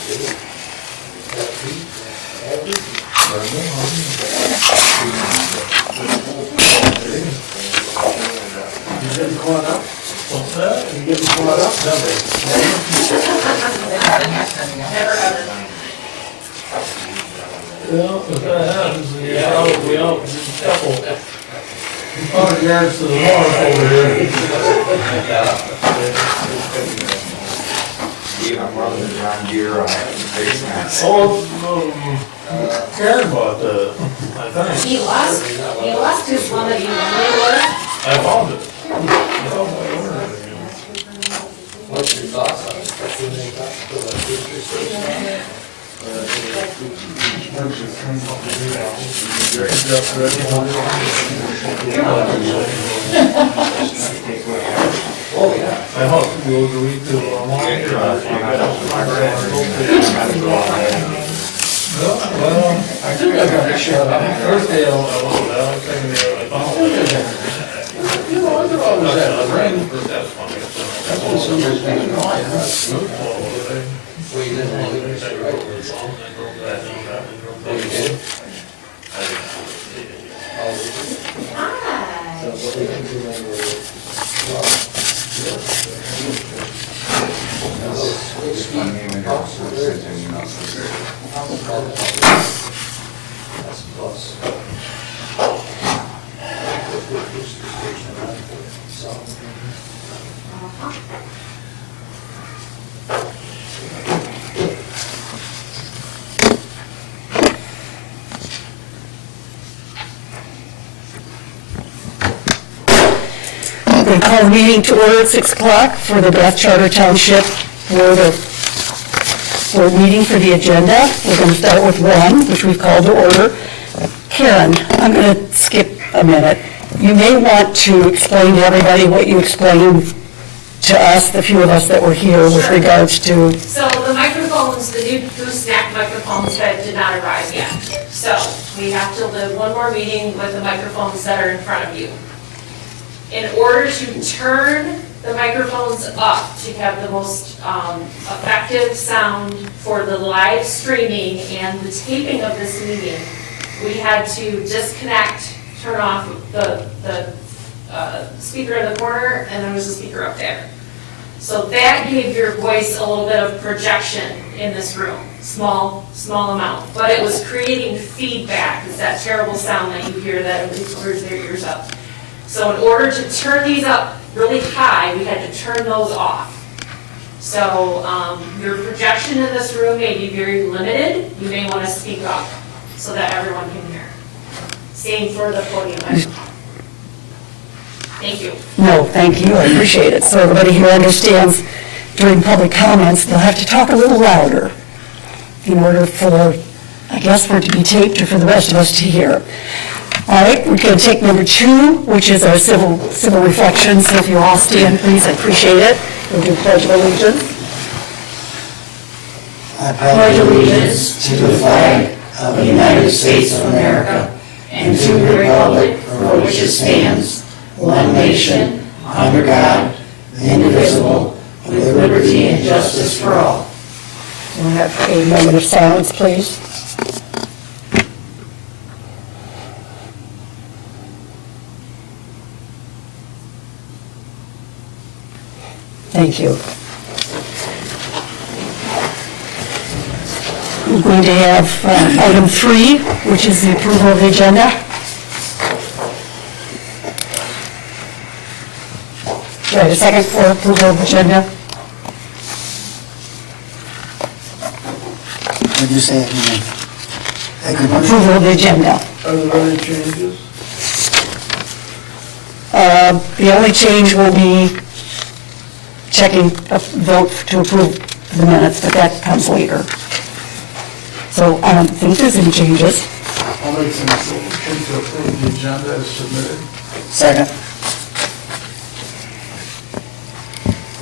You getting caught up? What's that? You getting caught up? Well, if that happens, then you're probably out just a couple. 100 yards to the north over here. I'm running the John Deere on face mask. Oh, Karen bought that, I think. He lost his one that he normally would. I found it. I found my order again. What's your thoughts on it? Oh, yeah. I hope we'll agree to well, I think I got to shut up. Thursday, I was thinking, I found it. You know, I could always have a ring. That's funny. That's when somebody's being annoying, huh? Well, you didn't want to leave it, right? Oh, you did? That's plus. I'm going to call the meeting to order at 6 o'clock for the Bath Charter Township Board meeting for the agenda. We're going to start with 1, which we've called to order. Karen, I'm going to skip a minute. You may want to explain to everybody what you explained to us, the few of us that were here, with regards to... So the microphones, the new gooseneck microphones that did not arrive yet. So we have to live one more meeting with the microphones that are in front of you. In order to turn the microphones up to have the most effective sound for the live streaming and the taping of this meeting, we had to disconnect, turn off the speaker in the corner, and there was a speaker up there. So that gave your voice a little bit of projection in this room, small amount. But it was creating feedback. It's that terrible sound that you hear that clears their ears up. So in order to turn these up really high, we had to turn those off. So your projection in this room may be very limited. You may want to speak up so that everyone can hear. Same for the podium microphone. Thank you. No, thank you, I appreciate it. So everybody here understands during public comments, they'll have to talk a little louder in order for, I guess, for it to be taped or for the rest of us to hear. All right, we're going to take number 2, which is our civil reflections. So if you all stand, please, I appreciate it. We'll do Pledge of Allegiance. I pledge allegiance to the flag of the United States of America and to the republic for which it stands, one nation, under God, indivisible, with liberty and justice for all. We'll have a moment of silence, please. Thank you. We're going to have item 3, which is the approval of the agenda. Do I have a second for approval of the agenda? What did you say? Approval of the agenda. Are there any changes? The only change will be checking a vote to approve the minutes, but that comes later. So I don't think there's any changes. I'll make some motion to approve the agenda as submitted. Second.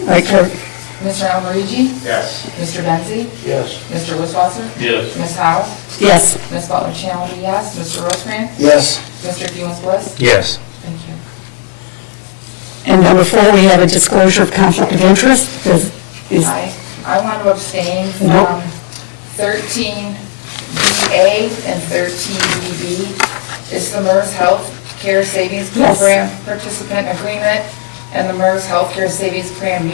All right, Kurt? Mr. Almarigi? Yes. Mr. Benzi? Yes. Mr. Wisswasser? Yes. Ms. Howe? Yes. Ms. Butler Challenger, yes. Mr. Rosecrans? Yes. Mr. Fewens Bliss? Yes. Thank you. And number 4, we have a disclosure of conflict of interest. I want to abstain Nope. from 13BA and 13BB is the MERS Health Care Savings Yes. Program Participant Agreement and the MERS Health Care Savings Program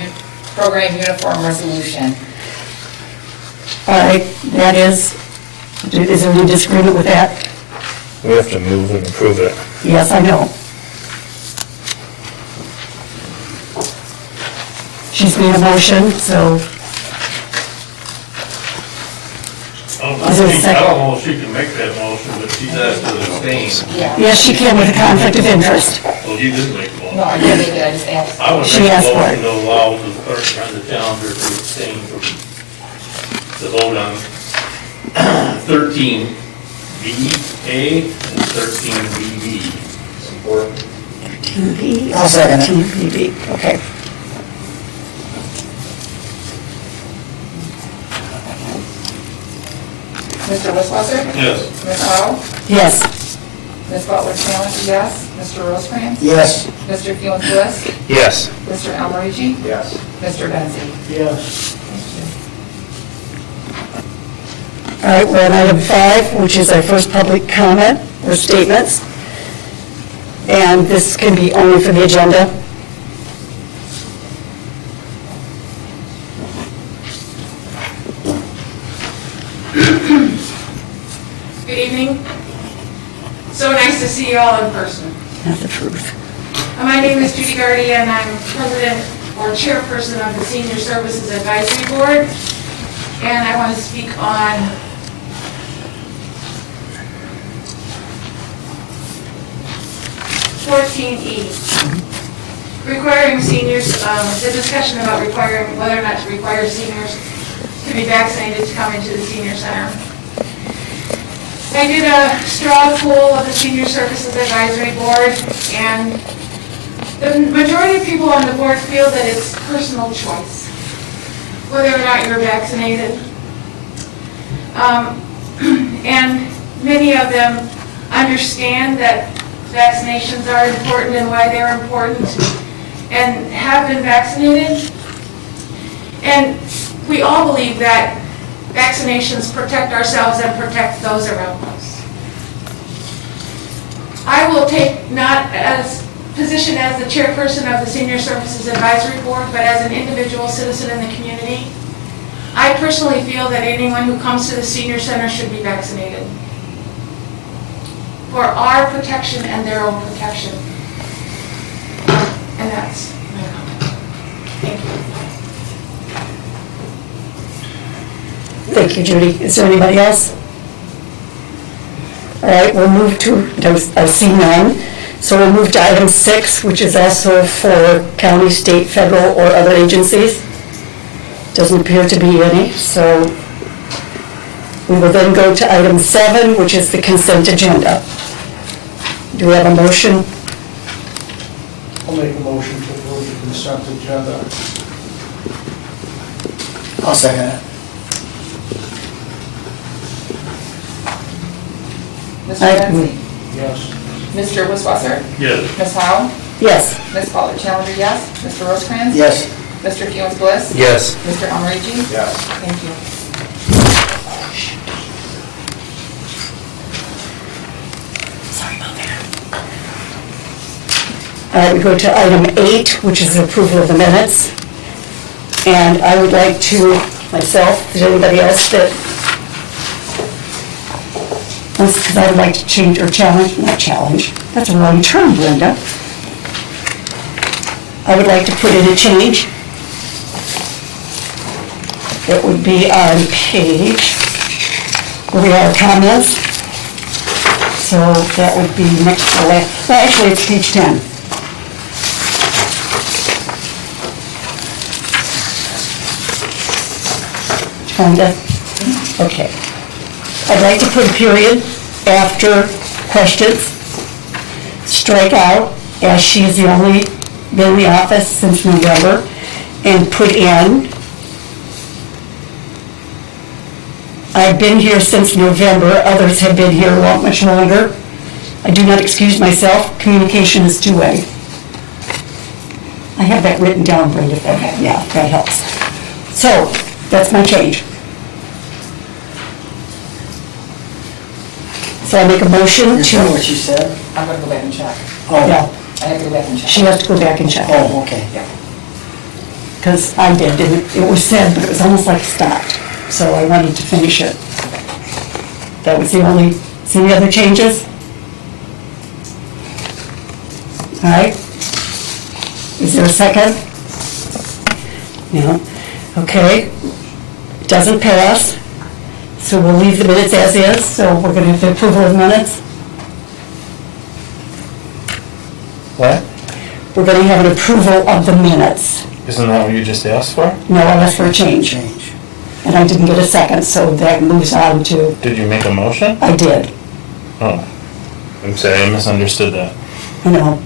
Uniform Resolution. All right, that is there any disagreement with that? We have to move and approve it. Yes, I know. She's made a motion, so I Is there a don't second? know if she can make that motion, but she's asked to abstain. Yeah. yes, she can with a conflict of interest. Well, you didn't make the motion. No, I didn't make it, I just asked. I would She make a asked for motion it. to allow the clerk on the calendar to abstain from the vote on 13BA and 13BB. Support. TB. I'll second it. TBB, okay. Mr. Wisswasser? Yes. Ms. Howe? Yes, Ms. Butler Challenger, yes. Mr. Rosecrans? Yes. Mr. Fuel Bliss? Yes. Mr. Almarigi? Yes. Mr. Bensy? Yes. all right, we're on item 5, which is our first public comment or statements. And this can be only for the agenda. Good evening. So nice to see you all in person. Not the truth. My name is Judy Gardy, and I'm president or chairperson of the Senior Services Advisory Board. And I want to speak on requiring seniors, the discussion about requiring, whether or not to require seniors to be vaccinated to come into the senior center. I did a straw poll of the Senior Services Advisory Board, and the majority of people on the board feel that it's personal choice, whether or not you're vaccinated. And many of them understand that vaccinations are important and why they're important, and have been vaccinated. And we all believe that vaccinations protect ourselves and protect those around us. I will take not as position as the chairperson of the Senior Services Advisory Board, but as an individual citizen in the community. I personally feel that anyone who comes to the senior center should be vaccinated for our protection and their own protection. And that's my comment. Thank you. Thank you, Judy. Is there anybody else? All right, we'll move to, I see none. So we'll move to item 6, which is also for county, state, federal, or other agencies. Doesn't appear to be any, so we will then go to item 7, which is the consent agenda. Do we have a motion? I'll make a motion to approve the consent agenda. I'll second it. Mr. Bensy? Yes. Mr. Wisswasser? Yes. Ms. Howe? Yes. Ms. Butler Challenger, yes. Mr. Rosecrans? Yes. Mr. Fuel Bliss? Yes. Mr. Almarigi? Yes. Thank you. Sorry about that. All right, we go to item 8, which is the approval of the minutes. And I would like to, myself, is there anybody else that, because I would like to change or challenge, not challenge, that's a wrong term, Brenda. I would like to put in a change. It would be on page, where we have comments. So that would be next to the last, well, actually, it's page 10. Find it? Okay. I'd like to put a period after questions, strike out, as she has only been in the office since November, and put in, I've been here since November, others have been here much longer. I do not excuse myself, communication is two-way. I have that written down, Brenda, yeah, that helps. So, that's my change. So I make a motion Is that to, what you said? I'm gonna go back and check. Oh, yeah, I have to go back and check. she has to go back and check. oh, okay. Because I did, and it was said, but it was almost like stopped. So I wanted to finish it. That was the only, see any other changes? All right. Is there a second? No. Okay. It doesn't pass. So we'll leave the minutes as is. So we're going to have the approval of minutes. What? We're going to have an approval of the minutes. Isn't that what you just asked for? No, I asked for a change. Change. And I didn't get a second, so that moves on to, Did you make a motion? I did. Oh. I'm sorry, I misunderstood that. I know.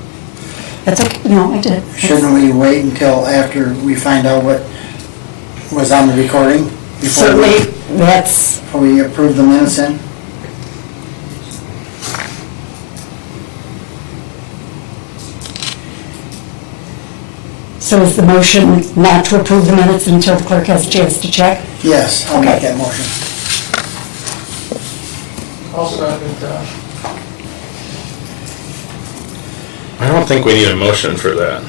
That's okay, no, I did. Shouldn't we wait until after we find out what was on the recording? Certainly, that's, Before we approve the minutes then? so is the motion not to approve the minutes until the clerk has a chance to check? Yes, I'll make Okay. that motion. I'll second that. I don't think we need a motion for that.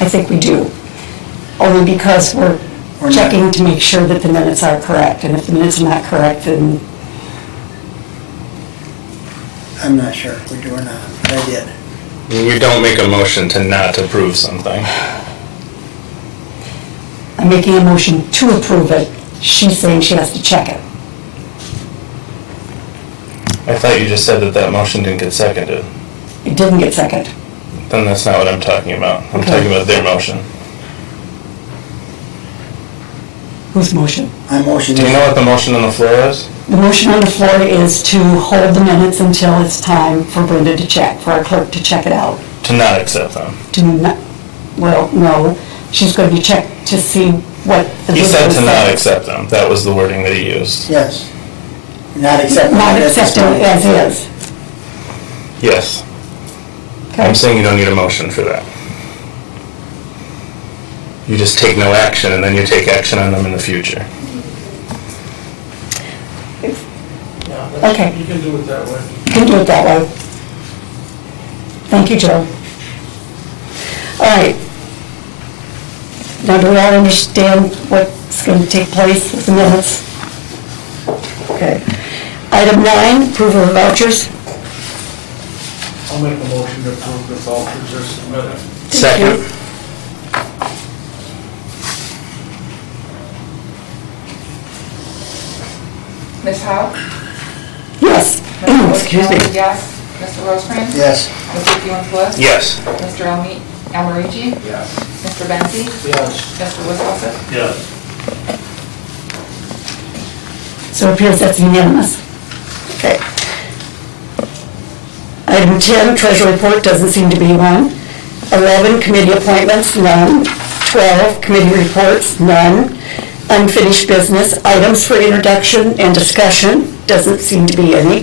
I think we do. Only because we're We're not- checking to make sure that the minutes are correct, and if the minutes are not correct, then, I'm not sure if we do or not, but I did. You don't make a motion to not approve something. I'm making a motion to approve it. She's saying she has to check it. I thought you just said that that motion didn't get seconded. It didn't get second. Then that's not what I'm talking about. I'm Okay. talking about their motion. Whose motion? My motion Do you is, know what the motion on the floor is? The motion on the floor is to hold the minutes until it's time for Brenda to check, for our clerk to check it out. To not accept them. To not, well, no, she's going to be checked to see what the He video said to says. not accept them. That was the wording that he used. yes. Not accepting. Not it at this accepting it point. as is. Yes. Okay. I'm saying you don't need a motion for that. You just take no action and then you take action on them in the future. Yeah, that's- Okay. You can do it that way. You can do it that way. Thank you, Joe. All right. Now, do we all understand what's going to take place with the minutes? Okay. Item 9, approval of vouchers. I'll make a motion to approve the vouchers as submitted. Thank you. Second. Ms. Howe? Yes. Mr. Excuse me. Wojciechowski, yes. Mr. Rosecrans? Yes. Mr. Funes Yes. Mr. Almarigi? Yes. Mr. Benzi? Yes. Mr. Wisswasser? Yes. So it appears that's unanimous. Okay. Item 10, treasury report, doesn't seem to be one. 11, committee appointments, none. 12, committee reports, none. Unfinished business, items for introduction and discussion, doesn't seem to be any.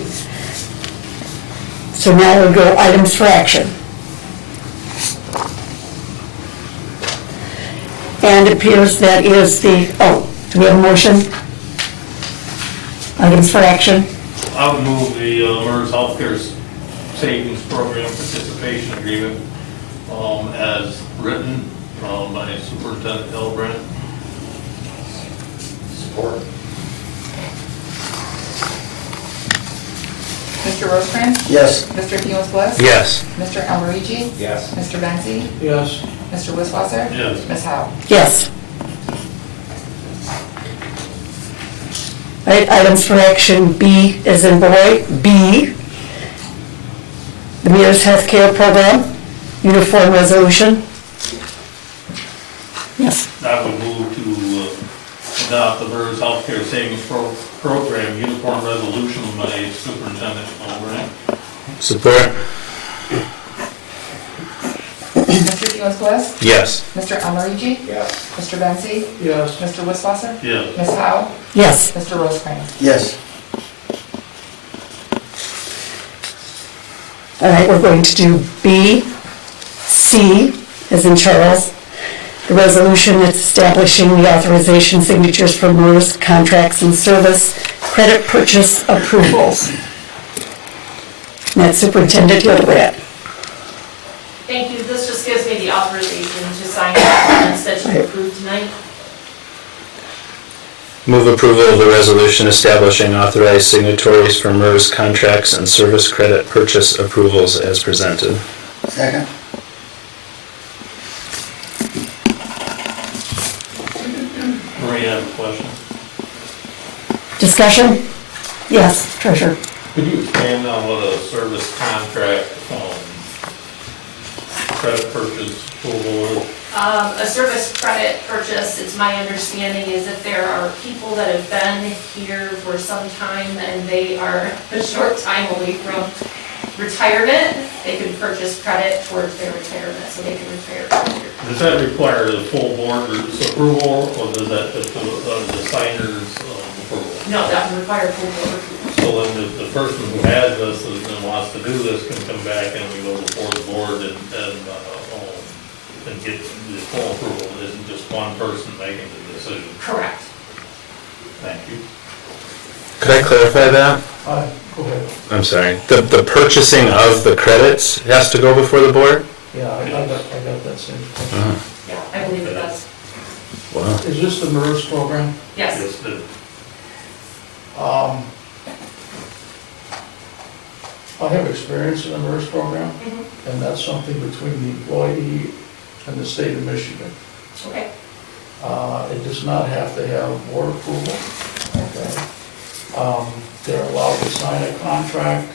So now we'll go items for action. And it appears that is the, oh, do we have a motion? Items for action. I would move the MERS Healthcare Savings Program Participation Agreement as written by Superintendent Hillebrand. Support. Mr. Rosecrans? Yes. Mr. Funes Yes. Mr. Almarigi? Yes. Mr. Benzi? Yes. Mr. Wisswasser? Yes. Ms. Howe? Yes. All right, items for action, B as in boy, B, the MERS Healthcare Program, uniform resolution. Yes, I would move to adopt the MERS Healthcare Savings Program Uniform Resolution by Superintendent Hillebrand. Support. Mr. Funes Yes. Mr. Almarigi? Yes. Mr. Benzi? Yes. Mr. Wisswasser? Yes. Ms. Howe? yes. Mr. Rosecrans? Yes. All right, we're going to do B, C, as in Charles, the resolution establishing the authorization signatures for MERS contracts and service credit purchase approvals. And that's Superintendent Gilbert. Thank you, this just gives me the authorization to sign the documents that you approved tonight. Move approval of the resolution establishing authorized signatories for MERS contracts and service credit purchase approvals as presented. Second? Maria, I have a question. Discussion? Yes, Treasurer. Could you expand on what a service contract, credit purchase approval is? A service credit purchase, it's my understanding, is if there are people that have been here for some time and they are a short time away from retirement, they can purchase credit towards their retirement, so they can retire earlier. Does that require the full board's approval, or does that, the signer's approval? No, that would require full board approval. So then the person who has this and wants to do this can come back and we go before the board and get the full approval. It isn't just one person making the decision. Correct. Thank you. Could I clarify that? Go ahead. I'm sorry. The purchasing of the credits has to go before the board? Yeah, I got that same thing. Yeah, I believe it does. Wow. Is this the MERS program? Yes. Yes, I have experience in the MERS program, Mhm. and that's something between the employee and the state of Michigan. Okay. It does not have to have board approval, okay? They're allowed to sign a contract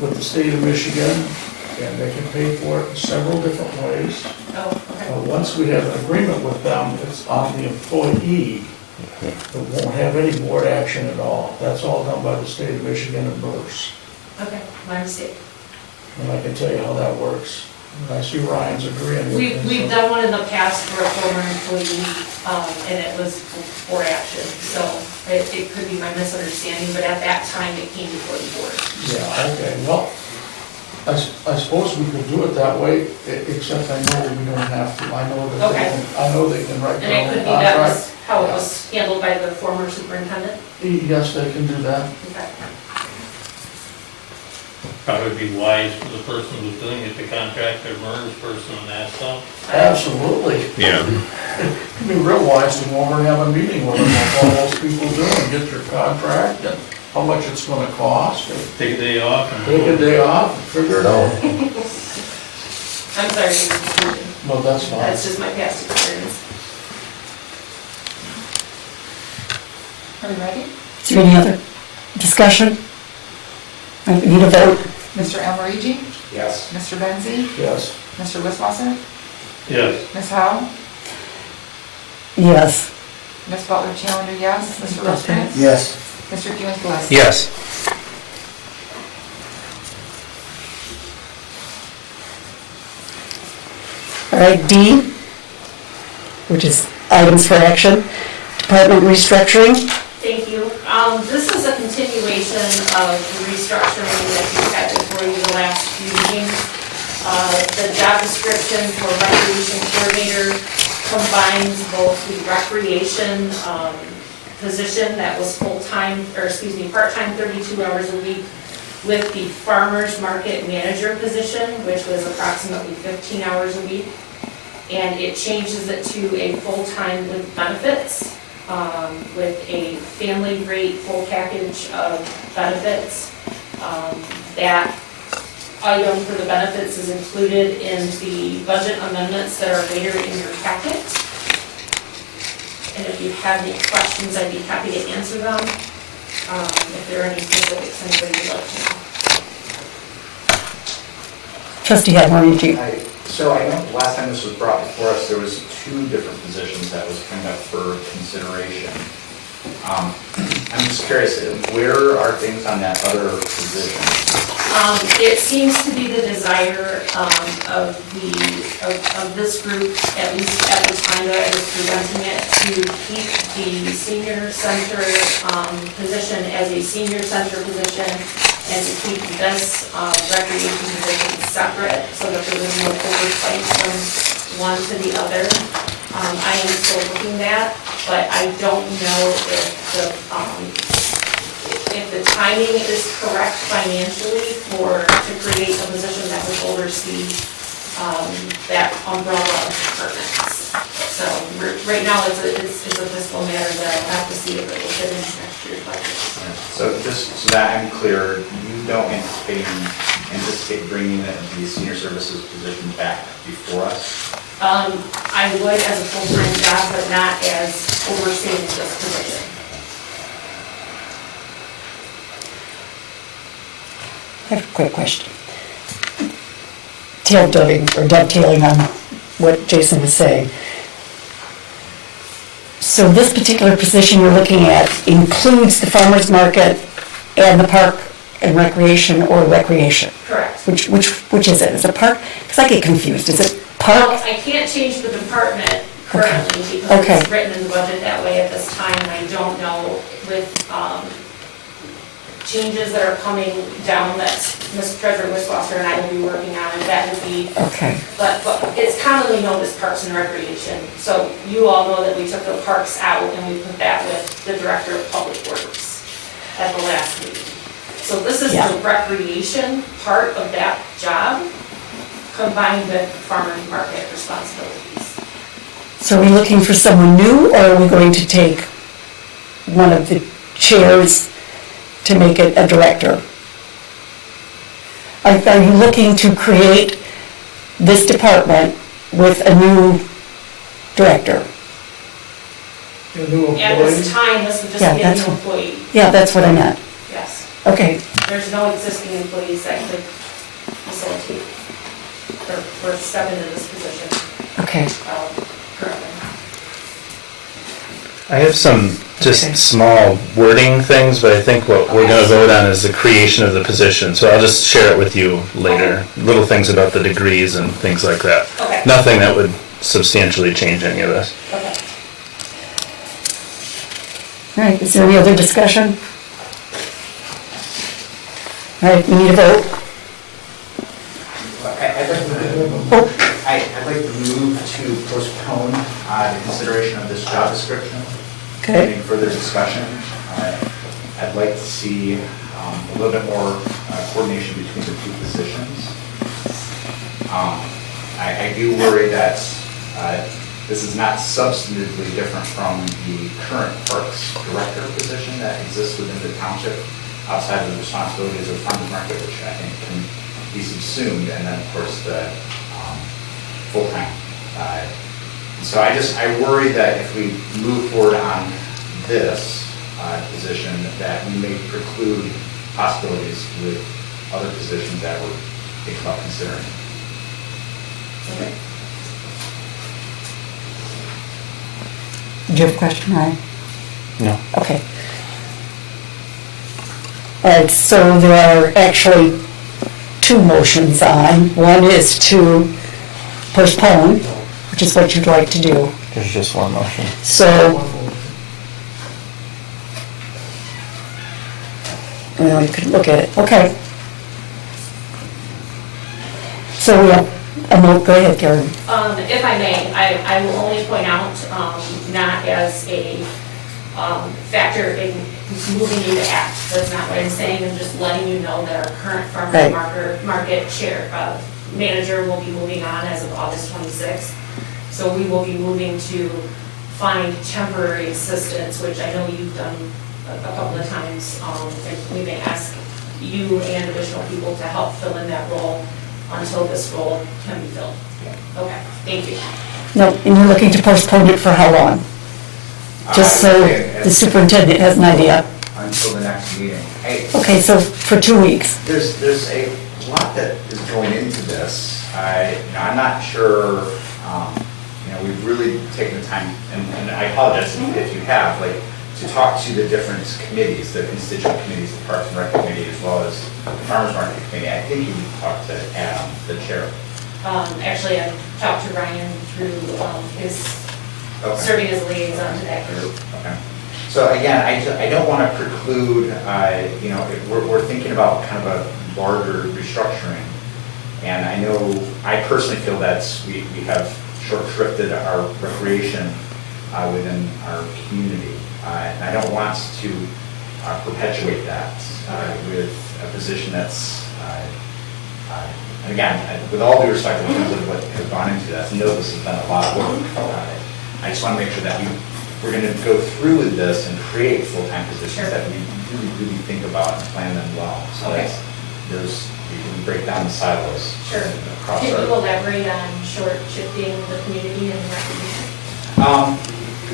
with the state of Michigan, and they can pay for it in several different ways. Oh, okay. Once we have an agreement with them, it's on the employee. It won't have any board action at all. That's all done by the state of Michigan and MERS. Okay, my mistake. And I can tell you how that works. And I see Ryan's agreeing with me. We've done one in the past for a former employee, and it was board action, so it could be my misunderstanding, but at that time it came before the board. Yeah, okay, well, I suppose we could do it that way, except I know we don't have to. I know that Okay. they can write And down it the could be that contract. was how it was handled by the former superintendent? Yes, they can do that. Okay. probably be wise for the person who's doing it to contact their MERS person and ask them. Absolutely. Yeah. It'd be real wise to go over and have a meeting with them, what all those people do, and get their contract, and how much it's gonna cost, and Take a day off and. take a day off, and figure it out. I'm sorry, for the confusion. No, that's fine. That's just my past experience. Are we ready? Is there any other discussion? I need a vote. Mr. Almarigi? Yes. Mr. Benzi? Yes. Mr. Wisswasser? Yes. Ms. Howe? Yes. Ms. Butler Challenger, yes. Mr. Rosecrans? Yes. Mr. Funes Gillespie? Yes. All right, D, which is items for action, department restructuring. Thank you. This is a continuation of the restructuring that you've had before you the last few meetings. The job description for recreation coordinator combines both the recreation position that was full-time, or excuse me, part-time 32 hours a week, with the farmer's market manager position, which was approximately 15 hours a week. And it changes it to a full-time with benefits, with a family rate full package of benefits. That item for the benefits is included in the budget amendments that are later in your packet. And if you have any questions, I'd be happy to answer them. If there are any specifics anybody would like to know. Trustee Almarigi. So I know the last time this was brought before us, there was 2 different positions that was kind of for consideration. I'm just curious, where are things on that other position? It seems to be the desire of this group, at least at the time that I was presenting it, to keep the senior center position as a senior center position, and to keep this recreation position separate, so that there was no oversight from one to the other. I am still looking at that, but I don't know if if the timing is correct financially to create a position that would oversee that umbrella of departments. So right now, it's a fiscal matter that I'll have to see if it will fit into next year's budget. So just so that I'm clear, you don't anticipate bringing the senior services position back before us? I would as a full-time job, but not as overseeing this position. I have a quick question. Dovetailing on what Jason was saying. So this particular position you're looking at includes the farmer's market and the park and recreation or recreation? Correct. Which is it? Is it park? Because I get confused. Is it park? Well, I can't change the department currently because Okay. it's written in the budget that way at this time, and I don't know with changes that are coming down that Mr. Treasurer Wiswasser and I will be working on, and that will be, Okay. but it's commonly known as Parks and Recreation. So you all know that we took the parks out and we put that with the Director of Public Works at the last meeting. So this is Yeah. the recreation part of that job combined with farmer's market responsibilities. So are we looking for someone new, or are we going to take one of the chairs to make it a director? Are you looking to create this department with a new director? A new At this employee? time, this would just Yeah, be a that's new what- employee, Yeah, that's what I meant. yes. Okay, There's no existing employees that could facilitate or step into this position okay. currently. I have some just Okay. small wording things, but I think what we're gonna vote on is the creation of the position, so I'll just share it with you later. Little things about the degrees and things like that. Okay. Nothing that would substantially change any of this. Okay. All right, is there any other discussion? All right, we need a vote. I'd like to move to postpone the consideration of this job description. Okay. Any further discussion? I'd like to see a little bit more coordination between the two positions. I do worry that this is not substantively different from the current Parks Director position that exists within the township, outside of the responsibilities of the farmer's market, which I think can be subsumed, and then, of course, the full-time. So I worry that if we move forward on this position, that we may preclude possibilities with other positions that we're thinking about considering. Okay. Do you have a question, Ryan? No. Okay. All right, so there are actually two motions on. One is to postpone, which is what you'd like to do. There's just one motion. So, well, you could look at it, okay. So we have a vote, go ahead, Karen. If I may, I will only point out, not as a factor in moving you to act. That's not what I'm saying. I'm just letting you know that our current Right. farmer's market manager will be moving on as of August 26th. So we will be moving to find temporary assistance, which I know you've done a couple of times. And we may ask you and additional people to help fill in that role until this role can be filled. Okay, thank you. No, and you're looking to postpone it for how long? Just so the superintendent has an idea. Until the next meeting. Okay, so for 2 weeks. There's a lot that is going into this. I'm not sure, we've really taken the time, and I apologize if you have, to talk to the different committees, the constituent committees, the Parks and Rec Committee, as well as the Farmers Market Committee. I think you need to talk to Adam, the chair. Actually, I talked to Ryan through his Okay. serving as a liaison to that group. Okay. So again, I don't want to preclude, if we're thinking about kind of a larger restructuring. And I know, I personally feel that we have short-shrifted our recreation within our community. And I don't want to perpetuate that with a position that's, and again, with all due respect in terms of what has gone into that, I know this has been a lot of work. I just want to make sure that we're going to go through with this and create full-time positions that we really think about and plan them well. So Okay. we can break down the silos. Sure. Across Can our. you elaborate on short shifting the community and recognition?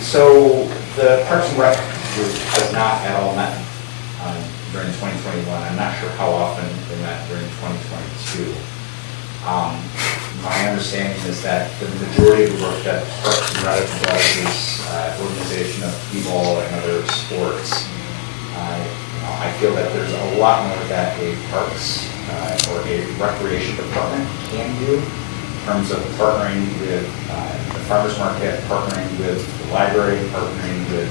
So the Parks and Rec group has not at all met during 2021. I'm not sure how often they met during 2022. My understanding is that the majority of the work that Parks and Rec does is organization of people and other sports. I feel that there's a lot more that a parks or a recreation department can do in terms of partnering with the farmers market, partnering with the library, partnering with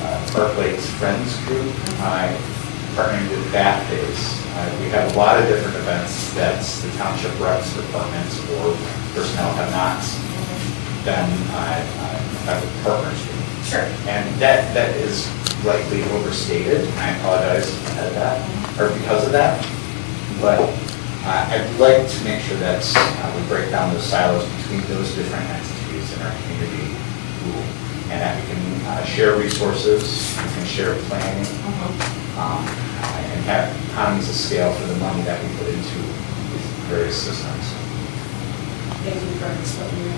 the Park Lakes Friends Group, partnering with Bath Days. We have a lot of different events that the Township reps departments or personnel have not been effective partners with. Sure. And that is likely overstated. I apologize ahead of that, or because of that. But I'd like to make sure that we break down those silos between those different entities in our community, and that we can share resources, we can share planning, and have economies of scale for the money that we put into these various systems. Thank you for explaining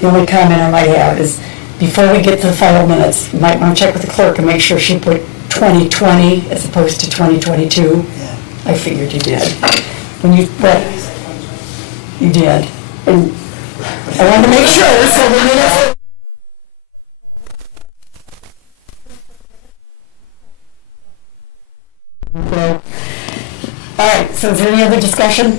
The only comment I might have is, before we get to the final minutes, you might want to check with the clerk and make sure she put 2020 as opposed to 2022. Yeah. I figured you did. When you, well, you did. And I wanted to make sure, so the minutes. All right, so is there any other discussion?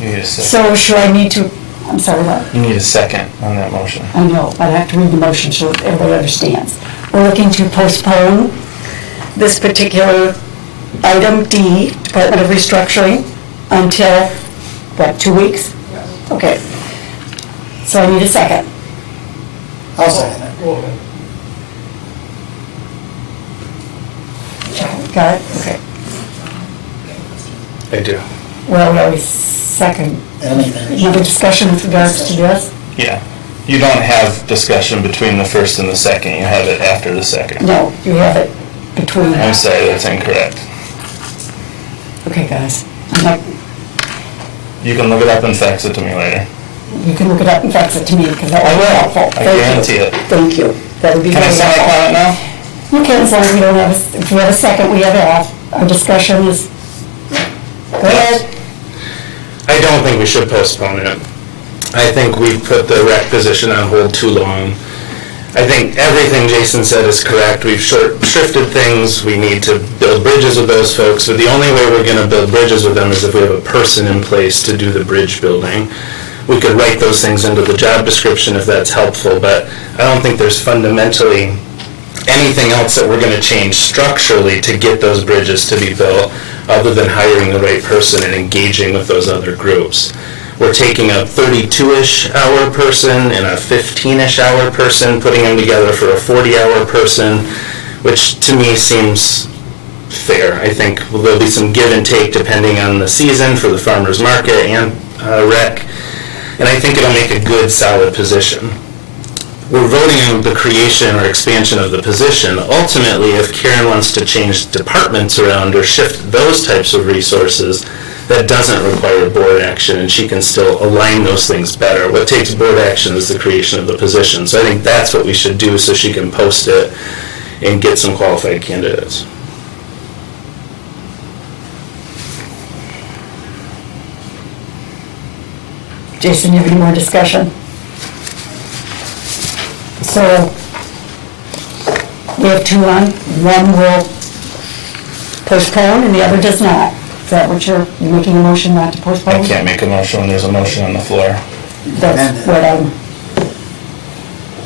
You need a second. So should I need to, I'm sorry, what? You need a second on that motion. I know, but I have to read the motion so everybody understands. We're looking to postpone this particular item D, Department of Restructuring, until, what, 2 weeks? Yes. Okay. So I need a second. I'll second it. Go ahead. Got it? Okay. I do. Well, we always second. Another discussion with regards to this? Yeah. You don't have discussion between the first and the second. You have it after the second. No, you have it between. I'm sorry, that's incorrect. Okay, guys. I'm like, You can look it up and fax it to me later. you can look it up and fax it to me because that I would be will. helpful. I Thank you. guarantee it. Thank you. That would be Can I very send my helpful. comment now? You can, as long as we don't have, if we have a second, we have that. Our discussion is, go ahead. I don't think we should postpone it. I think we've put the rec position on hold too long. I think everything Jason said is correct. We've shifted things. We need to build bridges with those folks, but the only way we're going to build bridges with them is if we have a person in place to do the bridge building. We could write those things into the job description if that's helpful, but I don't think there's fundamentally anything else that we're going to change structurally to get those bridges to be built other than hiring the right person and engaging with those other groups. We're taking a 32-ish hour person and a 15-ish hour person, putting them together for a 40-hour person, which to me seems fair. I think there'll be some give and take depending on the season for the farmers market and rec, and I think it'll make a good, solid position. We're voting on the creation or expansion of the position. Ultimately, if Karen wants to change departments around or shift those types of resources, that doesn't require board action, and she can still align those things better. What takes board action is the creation of the position. So I think that's what we should do so she can post it and get some qualified candidates. Jason, you have any more discussion? So, we have two on. One will postpone and the other does not. Is that what you're making a motion not to postpone? I can't make a motion when there's a motion on the floor. That's what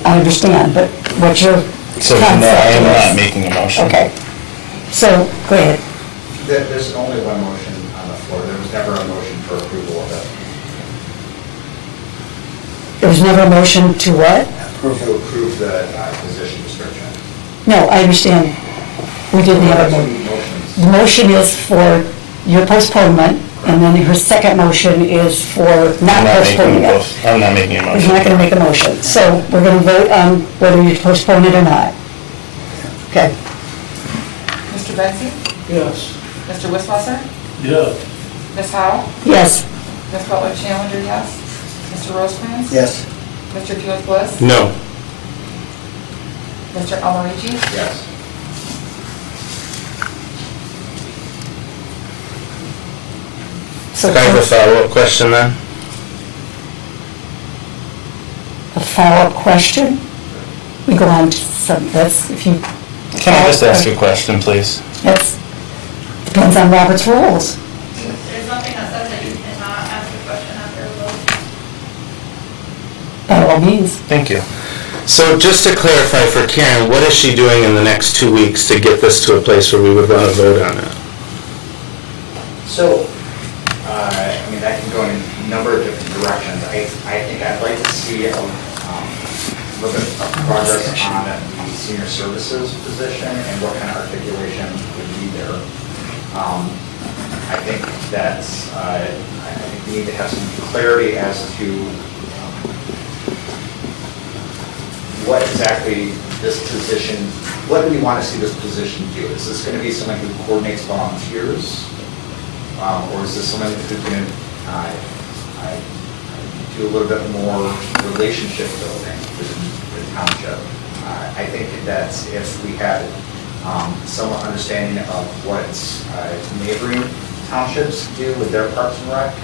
I understand, but what's your So no, concept I am of this? not making a motion. Okay. So, go ahead. There's only one motion on the floor. There was never a motion for approval of it. There was never a motion to what? To approve the position No, I understand. We didn't have a motion. Motions. The motion is for your postponement, and then her second motion is for not postponing it. I'm not making a He's not motion. gonna make a motion. So we're gonna vote on whether you postpone it or not. Okay. Mr. Bensy? Yes. Mr. Wisswasser? Yeah. Ms. Howe? Yes. Ms. Butler Challenger, yes. Mr. Rosecrans? Yes. Mr. Fields Bliss? No. Mr. Almarigi? Yes. So Can I have a follow-up question then? a follow-up question? We go on to some, that's, if you. Can I just ask a question, please? That's, depends on Robert's rules. There's nothing that says that you cannot ask a question after a vote. By all means. Thank you. So just to clarify for Karen, what is she doing in the next 2 weeks to get this to a place where we would want to vote on it? So, I mean, that can go in a number of different directions. I think I'd like to see a little bit of progress on the senior services position and what kind of articulation would be there. I think that, I think we need to have some clarity as to what exactly this position, what do we want to see this position do? Is this going to be someone who coordinates volunteers? Or is this someone who's going to do a little bit more relationship building within the township? I think that if we had some understanding of what neighboring townships do with their parks and rec,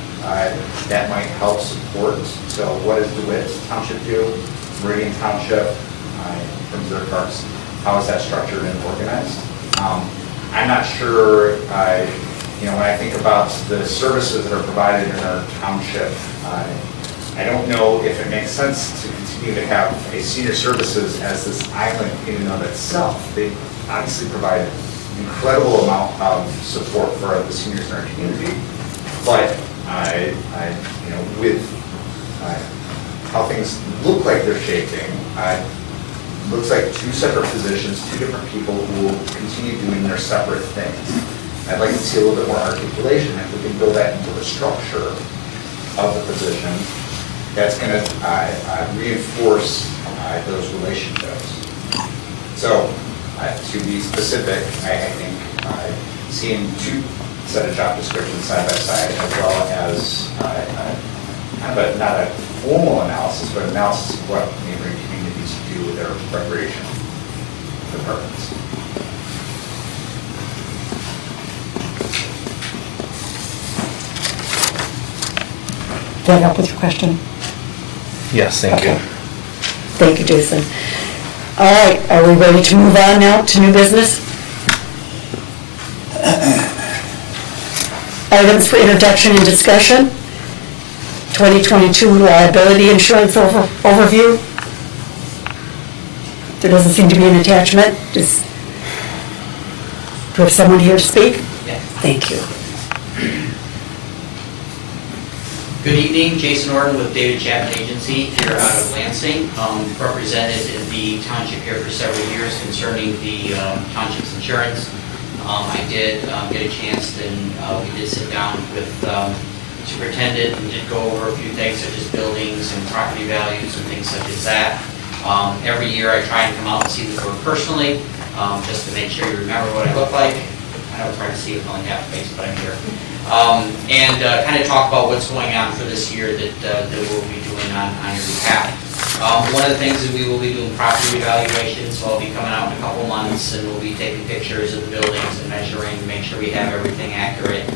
that might help support. So what does DeWitt Township do? Meridian Township, in terms of their parks, how is that structured and organized? I'm not sure, when I think about the services that are provided in our township, I don't know if it makes sense to continue to have a senior services as this island in and of itself. They obviously provide an incredible amount of support for the seniors in our community, but with how things look like they're shaping, looks like two separate positions, two different people who will continue doing their separate things. I'd like to see a little bit more articulation. If we can build that into the structure of the position, that's going to reinforce those relationships. So, to be specific, I think seeing two set of job descriptions side by side, as well as kind of not a formal analysis, but analysis of what neighboring communities do with their recreation departments. Did that help with your question? Yes, thank you. Okay. Thank you, Jason. All right, are we ready to move on now to new business? Items for introduction and discussion. 2022 liability insurance overview. There doesn't seem to be an attachment. Do we have someone here to speak? Yes. Thank you. Good evening, Jason Orton with David Chapman Agency here out of Lansing. Represented in the township here for several years concerning the township's insurance. I did get a chance and we did sit down with superintendent and did go over a few things such as buildings and property values and things such as that. Every year I try and come out and see the board personally, just to make sure you remember what I look like. I know it's hard to see with only half the face, but I'm here. And kind of talk about what's going on for this year that we'll be doing on your behalf. One of the things that we will be doing property evaluations, so I'll be coming out in a couple months and we'll be taking pictures of the buildings and measuring to make sure we have everything accurate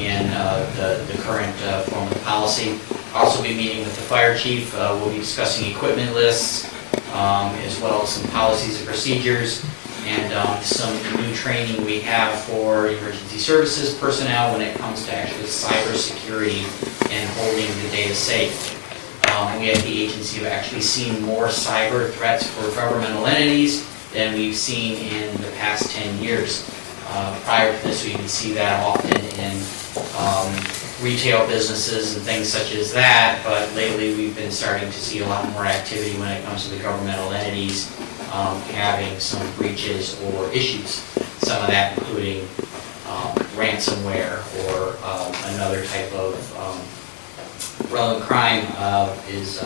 in the current form of policy. Also be meeting with the fire chief. We'll be discussing equipment lists as well as some policies and procedures and some new training we have for emergency services personnel when it comes to actually cybersecurity and holding the data safe. We at the agency have actually seen more cyber threats for governmental entities than we've seen in the past 10 years. Prior to this, we would see that often in retail businesses and things such as that, but lately we've been starting to see a lot more activity when it comes to the governmental entities having some breaches or issues. Some of that including ransomware or another type of relevant crime is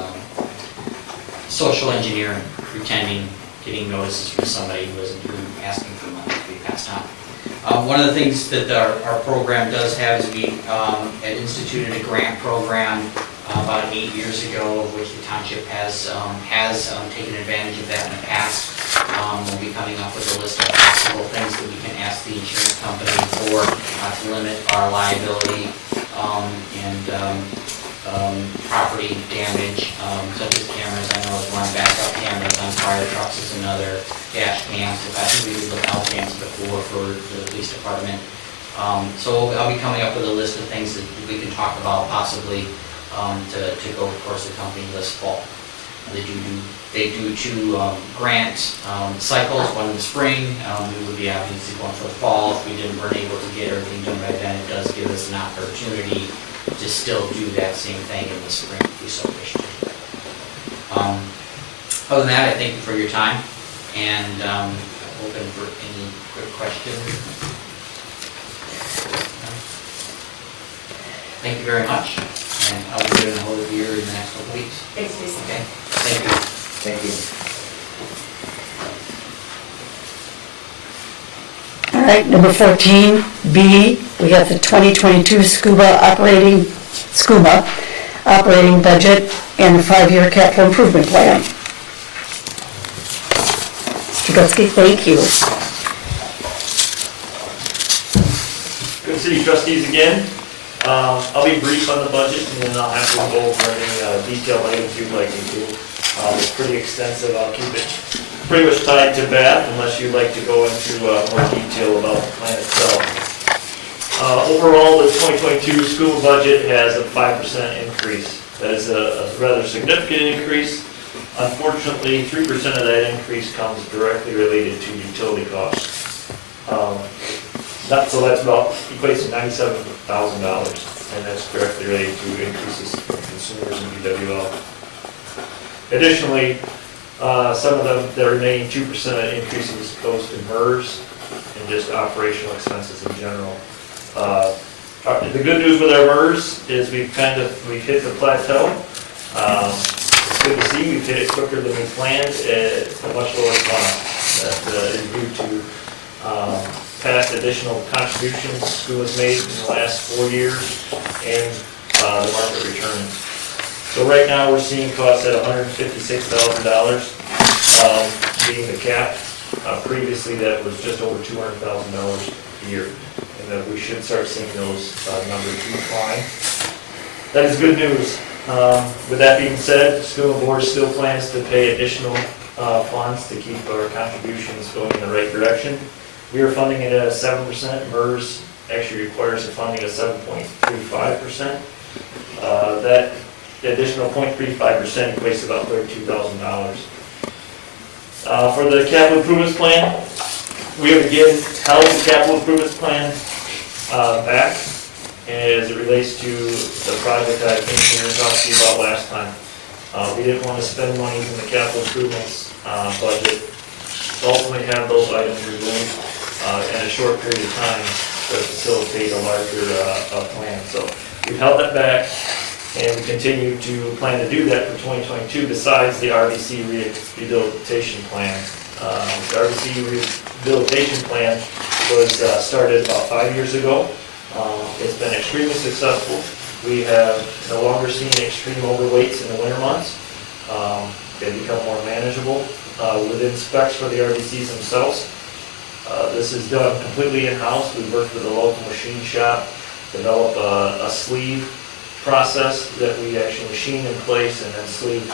social engineering, pretending, getting notices from somebody who isn't asking for money to be passed on. One of the things that our program does have is we had instituted a grant program about 8 years ago, which the township has taken advantage of that in the past. We'll be coming up with a list of possible things that we can ask the insurance company for to limit our liability and property damage, such as cameras. I know there's one, backup cameras on fire trucks is another, dash cams. I think we did look out cams before for the police department. So I'll be coming up with a list of things that we can talk about possibly to go towards the company this fall. They do two grant cycles, one in the spring. We would be obviously going for the fall. If we weren't able to get everything done by then, it does give us an opportunity to still do that same thing in the spring if we so wish to. Other than that, I thank you for your time, and open for any quick questions. Thank you very much, and I'll be getting a hold of you in the next couple weeks. Thanks, Jason. Okay, thank you. Thank you. All right, number 14B, we got the 2022 scuba operating budget and a 5-year capital improvement plan. Mr. Gutsky, thank you. Good City Trustees again. I'll be brief on the budget and then I'll have to go over any detailed items you'd like me to. It's pretty extensive. I'll keep it pretty much tied to Beth unless you'd like to go into more detail about the plan itself. Overall, the 2022 school budget has a 5% increase. That is a rather significant increase. Unfortunately, 3% of that increase comes directly related to utility costs. So that's about equates to $97,000, and that's directly related to increases in consumers and UWL. Additionally, some of the remaining 2% increases goes to MERS and just operational expenses in general. The good news with our MERS is we've hit the plateau. It's good to see we've hit it quicker than we planned at a much lower cost. That is due to past additional contributions school has made in the last 4 years and the market returns. So right now we're seeing costs at $156,000 being the cap. Previously that was just over $200,000 a year, and that we should start seeing those numbers decline. That is good news. With that being said, the school board still plans to pay additional funds to keep our contributions going in the right direction. We are funding it at 7%. MERS actually requires the funding of 7.35%. That additional 0.35% equates to about $32,000. For the capital improvements plan, we have again held the capital improvements plan back as it relates to the project that I came here and talked to you about last time. We didn't want to spend money in the capital improvements budget to ultimately have those items removed in a short period of time to facilitate a larger plan. So we've held that back, and we continue to plan to do that for 2022 besides the RBC rehabilitation plan. The RBC rehabilitation plan was started about 5 years ago. It's been extremely successful. We have no longer seen extreme overweights in the winter months. They become more manageable within specs for the RBCs themselves. This is done completely in-house. We worked with a local machine shop, developed a sleeve process that we actually machine in place and then sleeve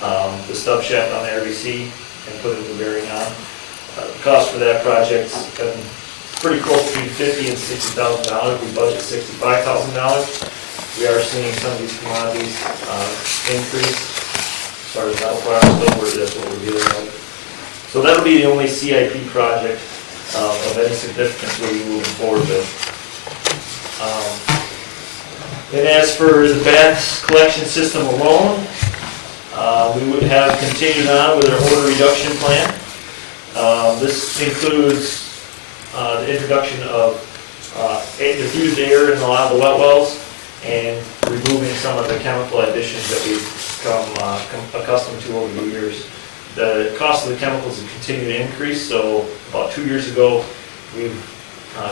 the stub shaft on the RBC and put it the bearing on. The cost for that project's been pretty close between $50,000 and $60,000. We budget $65,000. We are seeing some of these commodities increase. As far as metal products, that's what we're dealing with. So that'll be the only CIP project of any significance we'll be moving forward with. And as for the bath collection system alone, We would have continued on with our odor reduction plan. This includes the introduction of diffused air in a lot of the wet wells and removing some of the chemical additions that we've become accustomed to over the years. The cost of the chemicals has continued to increase, so about 2 years ago, we've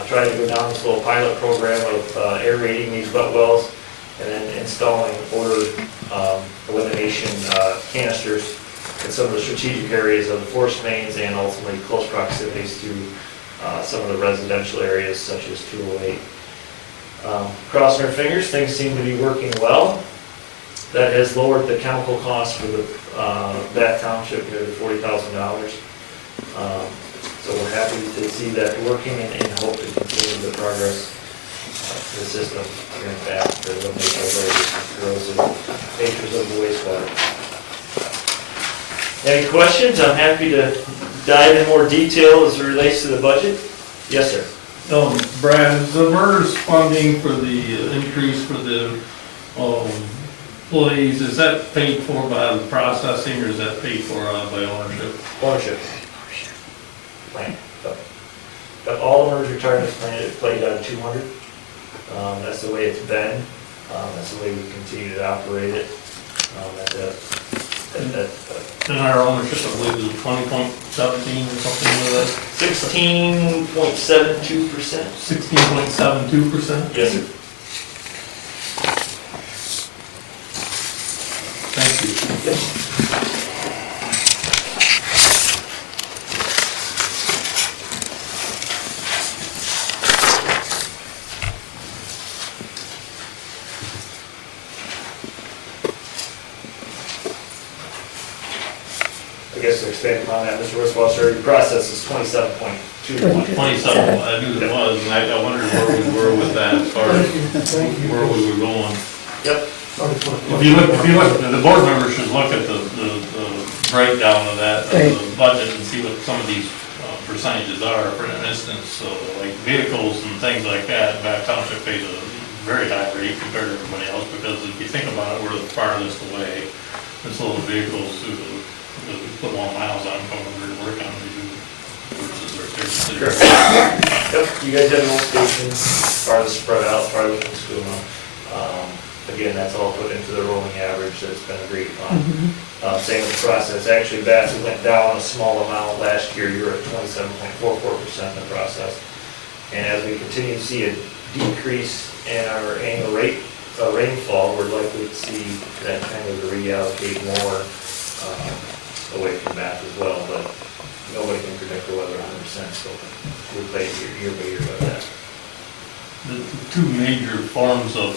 tried to go down this little pilot program of aerating these wet wells and then installing odor elimination canisters in some of the strategic areas of the force mains and ultimately close proximities to some of the residential areas such as 208. Crossing our fingers, things seem to be working well. That has lowered the chemical cost for the that township nearly $40,000. So we're happy to see that working and hope to continue the progress of the system in fact to eliminate those corrosive natures of the wastewater. Any questions? I'm happy to dive in more detail as it relates to the budget. Yes, sir. Brad, is the MERS funding for the increase for the employees, is that paid for by the processing or is that paid for by ownership? Ownership. Plan. But all of MERS retirement plan is played out of 200. That's the way it's been. That's the way we continue to operate it. And our ownership, I believe, is 20.17 or something like that? 16.72%. 16.72%? Yes, sir. Thank you. I guess to expand upon that, Mr. Westwasser, your process is 27.21. 27, I knew there was, and I wondered where we were with that as far as where we were going. Yep. If you look, the board members should look at the breakdown of that, of the budget and see what some of these percentages are. For instance, so like vehicles and things like that, Bath Township pays a very high rate compared to everybody else, because if you think about it, we're the farthest away. It's little vehicles who put more miles on, come over to work on, versus our big Correct. Yep, you guys have an old station, farthest spread out, farthest from school. Again, that's all put into the rolling average that's been agreed upon. Same with the process. Actually, Bassett went down a small amount last year. You were at 27.44% in the process. And as we continue to see a decrease in our annual rainfall, we're likely to see that kind of reallocate more away from Bath as well. But nobody can predict the weather 100%, so we'll play year by year by that. The two major forms of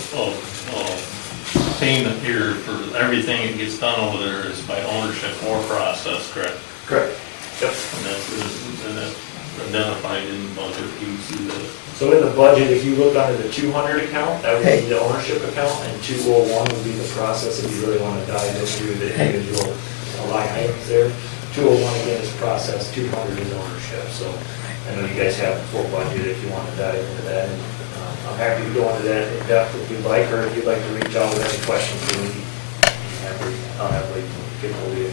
payment here for everything that gets done over there is by ownership or process, correct? Correct. Yep. And that's identified in the budget, you see that. So in the budget, if you look under the 200 account, that would be the ownership account, and 201 would be the process if you really want to dive into the individual line items there. 201 again is process, 200 is ownership. So I know you guys have a full budget if you want to dive into that. And, I'm happy to go into that in depth if you'd like, or if you'd like to reach out with any questions for me. I'll happily get hold of you.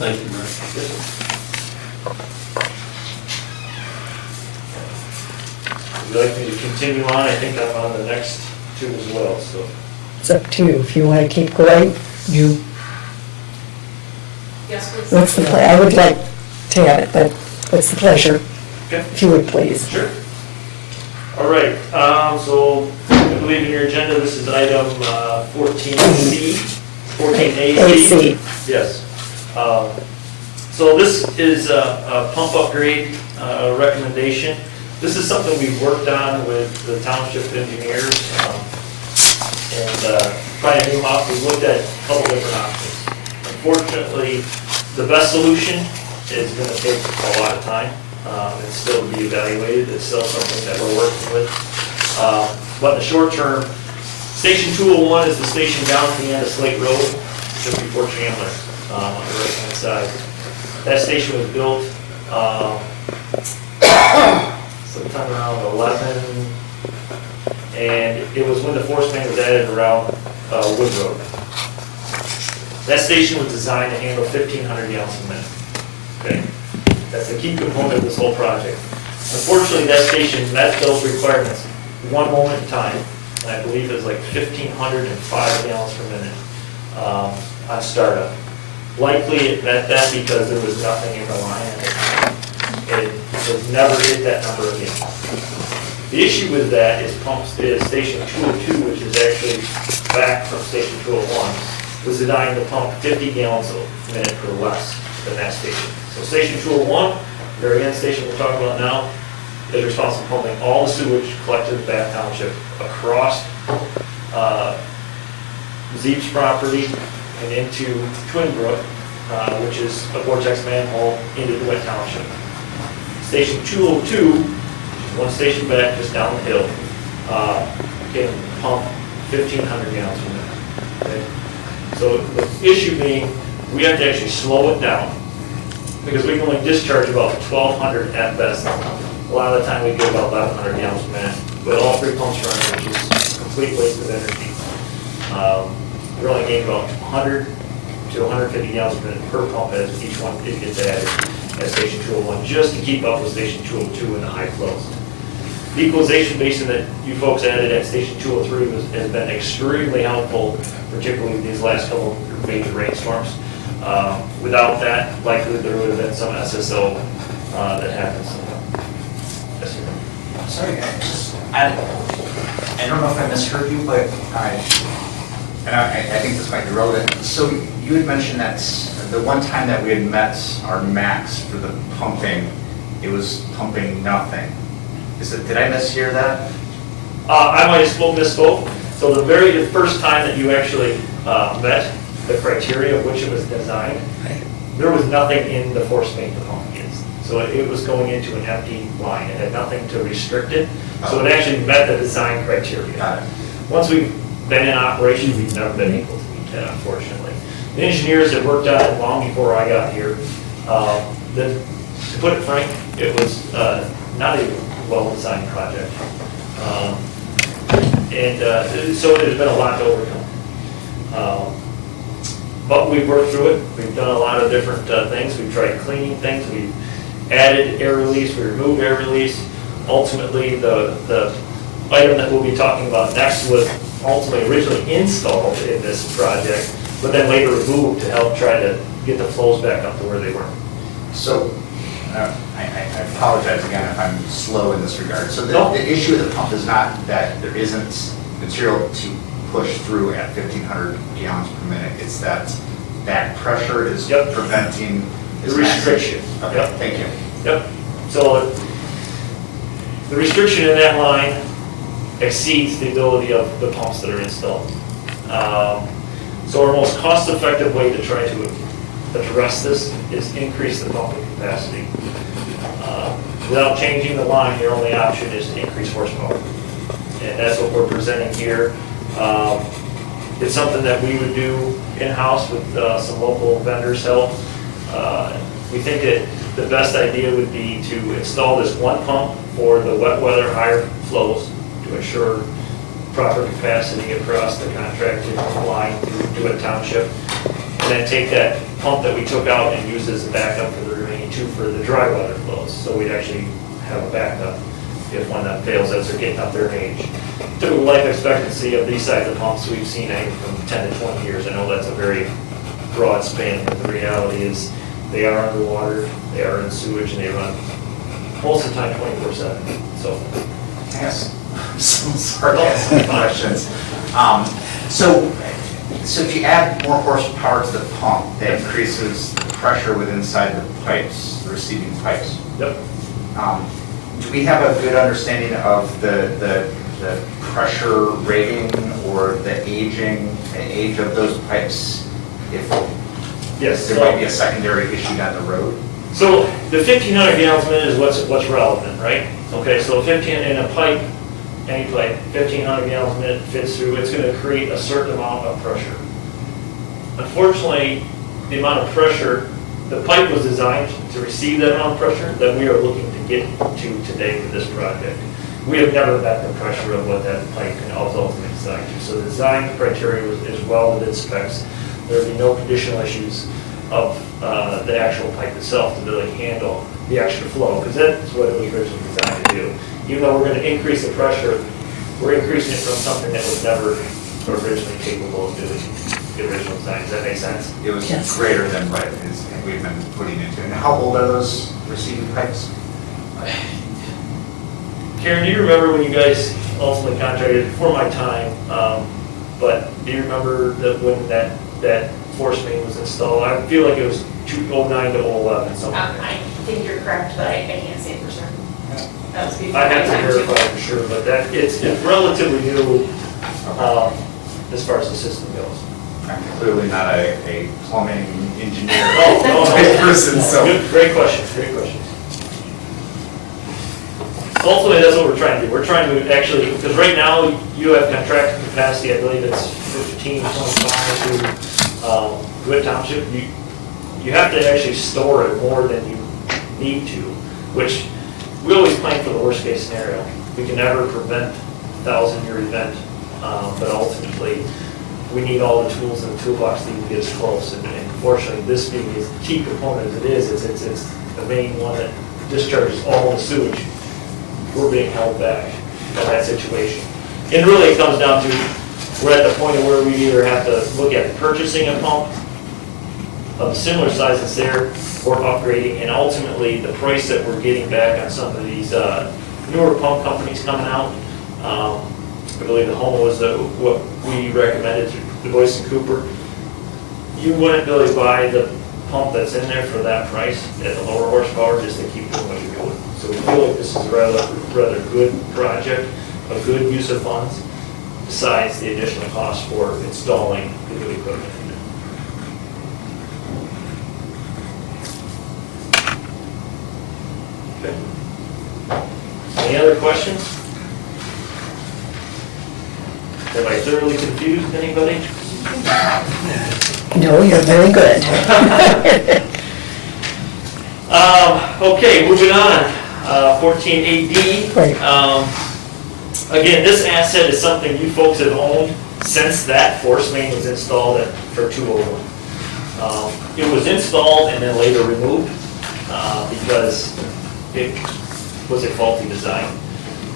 Thank you, Rick. Would you like me to continue on? I think I'm on the next two as well, so. It's up to you. If you want to keep going, you, Yes, please. what's the play? I would like to have it, but what's the pleasure? Okay. If you would, please. Sure. All right, so I believe in your agenda, this is item 14C, 14AC. AC. Yes. So this is a pump upgrade recommendation. This is something we've worked on with the township engineers and trying to come up. We've looked at a couple different options. Unfortunately, the best solution is going to take a lot of time. It's still to be evaluated. It's still something that we're working with. But in the short term, Station 201 is the station down at the end of Slate Road, just before Chandler, on the right-hand side. That station was built sometime around 11, and it was when the force main was added around Wood Road. That station was designed to handle 1,500 gallons a minute. Okay? That's the key component of this whole project. Unfortunately, that station met those requirements one moment in time, and I believe it was like 1,505 gallons per minute on startup. Likely it met that because there was nothing in the line at the time. It was never hit that number again. The issue with that is station 202, which is actually back from station 201, was designed to pump 50 gallons a minute or less than that station. So station 201, very end station we're talking about now, is responsible for pumping all the sewage collected in Bath Township across Zeep's property and into Twin Brook, which is a vortex manhole into DeWitt Township. Station 202, which is one station back just down the hill, can pump 1,500 gallons per minute. Okay? So the issue being, we have to actually slow it down because we can only discharge about 1,200 at best. A lot of the time we get about 1,100 gallons per minute, but all three pumps running, which is a complete waste of energy. We're only getting about 100 to 150 gallons per minute per pump as each one it gets added at station 201, just to keep up with station 202 and the high flows. The equalization basin that you folks added at station 203 has been extremely helpful, particularly these last couple of major rainstorms. Without that, likely there would have been some SSO that happens. Yes, sir. Sorry, I don't know if I misheard you, but I think this might be relevant. So you had mentioned that the one time that we had met our max for the pumping, it was pumping nothing. Did I mishear that? I might have misspoke. So the very first time that you actually met the criteria of which it was designed, there was nothing in the force main to pump against. So it was going into an empty line. It had nothing to restrict it. So it actually met the design criteria. Got it. Once we've been in operation, we've never been able to meet that, unfortunately. The engineers that worked on it long before I got here, to put it frank, it was not a well-designed project. So there's been a lot to overcome. But we've worked through it. We've done a lot of different things. We've tried cleaning things. We've added air release. We removed air release. Ultimately, the item that we'll be talking about next was ultimately originally installed in this project, but then later removed to help try to get the flows back up to where they were. So, I apologize again if I'm slow in this regard. So the issue of the pump is not that there isn't material to push through at 1,500 gallons per minute. It's that back pressure is preventing the restriction. Okay, Yep. Thank you. Yep. So the restriction in that line exceeds the ability of the pumps that are installed. So our most cost-effective way to try to address this is increase the pumping capacity. Without changing the line, your only option is to increase horsepower. And that's what we're presenting here. It's something that we would do in-house with some local vendors' help. We think that the best idea would be to install this one pump for the wet weather higher flows to ensure proper capacity across the contracted line through DeWitt Township. And then take that pump that we took out and use as a backup for the remaining two for the dry weather flows. So we'd actually have a backup if one of them fails as they're getting up there in age. Typical life expectancy of these size of pumps we've seen anywhere from 10 to 20 years. I know that's a very broad span, but the reality is they are underwater, they are in sewage, and they run most of the time 24/7. So, Yes. Some sarcastic questions. So if you add more horsepower to the pump, that increases the pressure within inside the pipes, the receiving pipes. Yep. Do we have a good understanding of the pressure rating or the age of those pipes? Yes. There might be a secondary issue down the road. So the 1,500 gallons a minute is what's relevant, right? Okay, so 15 in a pipe, any pipe, 1,500 gallons a minute fits through, it's going to create a certain amount of pressure. Unfortunately, the amount of pressure, the pipe was designed to receive that amount of pressure that we are looking to get to today for this project. we have never met the pressure of what that pipe can ultimately design to. So the design criteria is well within specs. There'll be no conditional issues of the actual pipe itself to really handle the extra flow, because that's what it was originally designed to do. Even though we're going to increase the pressure, we're increasing it from something that was never originally capable of doing the original design. Does that make sense? It was Yes. greater than what we've been putting into. And how old are those receiving pipes? Karen, do you remember when you guys ultimately contracted, before my time, but do you remember that when that force main was installed? I feel like it was 2009 to 2011, something like that. I think you're correct, but I can't say for certain. That was before I my have to time verify too. for sure, but that, it's relatively new, as far as the system goes. I'm clearly not a plumbing engineer No. person, so. Good, great question, great question. Ultimately, that's what we're trying to do. We're trying to actually, because right now, you have contracted capacity, I believe it's 1525 to Good Township. You have to actually store it more than you need to, which we always plan for the worst case scenario. We can never prevent a 1,000-year event, but ultimately, we need all the tools in the toolbox to even get us close. And unfortunately, this being as key component as it is, it's the main one that discharges all the sewage. We're being held back by that situation. And really, it comes down to, we're at the point of where we either have to look at purchasing a pump of a similar size as there, or upgrading, and ultimately, the price that we're getting back on some of these newer pump companies coming out. I believe the Home was what we recommended through Du Bois and Cooper. You wouldn't really buy the pump that's in there for that price at the lower horsepower just to keep doing what you're doing. So we feel like this is a rather good project, a good use of funds, besides the additional cost for installing the new equipment. Okay. Any other questions? Am I thoroughly confused, anybody? No, you're very good. Okay, moving on, 14AD. Right. Again, this asset is something you folks have owned since that force main was installed for 201. It was installed and then later removed because it was a faulty design.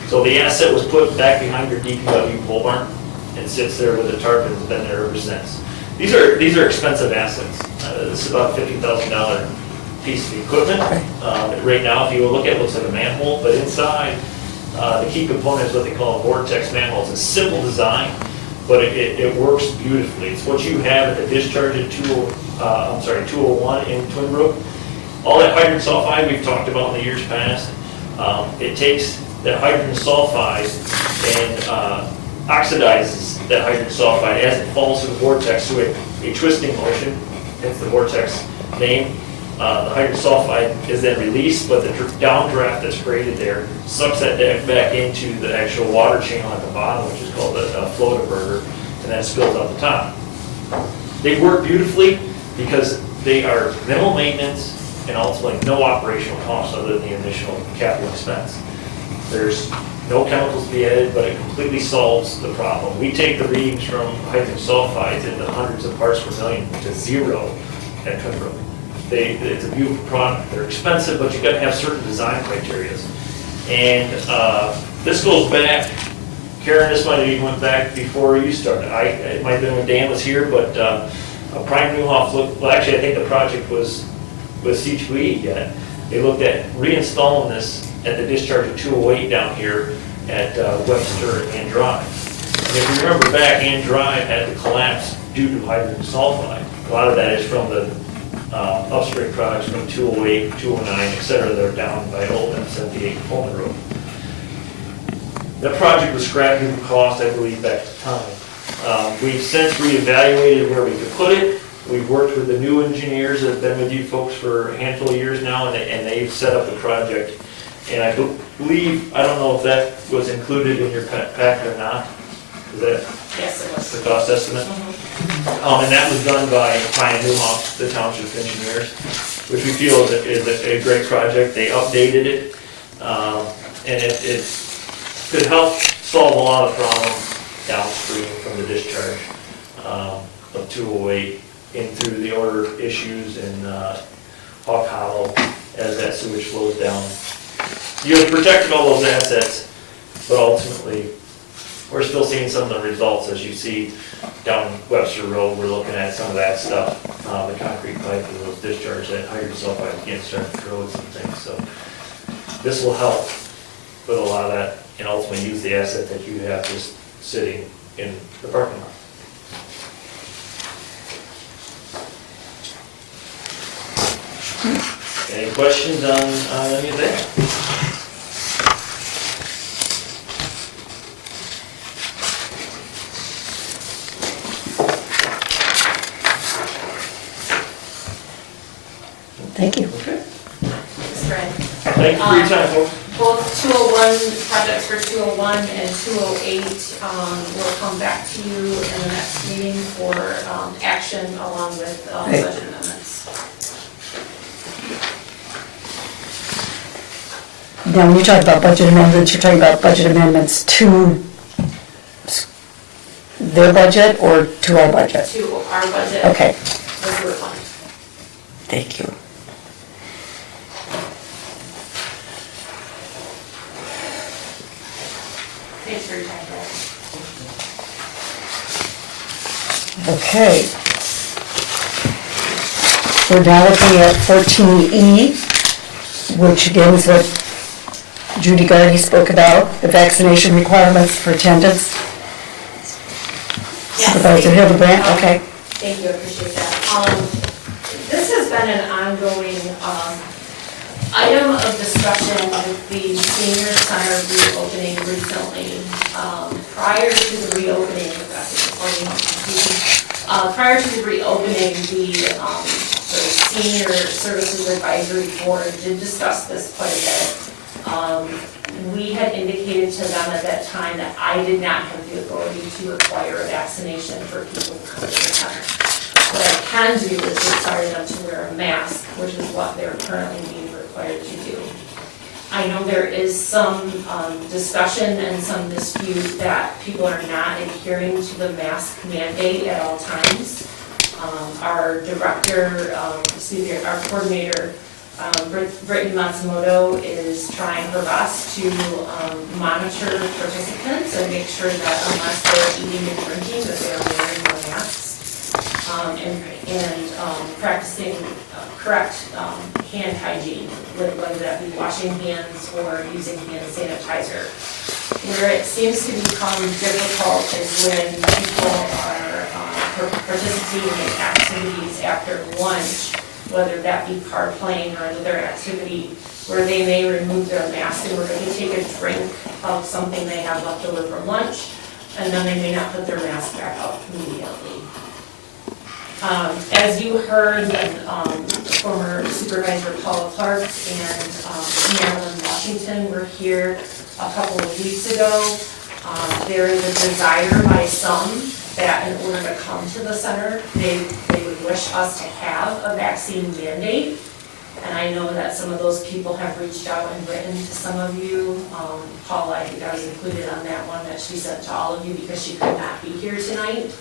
So the asset was put back behind your DPW pole barn and sits there with a tarp and has been there ever since. These are expensive assets. This is about a $50,000 piece of equipment. Right now, if you look at it, it looks like a manhole, but inside, the key component is what they call a vortex manhole. It's a simple design, but it works beautifully. It's what you have at the discharge at 201 in Twin Brook. All that hydrogen sulfide we've talked about in the years past, it takes that hydrogen sulfide and oxidizes that hydrogen sulfide as it falls through the vortex through a twisting motion. Hence the vortex name. The hydrogen sulfide is then released, but the downdraft that's created there sucks that back into the actual water channel at the bottom, which is called a flow diverter, and then it spills out the top. They work beautifully because they are minimal maintenance and ultimately no operational costs other than the initial capital expense. There's no chemicals to be added, but it completely solves the problem. We take the readings from hydrogen sulfides in the hundreds of parts per million to zero at Twin Brook. It's a beautiful product. They're expensive, but you've got to have certain design criteria. And this goes back, Karen, this might have even went back before you started. It might have been when Dan was here, but Prime Newhoff looked, well, actually, I think the project was with C2E yet. They looked at reinstalling this at the discharge of 208 down here at Webster and Drive. And if you remember back, and Drive had to collapse due to hydrogen sulfide. A lot of that is from the upstream products from 208, 209, et cetera, that are down by old M78 Pullman Road. That project was scrapped due to cost, I believe, back at the time. We've since reevaluated where we could put it. We've worked with the new engineers that have been with you folks for a handful of years now, and they've set up the project. And I believe, I don't know if that was included in your pack or not. Is that Yes, it was. the cost estimate? And that was done by Brian Newhoff, the Township engineers, which we feel is a great project. They updated it, and could help solve a lot of problems downstream from the discharge of 208 in through the order issues in Hawk Hollow as that sewage flows down. You have protected all those assets, but ultimately, we're still seeing some of the results, as you see down Webster Road. We're looking at some of that stuff, the concrete pipe and those discharges that hydrosulfide can't start to corrode some things. So this will help with a lot of that and ultimately use the asset that you have just sitting in the parking lot. Any questions on any of that? Thank you. Okay. Thanks, Fred. Thank you for your time, folks. Both 201, projects for 201 and 208 will come back to you in the next meeting for action along with Great. budget amendments. Now, when you talk about budget amendments, you're talking about budget amendments to their budget or to our budget? To our budget. Okay, Reserve fund. thank you. Thanks for your time, Brad. Okay. We're now looking at 14E, which again is what Judy Gardy spoke about, the vaccination requirements for attendance. Yes, Supervisor thank you. Hildebrand, okay. Thank you, I appreciate that. This has been an ongoing item of discussion with the senior center reopening recently. Prior to the reopening, prior to the reopening, the Senior Services Advisory Board did discuss this quite a bit. We had indicated to them at that time that I did not have the authority to require a vaccination for people to come to the center. What I can do is require them to wear a mask, which is what they're currently being required to do. I know there is some discussion and some dispute that people are not adhering to the mask mandate at all times. Our director, our coordinator, Brittany Matsumoto is trying her best to monitor participants and make sure that unless they're eating and drinking, that they are wearing their masks. And practicing correct hand hygiene, whether that be washing hands or using hand sanitizer. Where it seems to become difficult is when people are participating in activities after lunch, whether that be card playing or another activity, where they may remove their mask and we're going to take a drink of something they have left over from lunch, and then they may not put their mask back up immediately. As you heard, former Supervisor Paula Clark and Marilyn Washington were here a couple of weeks ago. There is a desire by some that in order to come to the center, they would wish us to have a vaccine mandate. And I know that some of those people have reached out and written to some of you. Paula, I think I was included on that one that she sent to all of you because she could not be here tonight.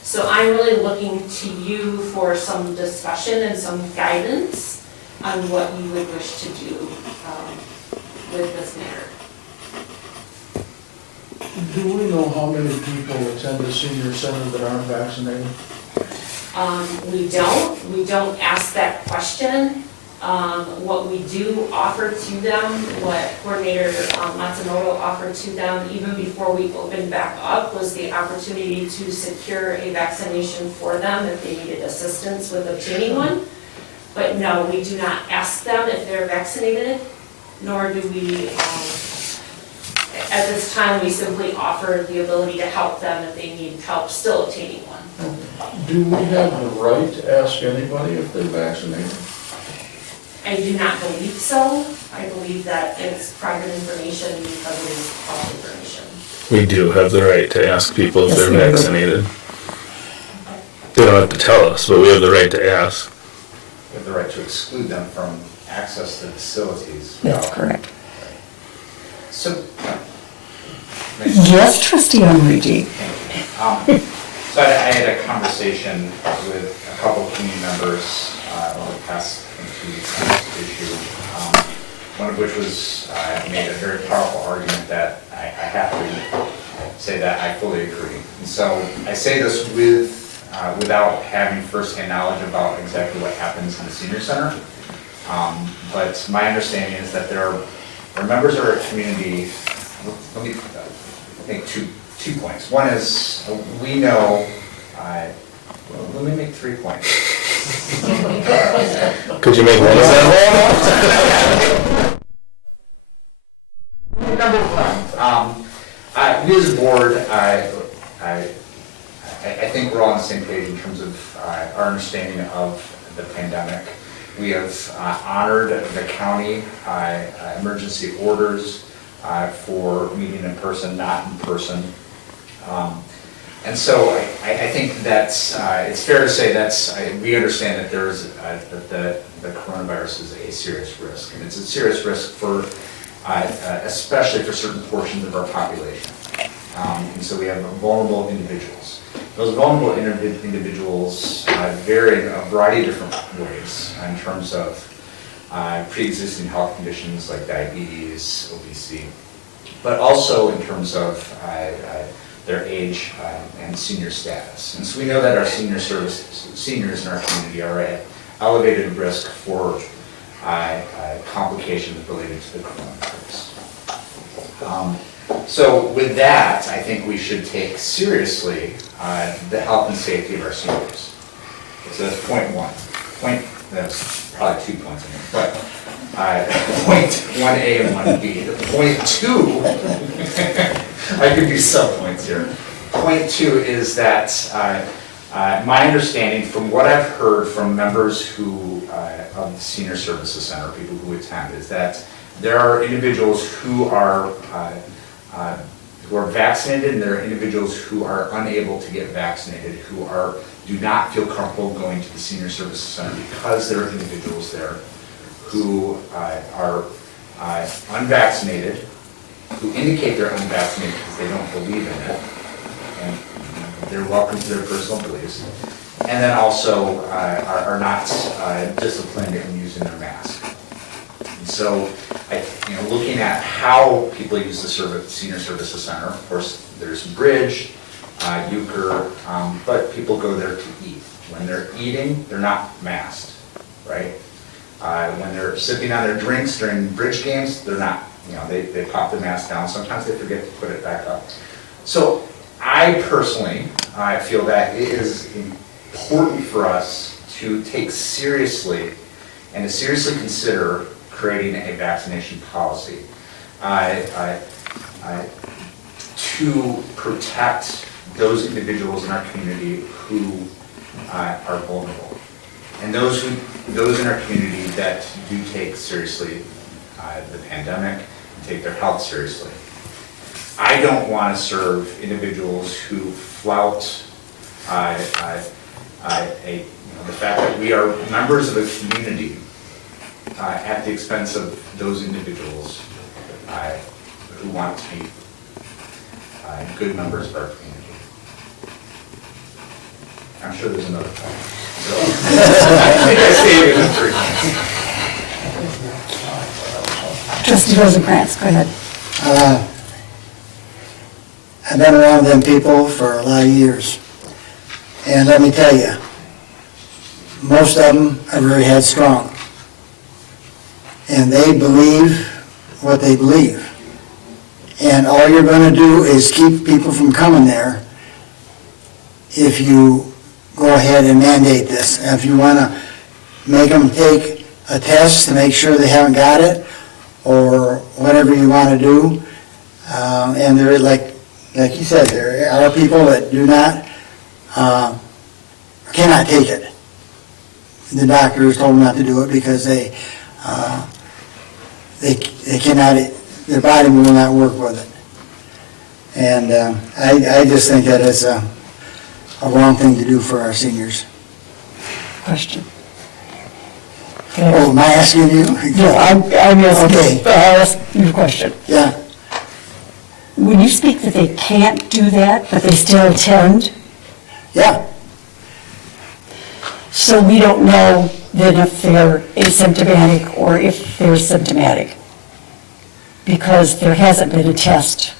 So I'm really looking to you for some discussion and some guidance on what you would wish to do with this matter. Do we know how many people attend the senior center that aren't vaccinated? We don't ask that question. What we do offer to them, what Coordinator Matsumoto offered to them even before we opened back up, was the opportunity to secure a vaccination for them if they needed assistance with obtaining one. But no, we do not ask them if they're vaccinated, nor do we, at this time, we simply offer the ability to help them if they need help still obtaining one. Do we have the right to ask anybody if they're vaccinated? I do not believe so. I believe that it's private information because it is public information. We do have the right to ask people if Yes, they're we do. vaccinated. They don't have to tell us, but we have the right to ask. We have the right to exclude them from access to facilities. That's correct. So, Yes, trustee Amriti. So I had a conversation with a couple of community members over the past 2 weeks on this issue, one of which was, made a very powerful argument that I have to say that I fully agree. And so I say this without having firsthand knowledge about exactly what happens in the senior center. But my understanding is that there are members of our community, let me make two points. One is, we know, let me make 3 points. Could you make one of them? Number one, we as a board, I think we're all on the same page in terms of our understanding of the pandemic. We have honored the county emergency orders for meeting in person, not in person. And so I think that's, it's fair to say we understand that there's, that the coronavirus is a serious risk. And it's a serious risk for, especially for certain portions of our population. And so we have vulnerable individuals. Those vulnerable individuals vary in a variety of different ways in terms of pre-existing health conditions like diabetes, obesity, but also in terms of their age and senior status. And so we know that our seniors in our community are at elevated risk for complications related to the coronavirus. So with that, I think we should take seriously the health and safety of our seniors. So that's point one. That's probably 2 points in here, but point 1A and 1B. The point 2, I could do sub-points here. Point 2 is that my understanding from what I've heard from members who of the Senior Services Center, people who attend, is that there are individuals who are vaccinated, and there are individuals who are unable to get vaccinated, who do not feel comfortable going to the Senior Services Center because there are individuals there who are unvaccinated, who indicate they're unvaccinated because they don't believe in it, and they're welcome to their personal beliefs, and then also are not disciplined in using their mask. And so, looking at how people use the Senior Services Center, of course, there's Bridge, Euchre, but people go there to eat. When they're eating, they're not masked, right? When they're sipping on their drinks during Bridge games, they're not, they pop the mask down. Sometimes they forget to put it back up. So I personally, feel that it is important for us to take seriously and to seriously consider creating a vaccination policy to protect those individuals in our community who are vulnerable, and those in our community that do take seriously the pandemic and take their health seriously. I don't want to serve individuals who flout the fact that we are members of a community at the expense of those individuals who want to be good members of our community. I'm sure there's another point. So, I think I saved it in 3 points. Trustee Rosencrantz, go ahead. I've been around them people for a lot of years. And let me tell you, most of them are very headstrong. And they believe what they believe. And all you're going to do is keep people from coming there if you go ahead and mandate this. If you want to make them take a test to make sure they haven't got it, or whatever you want to do. And there, like you said, there are people that do not, cannot take it. The doctors told them not to do it because they cannot, their body will not work with it. And I just think that it's a wrong thing to do for our seniors. Question. Oh, am I asking you? Yeah, I'm asking, Okay. I'll ask you a question. Yeah. when you speak that they can't do that, but they still attend, Yeah, so we don't know then if they're asymptomatic or if they're symptomatic, because there hasn't been a test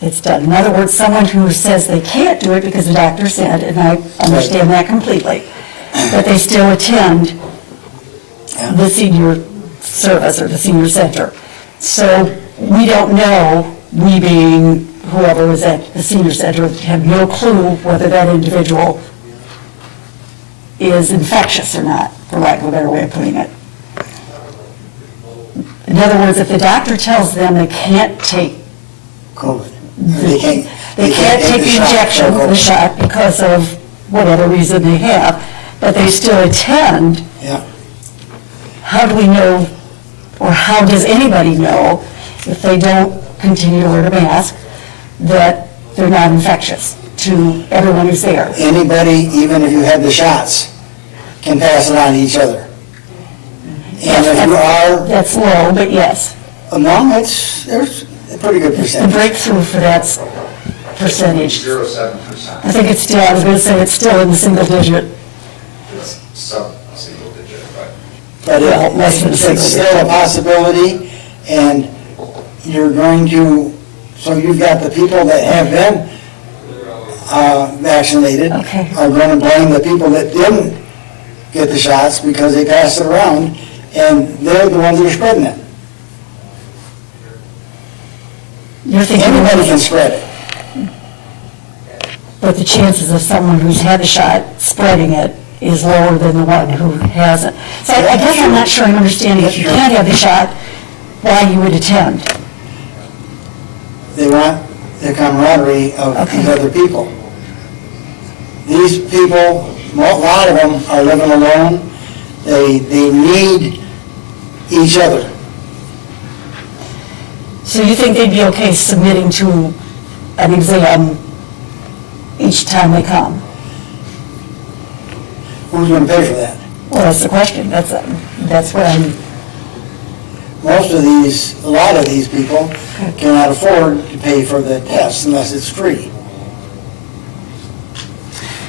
that's done. In other words, someone who says they can't do it because the doctor said, and I understand that completely, but they still attend the senior service or the senior center. So we don't know, we being whoever was at the senior center, have no clue whether that individual is infectious or not, for lack of a better way of putting it. In other words, if the doctor tells them they can't take COVID. they can't take the injection, the shot, because of whatever reason they have, but they still attend, Yeah, how do we know, or how does anybody know, if they don't continue to wear a mask, that they're not infectious to everyone who's there? anybody, even if you had the shots, can pass it on to each other. And if you are That's low, but yes. among, there's a pretty good The percentage. breakthrough for that percentage, 0.07%. I think it's still, I was going to say, it's still in the single digit. It's sub-single digit, but But Well, less than a single it's still a possibility, and you're going to, so you've got the people that have been vaccinated Okay. are going to blame the people that didn't get the shots because they passed it around, and they're the ones that are spreading it. You're thinking, Anybody can spread it. but the chances of someone who's had the shot spreading it is lower than the one who hasn't. So I guess I'm not sure I'm understanding, if you can't have the shot, why you would attend. They want the camaraderie of these Okay. other people. These people, a lot of them are living alone. They need each other. So you think they'd be okay submitting to an exam each time they come? Who's going to pay for that? Well, that's the question, that's what I'm, Most of these, a lot of these people cannot afford to pay for the test unless it's free.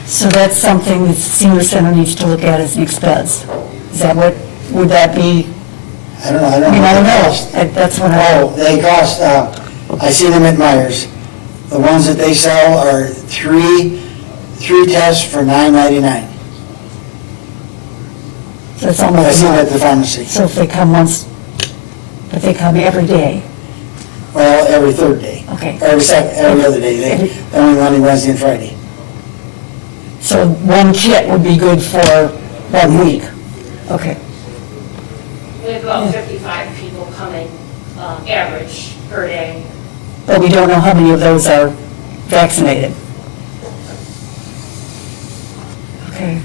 so that's something the senior center needs to look at as an expense. Is that what, would that be, I don't know, I I don't mean, I don't know. know, that's what I, Oh, they cost, I see them at Myers. The ones that they sell are three tests for $9.99. so it's I almost see them at not. the pharmacy. So if they come once, but they come every day, Well, every third day. okay. Every other day. They only Monday, Wednesday, and Friday. So one kit would be good for 1 week? Okay. We have about 55 people coming, average per day. But we don't know how many of those are vaccinated. Okay.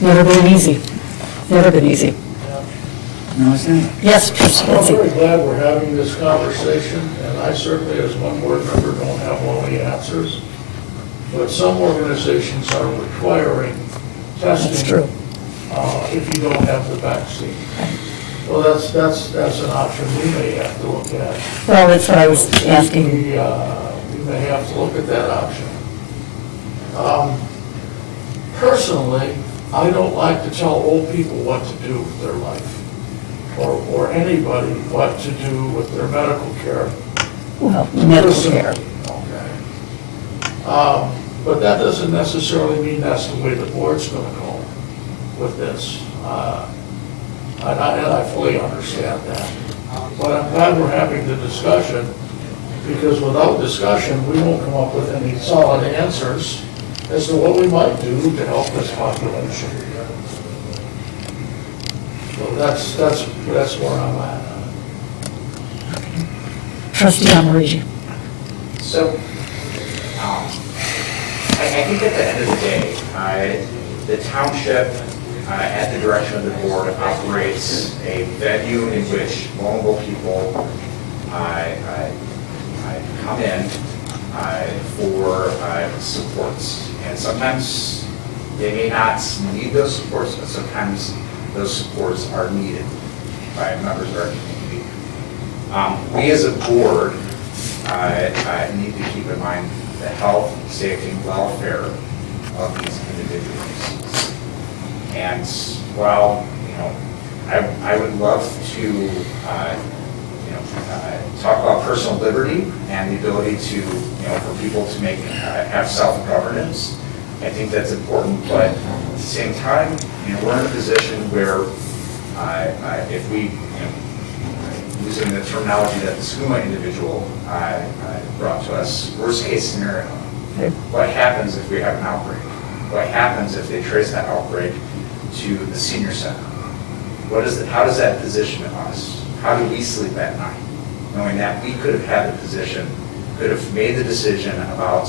Never been easy. Never been easy. No, it's not. Yes, Trustee I'm Lindsay. very glad we're having this conversation, and I certainly, as one board member, don't have all the answers. But some organizations are requiring testing. That's true. If you don't have the vaccine. Well, that's an option we may have to look at. Well, that's what I was asking. We may have to look at that option. Personally, I don't like to tell old people what to do with their life, or anybody what to do with their medical care. Well, medical care. Okay. But that doesn't necessarily mean that's the way the board's gonna go with this. And I fully understand that. But I'm glad we're having the discussion, because without discussion, we won't come up with any solid answers as to what we might do to help this population. So that's where I'm at. Trustee Amarigi. So, I think at the end of the day, the township, at the direction of the board, operates a venue in which vulnerable people come in for supports. And sometimes They may not need those supports, but sometimes those supports are needed by members of our community. We as a board need to keep in mind the health, safety, and welfare of these individuals. And while, I would love to, talk about personal liberty and the ability to, for people to have self-governance, I think that's important, but at the same time, we're in a position where if we, using the terminology that the SCUMA individual brought to us, worst case scenario, what happens if we have an outbreak? What happens if they trace that outbreak to the senior center? How does that position us? How do we sleep at night? Knowing that we could have had the position, could have made the decision about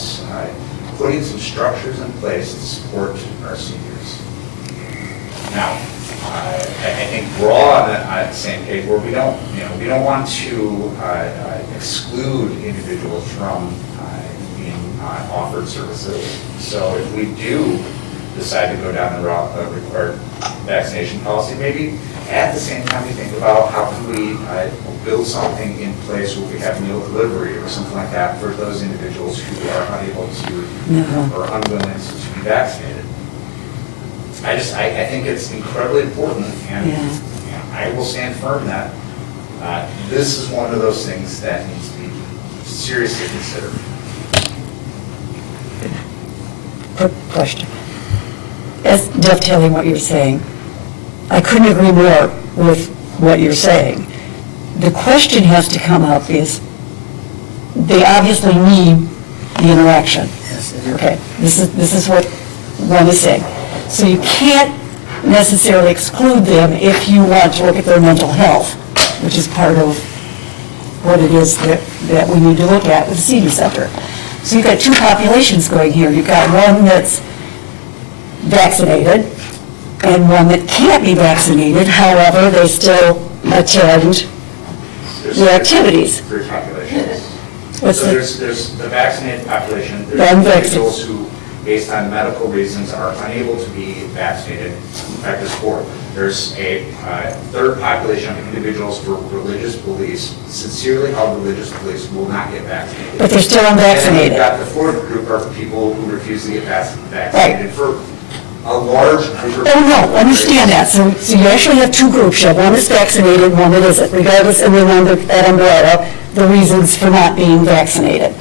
putting some structures in place to support our seniors. Now, I think we're all on the same page where we don't want to exclude individuals from being offered services. So if we do decide to go down the route of required vaccination policy, maybe at the same time we think about how can we build something in place where we have meal delivery or something like that for those individuals who are unable to or unwilling to be vaccinated. I think it's incredibly important, and I will stand firm that this is one of those things that needs to be seriously considered. Quick question. As dovetailing what you're saying, I couldn't agree more with what you're saying. The question has to come up is, they obviously need the interaction. Yes. Okay, this is what one is saying. So you can't necessarily exclude them if you want to look at their mental health, which is part of what it is that we need to look at with the senior center. So you've got two populations going here. You've got one that's vaccinated and one that can't be vaccinated, however, they still attend the activities. Three populations. What's So the- there's the vaccinated population, The there's unvaccinated. individuals who, based on medical reasons, are unable to be vaccinated. In fact, there's four. There's a third population of individuals for religious beliefs, sincerely held religious beliefs, will not get vaccinated. But they're still And then unvaccinated. you've got the fourth group are people who refuse to get vaccinated. For a large group of. Oh, no, understand that. So you actually have two groups. You have one that's vaccinated, one that isn't, regardless, and then under that umbrella, the reasons for not being vaccinated.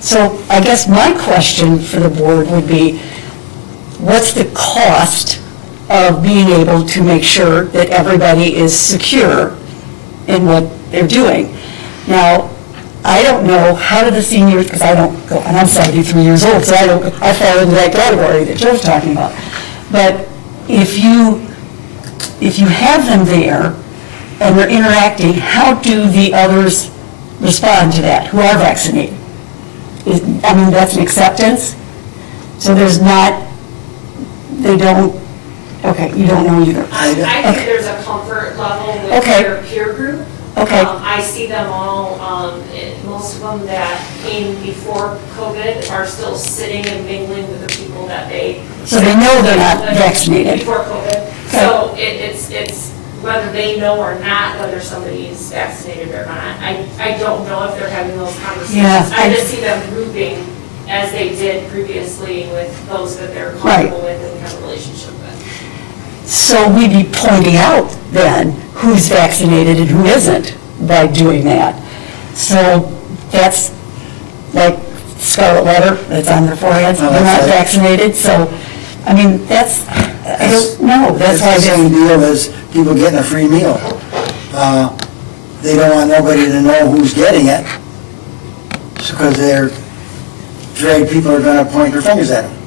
So I guess my question for the board would be, what's the cost of being able to make sure that everybody is secure in what they're doing? Now, I don't know, how do the seniors, because I don't go, and I'm 73 years old, so I fall into that category that Joe's talking about. But if you have them there and they're interacting, how do the others respond to that, who are vaccinated? I mean, that's an acceptance? So there's not, they don't, okay, you don't know either. I think Okay. there's a comfort level with Okay. their peer group. Okay. I see them all, most of them that came before COVID are still sitting and mingling with the people that they. So they know they're not vaccinated. Before COVID. So it's whether they know or not whether somebody is vaccinated or not. I don't know if they're having those conversations. Yeah, I just see them grouping as they did previously with those that they're Right. comfortable with and have a relationship with. So we'd be pointing out then who's vaccinated and who isn't by doing that. So that's like scarlet letter that's on their foreheads, they're not vaccinated, so, I mean, that's, I don't know, that's why It's the they, same deal as people getting a free meal. They don't want nobody to know who's getting it, because they're afraid people are gonna point their fingers at them.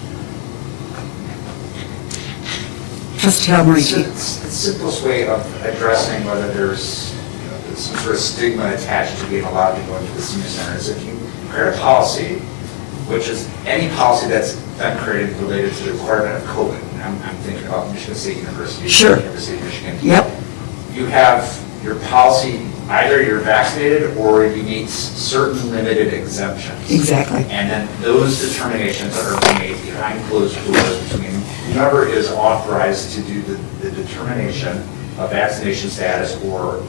just tell It's Marie. the simplest way of addressing whether there's some sort of stigma attached to being allowed to go into the senior center is if you create a policy, which is any policy that's been created related to the requirement of COVID. I'm thinking about Michigan State University. Sure. University of Michigan. Yep. You have your policy, either you're vaccinated or you meet certain limited exemptions. Exactly. And then those determinations are made behind closed doors between whoever is authorized to do the determination of vaccination status or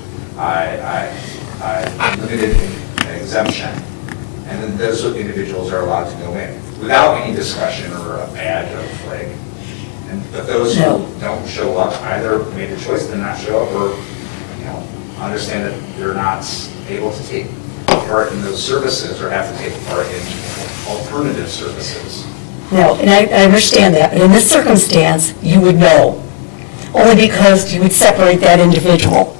limited exemption. And then those individuals are allowed to go in without any discussion or a badge of like, but those who don't show up either made the choice to not show up or, understand that they're not able to take part in those services or have to take part in alternative services. No, and I understand that, but in this circumstance, you would know, only because you would separate that individual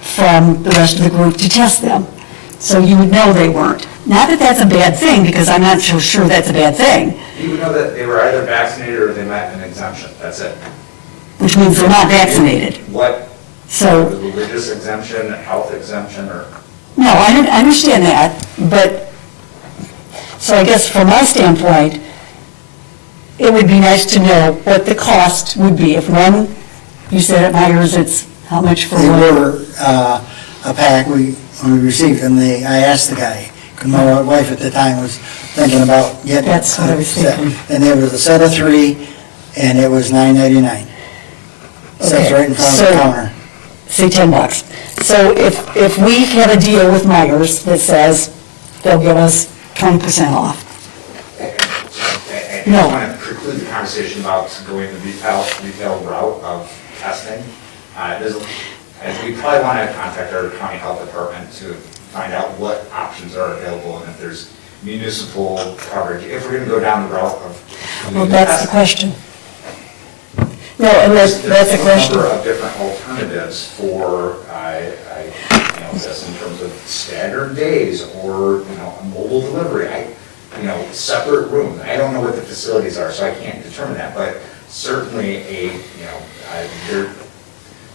from the rest of the group to test them. So you would know they weren't. Not that that's a bad thing, because I'm not so sure that's a bad thing. You would know that they were either vaccinated or they met an exemption, that's it. Which means they're not vaccinated. What, So, religious exemption, health exemption, or? no, I understand that, but, so I guess from my standpoint, it would be nice to know what the cost would be. If one, you said at Myers, it's how much for They one? were a pack, when we received them, I asked the guy, because my wife at the time was thinking about getting. That's what I was thinking. And there was a set of 3, and it was $9.99. Sits right in front of the counter. Say $10. So if we have a deal with Myers that says they'll give us 20% off. I No. don't want to preclude the conversation about going the retail route of testing. We probably want to contact our county health department to find out what options are available and if there's municipal coverage. If we're going to go down the route of. Well, that's the question. No, and that's a question. There's a number of different alternatives for, this in terms of staggered days or, a mobile delivery. Separate rooms. I don't know what the facilities are, so I can't determine that, but certainly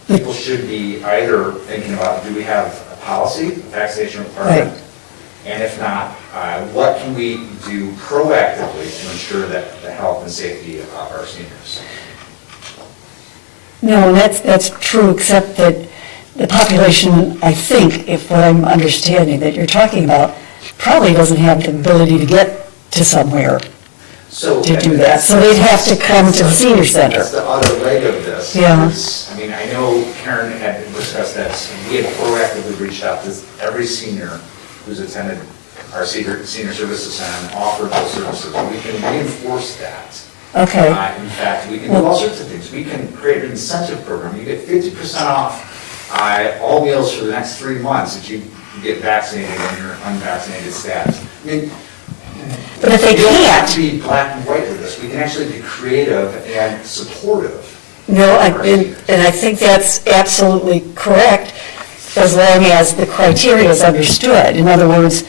people should be either thinking about, do we have a policy, vaccination requirement? Right. And if not, what can we do proactively to ensure that the health and safety of our seniors? No, that's true, except that the population, I think, if what I'm understanding that you're talking about, probably doesn't have the ability to get to somewhere So to do that. So they'd have to come to the senior center. That's the other leg of this. Yeah. I know Karen had discussed that, we had proactively reached out to every senior who's attended our senior services center and offered those services. We can reinforce that. Okay. In fact, we can do all sorts of things. We can create an incentive program. You get 50% off all meals for the next 3 months if you get vaccinated on your unvaccinated status. But if they we don't have can't. to be black and white with this. We can actually be creative and supportive. No, and I think that's absolutely correct, as long as the criteria is understood. In other words,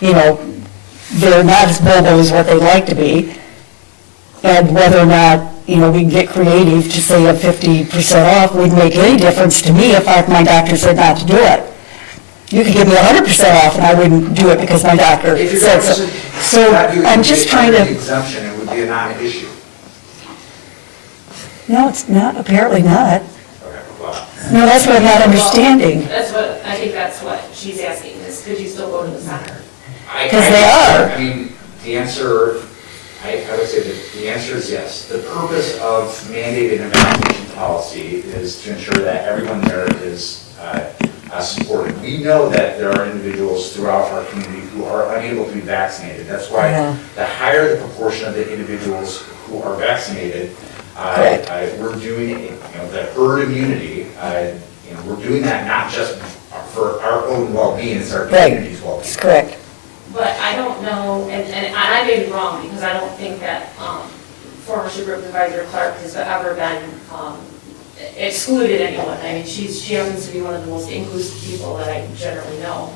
they're not as bobo as what they'd like to be, and whether or not, we can get creative to say a 50% off wouldn't make any difference to me if my doctor said not to do it. You could give me 100% off and I wouldn't do it because my doctor If you're said so. So I'm just trying to, exemption, it would be a non-issue. no, it's not, apparently not. Okay, well, No, that's what I'm not understanding. I think that's what she's asking, is could you still go to the center? Because they are. The answer, I would say that the answer is yes. The purpose of mandating a vaccination policy is to ensure that everyone there is supported. We know that there are individuals throughout our community who are unable to be vaccinated. That's why the higher the proportion of the individuals who are vaccinated, we're doing the herd immunity. We're doing that not just for our own well-being, it's our community's well-being. That's correct. But I don't know, and I may be wrong, because I don't think that former Supervisor Clark has ever been excluded anyone. I mean, she happens to be one of the most inclusive people that I generally know.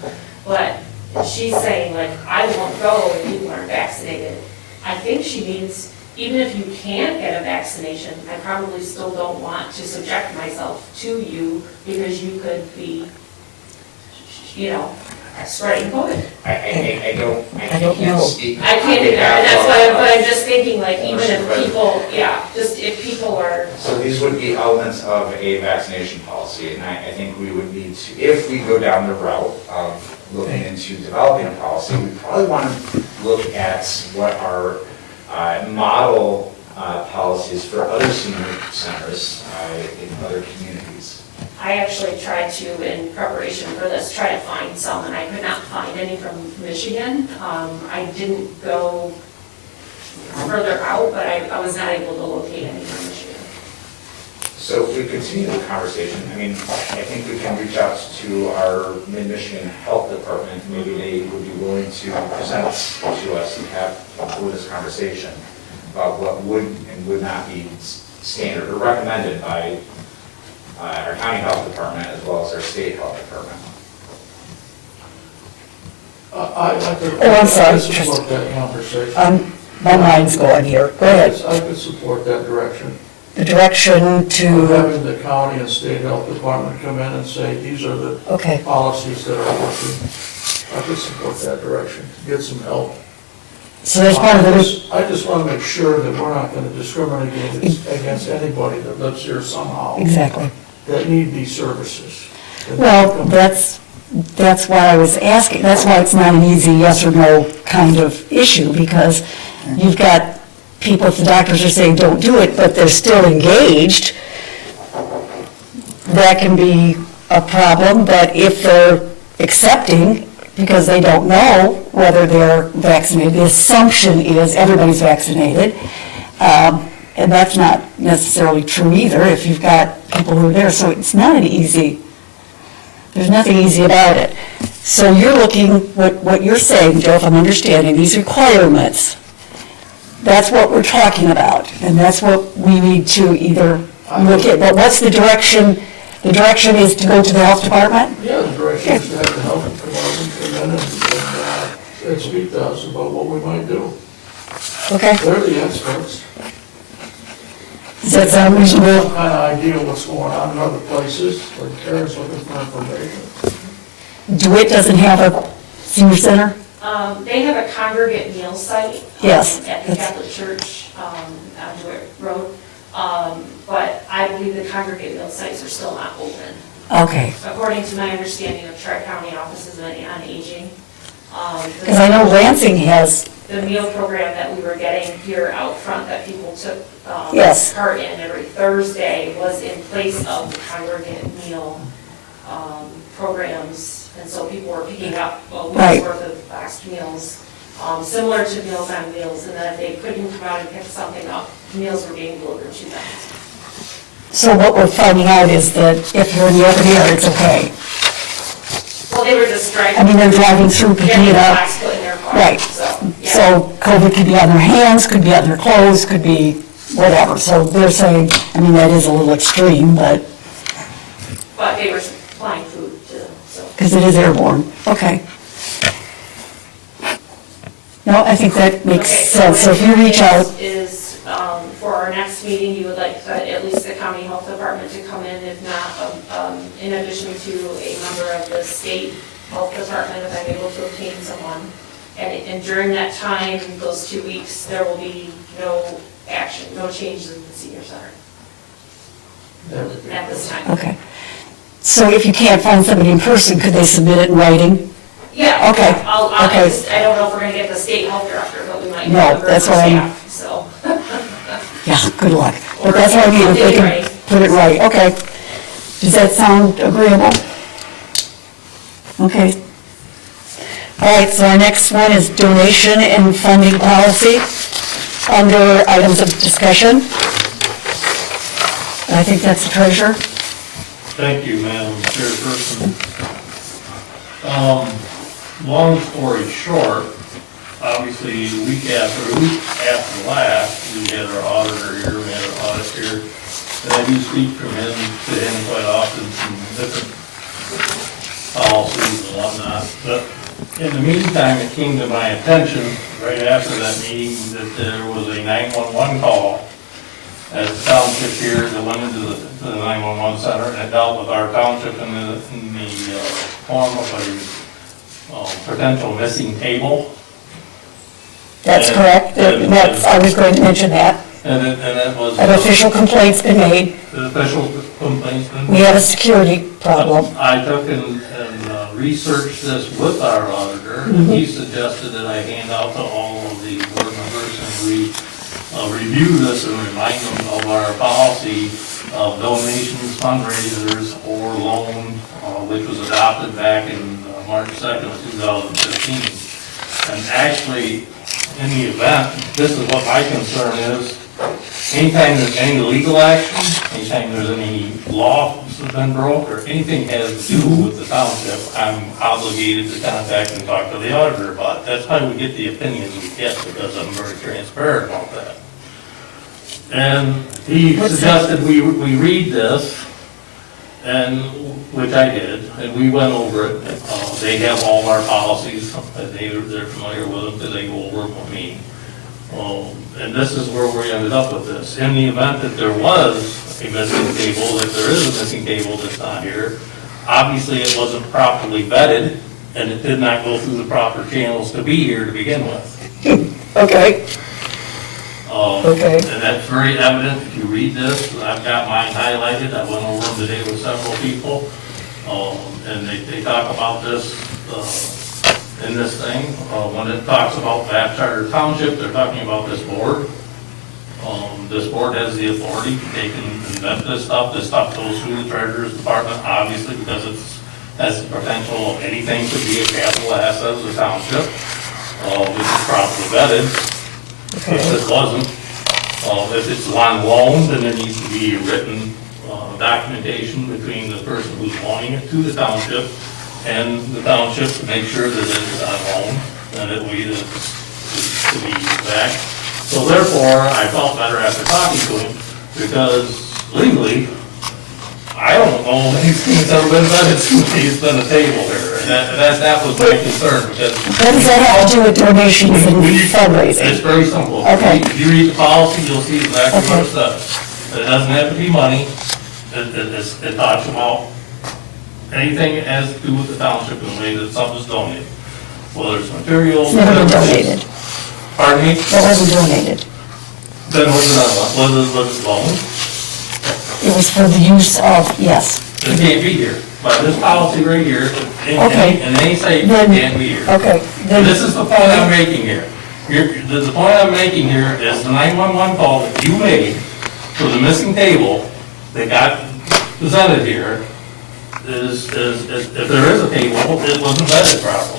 But she's saying, like, I won't go if people aren't vaccinated. I think she means, even if you can't get a vaccination, I probably still don't want to subject myself to you because you could be, spreading COVID. I don't know. can't speak. I can't on either, and that's why, behalf but of- I'm just thinking, like, even if people, yeah, just if people are, So these would be elements of a vaccination policy, and I think we would need to, if we go down the route of looking into developing a policy, we probably want to look at what our model policies for other senior centers in other communities. I actually tried to, in preparation for this, try to find some, and I could not find any from Michigan. I didn't go further out, but I was not able to locate any from Michigan. So if we continue the conversation, I mean, I think we can reach out to our Mid-Michigan Health Department. Maybe they would be willing to present to us and have this conversation about what would and would not be standard or recommended by our county health department as well as our state health department. I'm sorry, I support that conversation. My mind's going here. Go ahead. I could support that direction. The direction Of to, having the county and state health department come in and say, these are the okay, policies that are working. I could support that direction, get some help. so that's part of the, I just want to make sure that we're not going to discriminate against anybody that lives here somehow, exactly. that need these services. Well, that's why I was asking, that's why it's not an easy yes or no kind of issue, because you've got people, if the doctors are saying don't do it, but they're still engaged, that can be a problem, but if they're accepting, because they don't know whether they're vaccinated, the assumption is everybody's vaccinated, and that's not necessarily true either if you've got people who are there, so it's not an easy, there's nothing easy about it. So you're looking, what you're saying, Joe, if I'm understanding, these requirements, that's what we're talking about, and that's what we need to either look at, but what's the direction? The direction is to go to the health department? Yeah, the direction is to have the health department come in and speak to us about what we might do. Okay, They're the experts. does that sound reasonable? Some kind of idea what's going on in other places, like Karen's looking for information. DeWitt doesn't have a senior center? They have a congregate meal site. Yes. At the Catholic Church, on DeWitt Road. But I believe the congregate meal sites are still not open, Okay, according to my understanding of Tri-County Offices on Aging. because I know Lansing has, The meal program that we were getting here out front that people took Yes. part in every Thursday was in place of the congregate meal programs. And so people were picking up a Right. week's worth of boxed meals, similar to Meals on Wheels. And then if they couldn't come out and pick something up, meals were being delivered to them. so what we're finding out is that if you're in the open air, it's okay. Well, they were just driving. I mean, they're driving through, picking Getting it the up. box put in their car. Right. So, yeah. So COVID could be on their hands, could be on their clothes, could be whatever. So they're saying, I mean, that is a little extreme, but, But they were supplying food to them, so. because it is airborne. Okay. No, I think that makes Okay, sense. So what if you reach out, Is, for our next meeting, you would like at least the county health department to come in, if not, in addition to a member of the state health department, if I'm able to obtain someone. And during that time, those 2 weeks, there will be no action, no changes in the senior center at this time. okay. So if you can't find somebody in person, could they submit it in writing? Yeah. Okay, okay. I don't know if we're gonna get the state health director, but we might. No, get a member that's of what I'm- staff, So. Yeah, good luck. But that's what I mean, if they can put it right. Okay. Does that sound agreeable? Okay. All right, so our next one is donation and funding policy under items of discussion. I think that's the treasurer. Thank you, Madam Chairperson. Long story short, obviously, the week after last, we had our auditor here, we had our audit here. And I do speak from him to him quite often, some different policies and whatnot. But in the meantime, it came to my attention, right after that meeting, that there was a 911 call at the township here that went into the 911 center, and it dealt with our township in the form of potential missing table. That's And- correct. and- That's, I was going to mention that. And it was. An official complaint's been made. The official complaint's been. We have a security problem. I took and researched this with our auditor, and he suggested that I hand out to all of the board members and we review this and remind them of our policy of donations, fundraisers, or loan, which was adopted back in March 2nd of 2015. And actually, in the event, this is what my concern is, anytime there's any legal action, anytime there's any law that's been broke, or anything has to do with the township, I'm obligated to contact and talk to the auditor about it. That's how we get the opinions we get, because I'm very transparent about that. And he suggested we read this, and, which I did, and we went over it. They have all our policies, they're familiar with them, because they go over them with me. And this is where we ended up with this. In the event that there was a missing table, if there is a missing table that's not here, obviously it wasn't properly vetted, and it did not go through the proper channels to be here to begin with. Okay. Okay. And that's very evident if you read this. I've got mine highlighted. I went over them today with several people. And they talk about this in this thing. When it talks about Bath Charter Township, they're talking about this board. This board has the authority to take and invent this stuff. This stuff goes through the treasurer's department, obviously, because it has the potential of anything could be a capital asset of the township, which is properly vetted. If it wasn't, if it's on loan, then there needs to be written documentation between the person who's loaning it to the township and the township to make sure that it is on loan and it will to be back. So therefore, I felt better after talking to him, because legally, I don't know if anything's ever been vetted since he's been a table here. And that was my concern, because. What does that have to do with donations and fundraising? It's very simple. Okay. If you read the policy, you'll see exactly what it says. It doesn't have to be money. It talks about anything that has to do with the township in the way that something's donated. Whether it's materials. It's never been donated. Pardon me? That wasn't donated. Then what's it on? Was it loaned? It was for the use of, yes. It can't be here. But this policy right here, Okay. and they say it Then- can't be here. Okay. And this is the point I'm making here. The point I'm making here is the 911 call that you made for the missing table that got presented here is if there is a table, it wasn't vetted properly.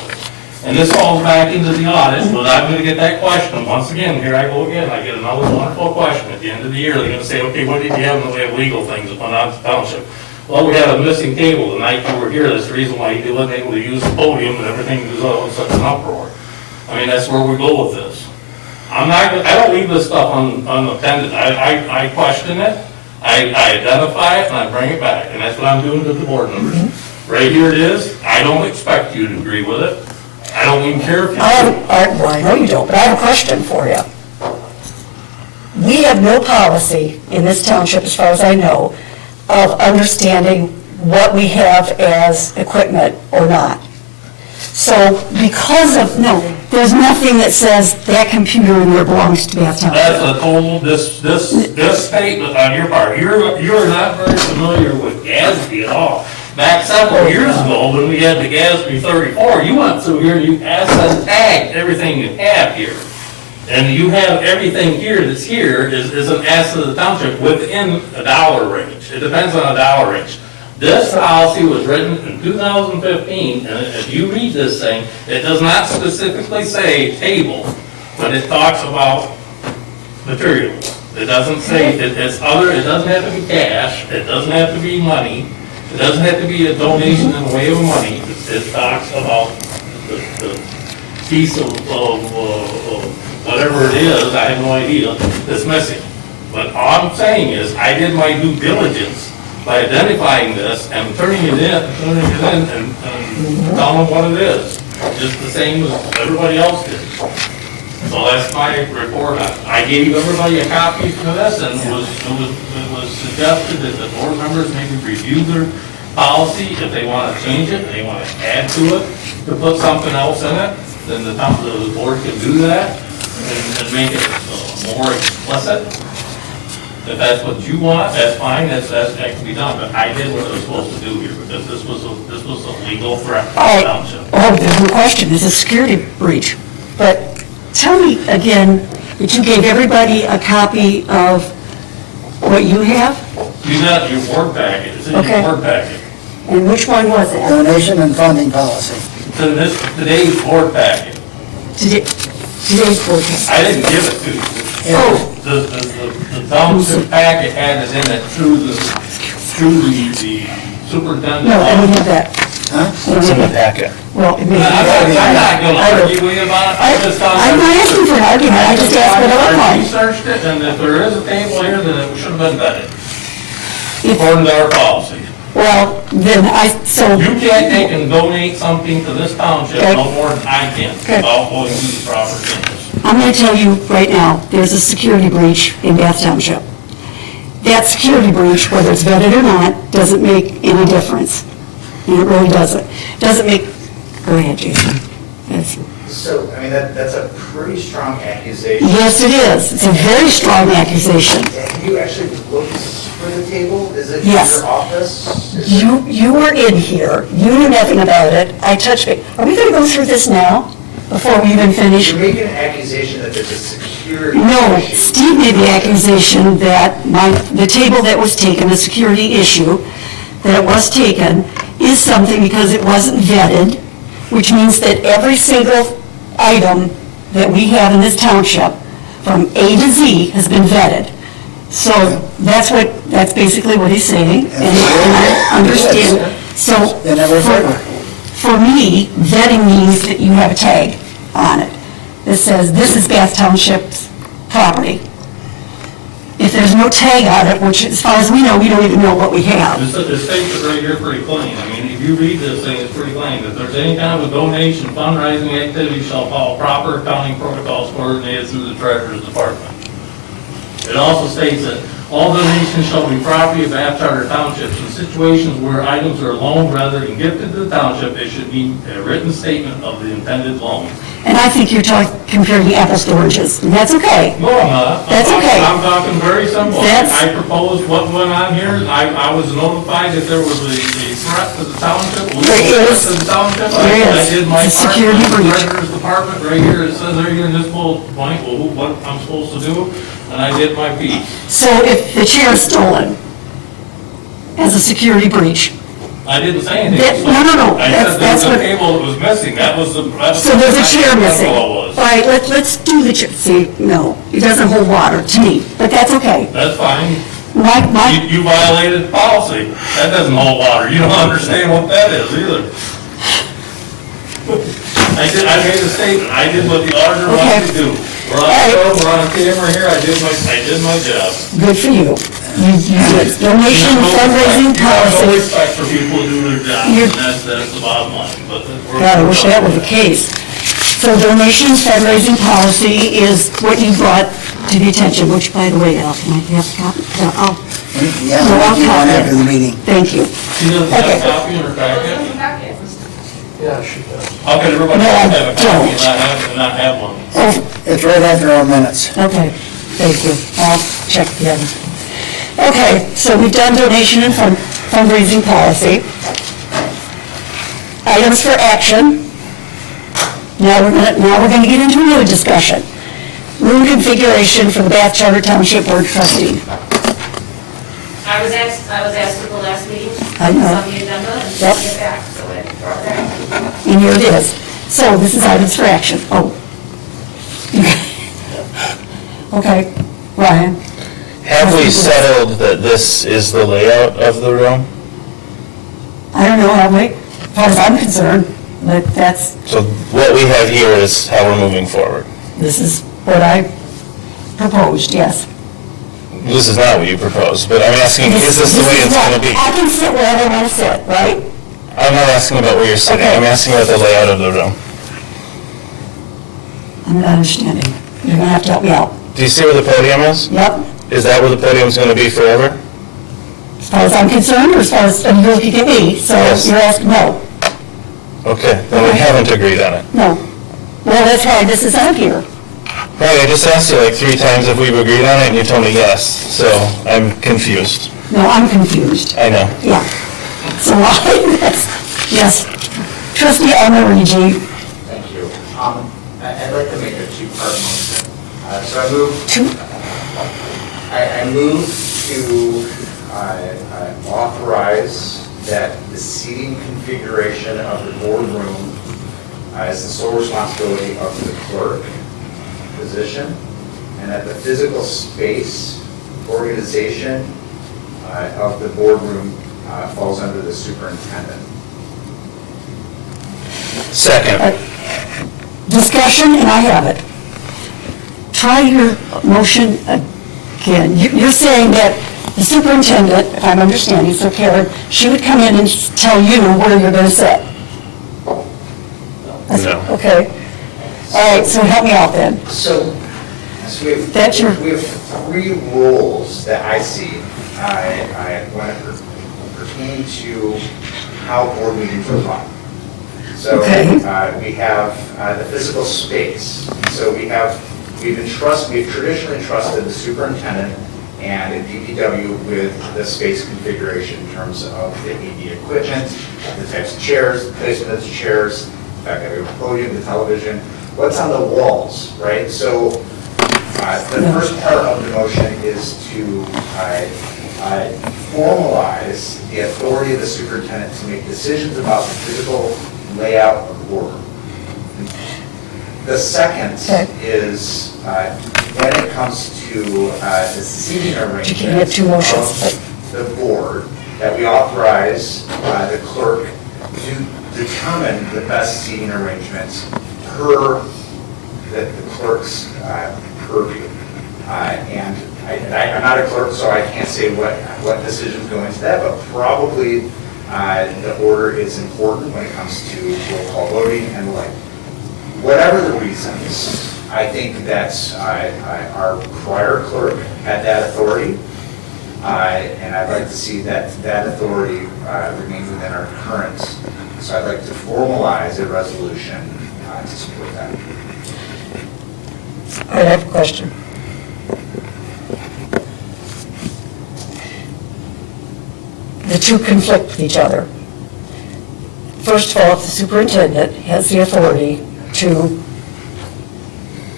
And this falls back into the audit, but I'm gonna get that question, once again, here I go again, I get another wonderful question at the end of the year, they're gonna say, okay, what did you have in the way of legal things upon the township? Well, we had a missing table the night you were here, that's the reason why you wasn't able to use the podium and everything was all such an uproar. I mean, that's where we go with this. I don't leave this stuff unattended, I question it, I identify it, and I bring it back, and that's what I'm doing to the board members. Right here it is, I don't expect you to agree with it, I don't even care if you do. Well, I know you don't, but I have a question for you. We have no policy in this township, as far as I know, of understanding what we have as equipment or not. So because of, no, there's nothing that says that computer in there belongs to Bath Township. That's a total, this statement on your part, you're not very familiar with GASB at all. Back several years ago, when we had the GASB 34, you went through here, you asset tagged everything you have here. And you have everything here that's here is an asset of the township within a dollar range. It depends on a dollar range. This policy was written in 2015, and if you read this thing, it does not specifically say table, but it talks about materials. It doesn't say, it's other, it doesn't have to be cash, it doesn't have to be money, it doesn't have to be a donation in the way of money. It talks about the piece of whatever it is, I have no idea, that's missing. But all I'm saying is, I did my due diligence by identifying this and turning it in and telling them what it is, just the same as everybody else did. So that's my report. I gave everybody a copy of this, and it was suggested that the board members maybe review policy, if they want to change it, they want to add to it, to put something else in it, then the board can do that and make it more explicit. If that's what you want, that's fine, that can be done, but I did what I was supposed to do here, because this was a legal threat to the township. Oh, there's no question, it's a security breach. But tell me again, that you gave everybody a copy of what you have? You got your board packet, it's in your Okay. board packet. And which one was it? Donation and funding policy. So today's board packet, Today's board packet. I didn't give it to you. Oh, The township packet had it in it through the superintendent. no, I don't have that. Huh? It's in the packet. Well, it may be. I'm not gonna argue with you about it, I just thought. I'm not asking for an argument, I just asked what it looked I like. researched it, and if there is a table here, then it should have been vetted, according to our policy. Well, then so, You can't take and donate something to this township Okay. no more than I can, Okay. without going through the proper channels. I'm going to tell you right now, there's a security breach in Bath Township. That security breach, whether it's vetted or not, doesn't make any difference. And it really doesn't. Doesn't make, go ahead, Jason. Yes. So, I mean, that's a pretty strong accusation. Yes, it is. It's a very strong accusation. Have you actually looked for the table? Is it in Yes. your office? You were in here, you knew nothing about it, I touched it. Are we going to go through this now, before we even finish? You're making an accusation that there's a security No, issue. Steve made the accusation that the table that was taken, the security issue, that it was taken, is something because it wasn't vetted, which means that every single item that we have in this township, from A to Z, has been vetted. So that's basically what he's saying, and I understand. So, They never further. for me, vetting means that you have a tag on it that says, this is Bath Township's property. If there's no tag on it, which as far as we know, we don't even know what we have. It states it right here pretty plain. I mean, if you read this thing, it's pretty plain. If there's any kind of a donation, fundraising activity shall follow proper accounting protocols coordinated through the treasurer's department. It also states that all donations shall be property of Bath Charter Townships. In situations where items are loaned rather than gifted to the township, it should be a written statement of the intended loan. And I think you're comparing apples to oranges, and that's okay. No, I'm not. That's okay. I'm talking very simple. That's- I proposed what went on here. I was notified that there was a threat to the township. a legal There threat is. To the township. There is. I did my It's a part. security The breach. treasurer's department, right here, it says right here in this bullet point, what I'm supposed to do, and I did my piece. So if the chair is stolen as a security breach, I didn't say anything. That- no, I that's- said there was that's a what- table that was missing. That was the. so there's a chair missing. That's all it All was. right, let's do the chair. See, no, it doesn't hold water to me, but that's okay. That's fine. My, You violated policy. That doesn't hold water. You don't understand what that is either. I made a statement. I did what the auditor wanted to do. We're on film, we're on camera here. I did my job. good for you. You did. Donation fundraising You have no policy. respect for people who do their job, You're- and that's the bottom line. But we're- God, I wish that were the case. So donation fundraising policy is what you brought to the attention, which, by the way, Al, can I have a copy? No, I'll Yeah, No, I'll you want copy it. after the meeting. Thank you. She doesn't have Okay. a copy in her packet? Yeah, she does. How could everybody No, I have a copy don't. and not have one? Oh, It's right after our minutes. okay, thank you. I'll check the other. Okay, so we've done donation and fundraising policy. Items for action. Now we're gonna get into another discussion. Room configuration for the Bath Charter Township Board Trustee. I was asked at the last meeting. I know. It's on the agenda and Yep. get back, so I brought that. And here it is. So this is items for action. Oh. Okay, Ryan? Have we settled that this is the layout of the room? I don't know, have we? As far as I'm concerned, but So what we have here is how we're moving forward. this is what I proposed, yes. This is not what you proposed, but I'm asking, is this the way it's going to be? I can sit wherever I want to sit, right? I'm not asking about where you're sitting, Okay. I'm asking about the layout of the room. I'm not understanding. You're going to have to help me out. Do you see where the podium is? Yep, Is that where the podium's going to be forever? as far as I'm concerned, or as far as, and you're looking at me, so Yes. you're asking, no, Okay, then we haven't agreed on it. no. Well, that's why this is on here. Right, I just asked you like 3 times if we've agreed on it, and you told me yes, so I'm confused. No, I'm confused. I know. Yeah. So, yes. Trustee Amarigi, Thank you. I'd like to make a two-part motion. So I move I move to authorize that the seating configuration of the boardroom is the sole responsibility of the clerk position, and that the physical space organization of the boardroom falls under the superintendent. Second. discussion, and I have it. Try your motion again. You're saying that the superintendent, if I'm understanding, so Karen, she would come in and tell you where you're going to sit? No. Okay. All right, so help me out then. So That's your- we have 3 rules that I see when it pertain to how board meetings are run. So Okay. we have the physical space. So we've traditionally trusted the superintendent and DPW with the space configuration in terms of the AV equipment, the types of chairs, the placement of the chairs, the fact that we have a podium, the television, what's on the walls, right? So the first part of the motion is to formalize the authority of the superintendent to make decisions about the physical layout of the boardroom. The second is when it comes to the seating You can have 2 arrangement motions. of the board, that we authorize the clerk to determine the best seating arrangements per the clerk's purview. And I'm not a clerk, so I can't say what decisions go into that, but probably the order is important when it comes to roll call voting and the like. Whatever the reasons, I think that our prior clerk had that authority, and I'd like to see that authority remain within our current. So I'd like to formalize a resolution to support that. All right, I have a question. The 2 conflict with each other. First of all, if the superintendent has the authority to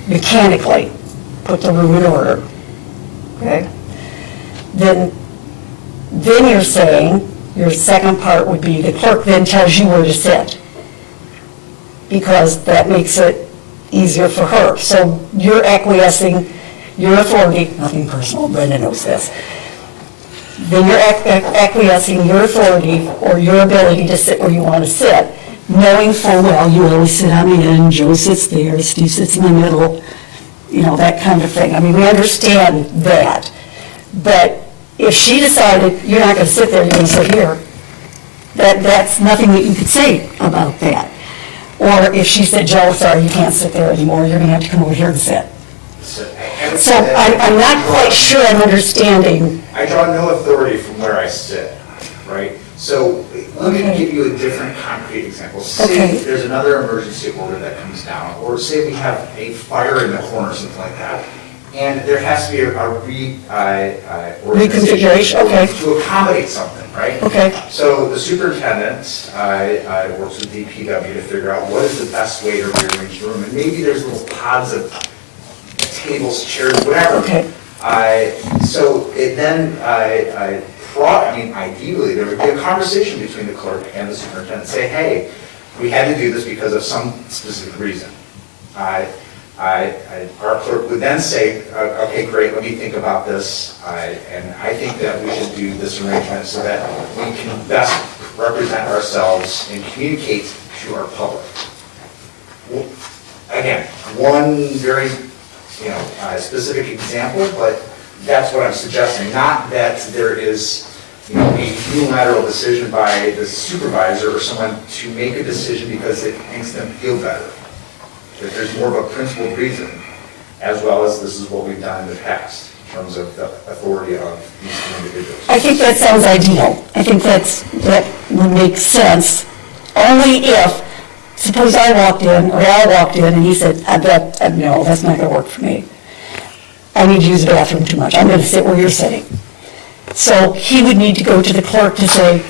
mechanically put the room in order, okay, then you're saying, your second part would be the clerk then tells you where to sit, because that makes it easier for her. So you're acquiescing your authority, nothing personal, Brenda knows this, then you're acquiescing your authority or your ability to sit where you want to sit, knowing full well you always sit on the end, Joe sits there, Steve sits in the middle, you know, that kind of thing. I mean, we understand that. But if she decided you're not going to sit there, you're going to sit here, that's nothing that you could say about that. Or if she said, Joe, sorry, you can't sit there anymore, you're going to have to come over here and sit. So I'm not quite sure I'm understanding. I draw no authority from where I sit, right? So let me give you a different concrete example. Say there's another emergency order that comes down, or say we have a fire in the corner or something like that, and there has to be a Reconfiguration, okay. to accommodate something, right? Okay. So the superintendent works with DPW to figure out what is the best way to rearrange the room, and maybe there's little pods of tables, chairs, whatever. Okay. So it then, ideally, there would be a conversation between the clerk and the superintendent, say, hey, we had to do this because of some specific reason. Our clerk would then say, okay, great, let me think about this, and I think that we should do this arrangement so that we can best represent ourselves and communicate to our public. Again, one very specific example, but that's what I'm suggesting. Not that there is a unilateral decision by the supervisor or someone to make a decision because it makes them feel better. That there's more of a principled reason, as well as this is what we've done in the past. terms of the authority of these individuals. I think that sounds ideal. I think that would make sense, only if, suppose I walked in, or Al walked in, and he said, no, that's not gonna work for me. I need to use the bathroom too much, I'm gonna sit where you're sitting. So he would need to go to the clerk to say,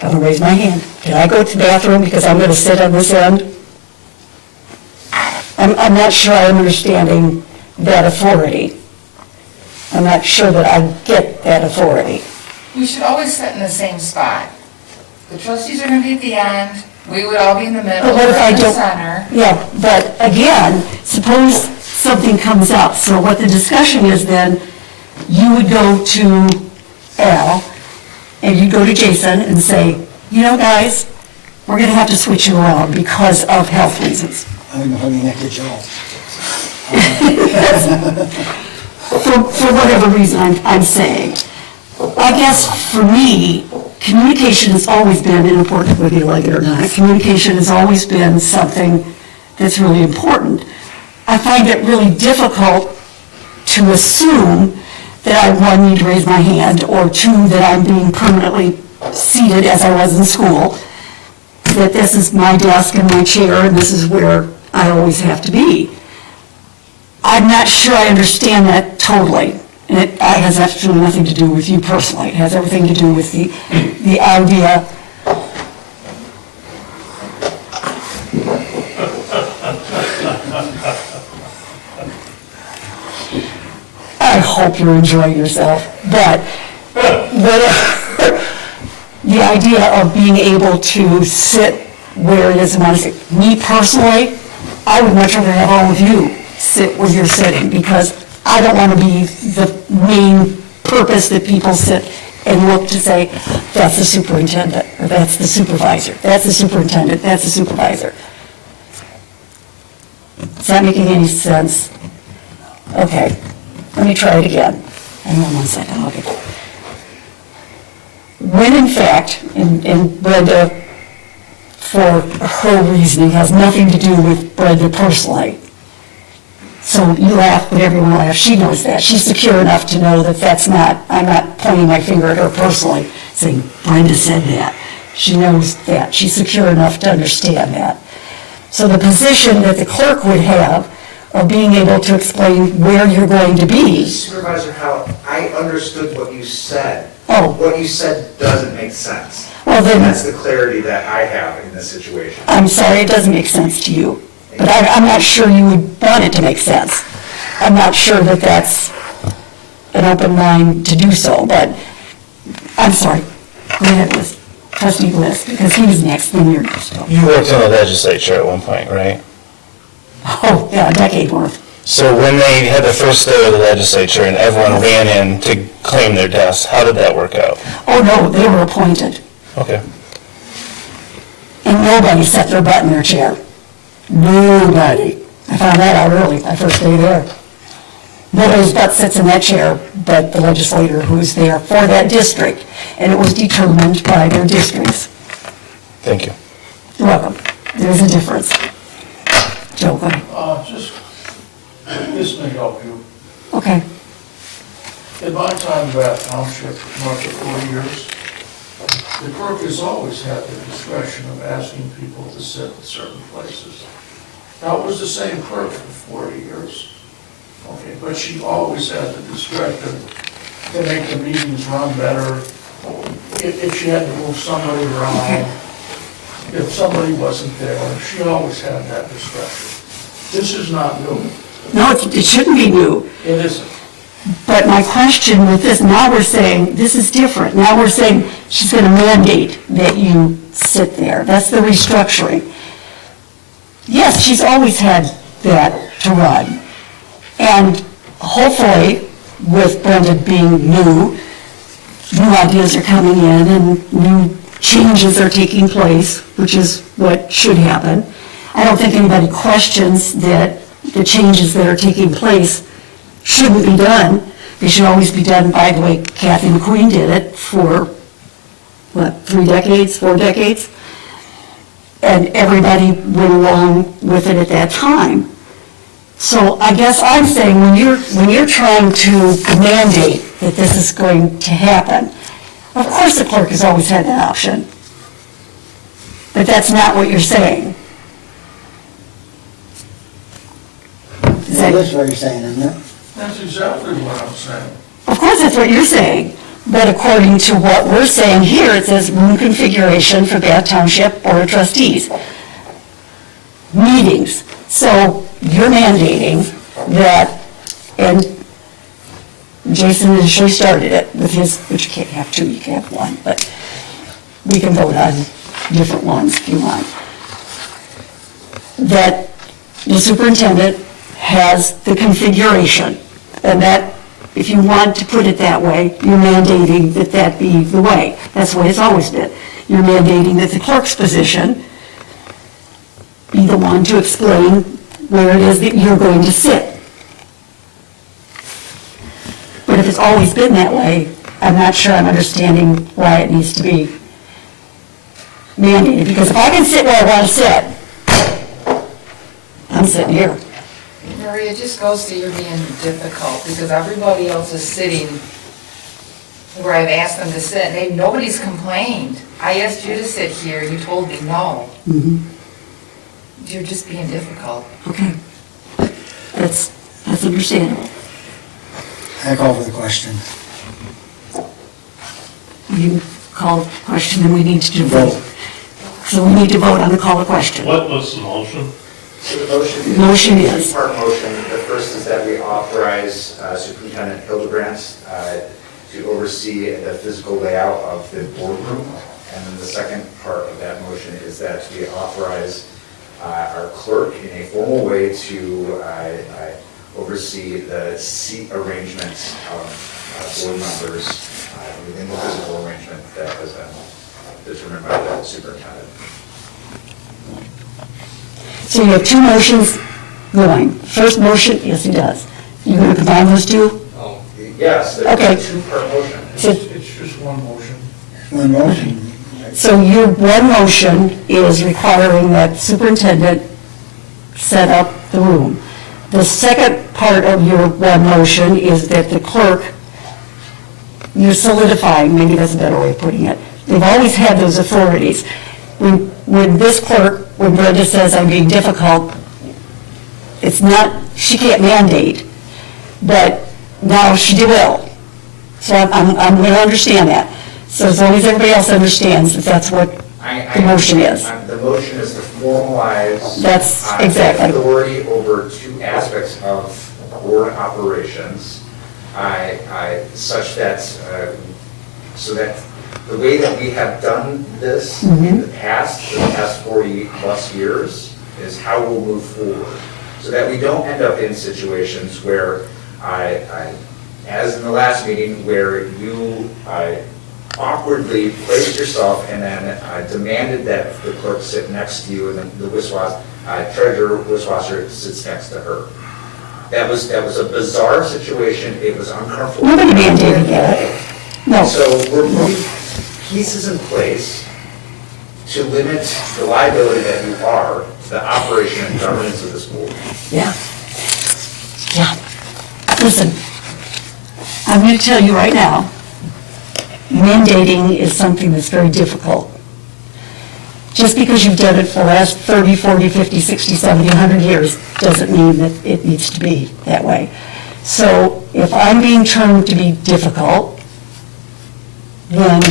I'm gonna raise my hand. Can I go to the bathroom because I'm gonna sit on this end? I'm not sure I'm understanding that authority. I'm not sure that I get that authority. We should always sit in the same spot. The trustees are gonna be at the end, we would all be in the middle, But what or if I in the don't? center. Yeah, but again, suppose something comes up. So what the discussion is then, you would go to Al, and you'd go to Jason and say, you know, guys, we're gonna have to switch you around because of health reasons. I'm holding that to Joe. For whatever reason I'm saying. I guess for me, communication has always been important, whether you like it or not. Communication has always been something that's really important. I find it really difficult to assume that I, one, need to raise my hand, or two, that I'm being permanently seated as I was in school, that this is my desk and my chair, and this is where I always have to be. I'm not sure I understand that totally. And it has absolutely nothing to do with you personally. It has everything to do with the idea. I hope you're enjoying yourself, but the idea of being able to sit where it is and want to sit. Me personally, I would much rather have all of you sit where you're sitting, because I don't want to be the main purpose that people sit and look to say, that's the superintendent, or that's the supervisor, that's the superintendent, that's the supervisor. Is that making any sense? Okay, let me try it again. Hang on 1 second, okay. When in fact, and Brenda, for her reasoning, has nothing to do with Brenda personally. So you laugh, but everyone laughs. She knows that. She's secure enough to know that that's not, I'm not pointing my finger at her personally, saying, Brenda said that. She knows that. She's secure enough to understand that. So the position that the clerk would have of being able to explain where you're going to be. Supervisor Howell, I understood what you said. Oh. What you said doesn't make sense. Well, then, And that's the clarity that I have in this situation. I'm sorry, it doesn't make sense to you. But I'm not sure you would want it to make sense. I'm not sure that that's an open mind to do so, but I'm sorry. Go ahead, Liz. Trustee Bliss, because he was next, then you're next. You worked in the legislature at one point, right? Oh, yeah, a decade worth. So when they had the first day of the legislature and everyone ran in to claim their desks, how did that work out? Oh, no, they were appointed. Okay. And nobody set their butt in their chair. Nobody. I found that out early, my first day there. Nobody's butt sits in that chair but the legislator who's there for that district. And it was determined by their districts. Thank you. You're welcome. There's a difference. Joe, go ahead. This may help you. Okay. In my time at Township, marked for 40 years, the clerk has always had the discretion of asking people to sit in certain places. Now, it was the same clerk for 40 years, okay, but she always had the discretion to make the meetings run better. If she had to move somebody around, if somebody wasn't there, she always had that discretion. This is not new. No, it shouldn't be new. It isn't. But my question with this, now we're saying, this is different. Now we're saying she's going to mandate that you sit there. That's the restructuring. Yes, she's always had that to run. And hopefully, with Brenda being new ideas are coming in and new changes are taking place, which is what should happen. I don't think anybody questions that the changes that are taking place shouldn't be done. They should always be done by the way Kathy McQueen did it for, 3 decades, 4 decades? And everybody went along with it at that time. So I guess I'm saying, when you're trying to mandate that this is going to happen, of course the clerk has always had that option. But that's not what you're saying. Is That that- is what you're saying, isn't it? That's exactly what I'm saying. Of course, that's what you're saying. But according to what we're saying here, it says room configuration for Bath Township Board of Trustees. Meetings. So you're mandating that, and Jason initially started it with his, which you can't have two, you can have one, but we can vote on different ones if you want. That the superintendent has the configuration, and that, if you want to put it that way, you're mandating that that be the way. That's the way it's always been. You're mandating that the clerk's position be the one to explain where it is that you're going to sit. But if it's always been that way, I'm not sure I'm understanding why it needs to be mandated. Because if I can sit where I want to sit, I'm sitting here. Maria, it just goes to you're being difficult, because everybody else is sitting where I've asked them to sit, and nobody's complained. I asked you to sit here, you told me no. Mhm. You're just being difficult. Okay. That's understandable. I call for the question. You call the question, and we need to vote. So we need to vote on the call of question. What was the motion? So the motion. Motion is- Two-part motion. The first is that we authorize Superintendent Hildebrand to oversee the physical layout of the boardroom. And then the second part of that motion is that we authorize our clerk in a formal way to oversee the seat arrangements of board members within the physical arrangement that has been determined by the superintendent. So you have two motions going. First motion, yes, he does. You going to combine those two? Yes, Okay. it's a two-part motion. So- It's just one motion. One motion. So your one motion is requiring that superintendent set up the room. The second part of your one motion is that the clerk, you're solidifying, maybe that's a better way of putting it. They've always had those authorities. When this clerk, when Brenda says I'm being difficult, it's not, she can't mandate, but now she will. So I'm going to understand that. So as long as everybody else understands that that's what the motion is. The motion is to formalize. That's exactly. Authority over two aspects of board operations, such that, so that the way that we have done this in the past, for the past 40-plus years, is how we'll move forward. So that we don't end up in situations where, as in the last meeting, where you awkwardly placed yourself and then demanded that the clerk sit next to you, and then the treasurer Wiswasser sits next to her. That was a bizarre situation. It was uncomfortable. Nobody mandated that. No. So we're putting pieces in place to limit the liability that you are to the operation and governance of this board. Yeah. Yeah. Listen, I'm going to tell you right now, mandating is something that's very difficult. Just because you've done it for the last 30, 40, 50, 60, 70, 100 years doesn't mean that it needs to be that way. So if I'm being termed to be difficult, then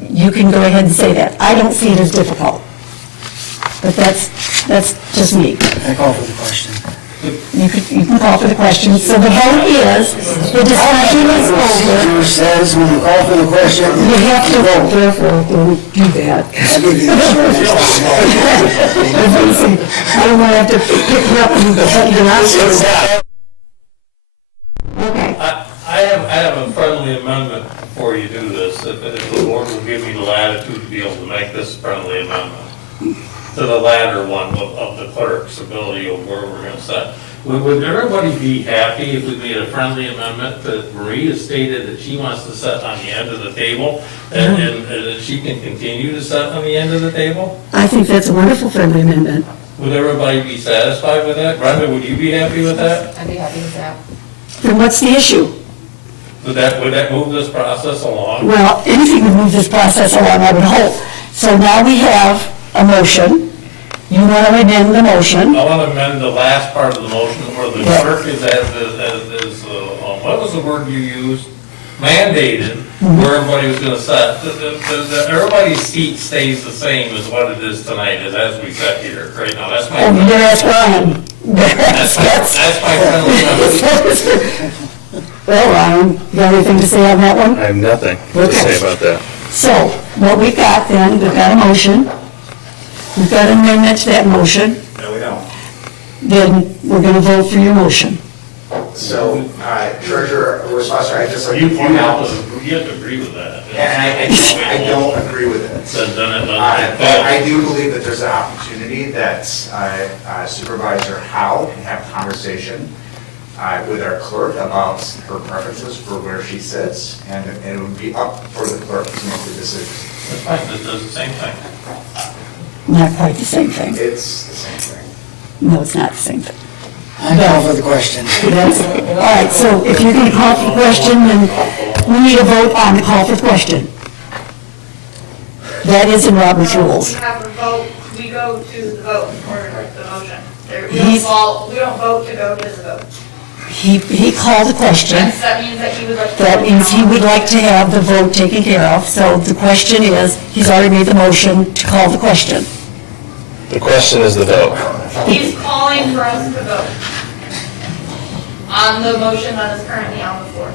you can go ahead and say that. I don't see it as difficult. But that's just me. I call for the question. You can call for the question. So the vote is, the discussion is over. Procedure says when you call for the question, You have to vote, therefore, we'll do that. I'll give you the short answer. I don't want to have to pick you up and put you out. Okay. I have a friendly amendment before you do this, if the board will give me the latitude to be able to make this friendly amendment to the latter one of the clerk's ability of where we're going to set. Would everybody be happy if we made a friendly amendment that Maria stated that she wants to sit on the end of the table and that she can continue to sit on the end of the table? I think that's a wonderful friendly amendment. Would everybody be satisfied with that? Brenda, would you be happy with that? I'd be happy with that. Then what's the issue? Would that move this process along? Well, anything would move this process along, I would hope. So now we have a motion. You want to amend the motion? I want to amend the last part of the motion where the Yeah. clerk is what was the word you used? Mandated, where everybody was going to set. Everybody's seat stays the same as what it is tonight, as we sit here right now. That's my. Oh, you better ask Ryan. That's my friendly number. Well, Ryan, you got anything to say on that one? I have nothing to Okay. say about that. So, what we've got then, we've got a motion. We've got an amendment to that motion. No, we don't. Then we're going to vote for your motion. So, Treasurer, or Sponsor, I just like You to point out, have to agree with that. and I don't agree with it. I do believe that there's an opportunity that Supervisor Howe can have a conversation with our clerk about her preferences for where she sits, and it would be up for the clerk to make the decision. That's fine, it does the same thing. Not quite the same thing. It's the same thing. No, it's not the same thing. I call for the question. All right, so if you're going to call for the question, then we need a vote on the call for the question. That is in Robert's rules. We have a vote, we go to the vote for the motion. We don't vote to go to the vote. He called the question. That means that he would like to. That means he would like to have the vote taken care of. So the question is, he's already made the motion to call the question. The question is the vote. He's calling for us to vote on the motion that is currently on the floor.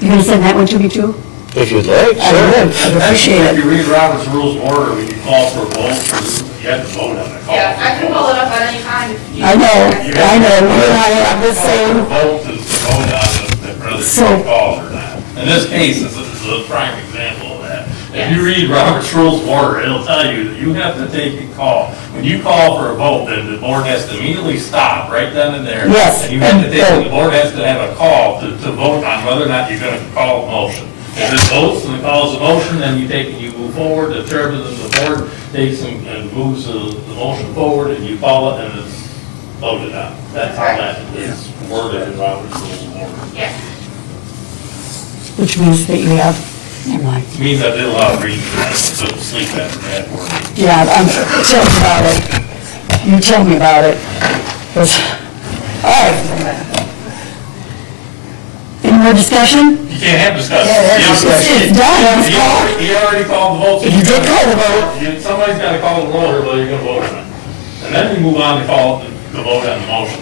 You going to send that one to me too? If you'd like, I sure. would, I'd appreciate If it. you read Robert's Rules of Order, when you call for a vote, you have to vote on the call. Yeah, I can pull it up at any time. if you- I know. You and I have the same. Vote to vote on whether it's So- called or not. In this case, this is a prime example of that. If you read Robert's Rules of Order, it'll tell you that you have to take a call. When you call for a vote, then the board has to immediately stop right then and there. Yes, And you have to and take, vote. the board has to have a call to vote on whether or not you're gonna call a motion. If it votes and it calls a motion, then you move forward, the chairman of the board takes and moves the motion forward, and you call it, and it's voted on. That's how that is worded in Robert's Rules of Order. Yeah. Which means that you have, never mind. Means I did a lot of reading, I couldn't sleep after that work. Yeah, tell me about it. You tell me about it. 'Cause- all right. Any more discussion? You can't have discussion. It's done, it's called. He already called the vote. so He did call the vote. Somebody's gotta call the roll, or you're gonna vote on it. And then you move on to call the vote on the motion.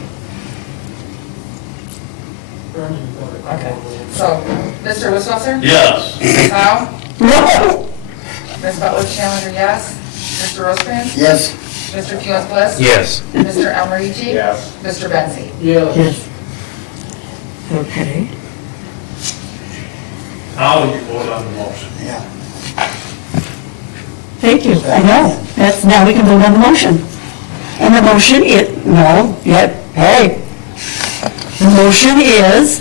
Okay. So, Mr. Wisswasser? Yes. Ms. Howe? No. Ms. Butler Challenger, yes. Mr. Rosecrans? Yes. Mr. Keel Bliss? Yes. Mr. Almarigi? Yes. Mr. Benzi? Yes. Okay. Now you vote on the motion. Yeah. Thank you. I know. That's, now we can vote on the motion. And the motion hey. The motion is,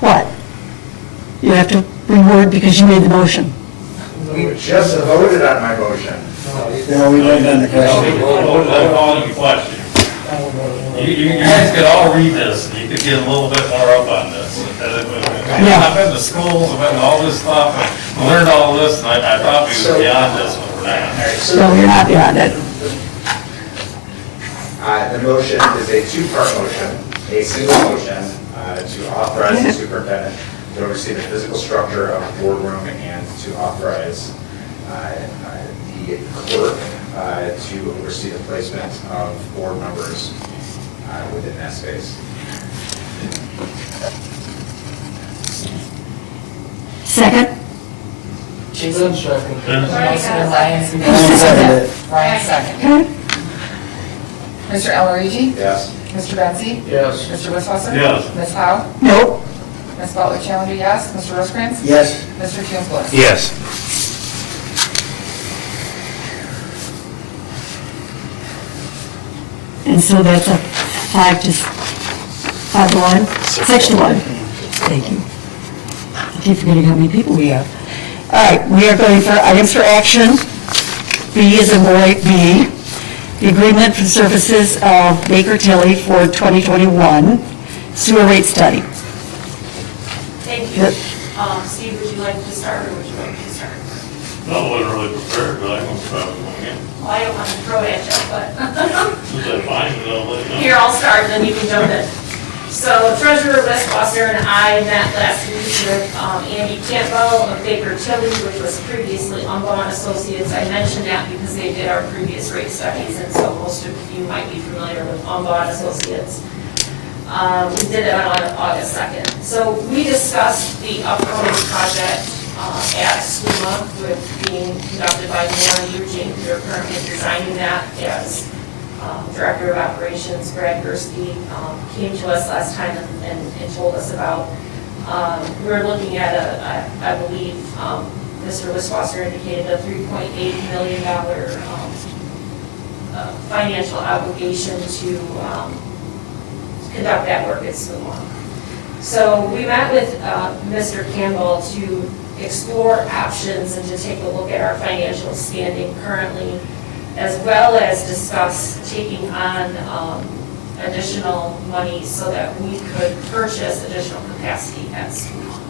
what? You have to reword because you made the motion. We just voted on my motion. No, we went on the question. I'm calling you question. You guys could all read this, and you could get a little bit more up on this. I've been to schools, I've been to all this stuff, and learned all this, and I thought we were beyond this, but we're not. No, you're not beyond it. The motion is a two-part motion, a single motion to authorize the superintendent to oversee the physical structure of the boardroom and to authorize the clerk to oversee the placement of board members within that space. Second? Jason? Second. Ryan second. Ryan second. Okay. Mr. Almarigi? Yes. Mr. Benzi? Yes. Mr. Wisswasser? Yes. Ms. Howe? Nope. Ms. Butler Challenger, yes. Mr. Rosecrans? Yes. Mr. Keel Bliss? Yes. And so that's a 5-1? 6-1. Thank you. I keep forgetting how many people we have. All right, we are going for items for action. B is in boy, B the agreement for the services of Baker Tilly for 2021 sewer rate study. Thank you. Steve, would you like to start, or would you like to start? No, I wasn't really prepared, but I can start again. Well, I don't want to throw it at you, but. Is that fine? I'll let you know. Here, I'll start, then you can jump in. So Treasurer Westwasser and I met last week with Andy Campbell of Baker Tilly, which was previously Umball Associates. I mentioned that because they did our previous rate studies, and so most of you might be familiar with Umball Associates. We did it on August 2nd. So we discussed the upcoming project at SWIMA with being conducted by Warren Eugene. They're currently designing that as Director of Operations. Brad Gursky came to us last time and told us about. We're looking at I believe Mr. Wisswasser indicated a $3.8 million financial obligation to conduct that work at SWIMA. So we met with Mr. Campbell to explore options and to take a look at our financial standing currently, as well as discuss taking on additional money so that we could purchase additional capacity at SWIMA.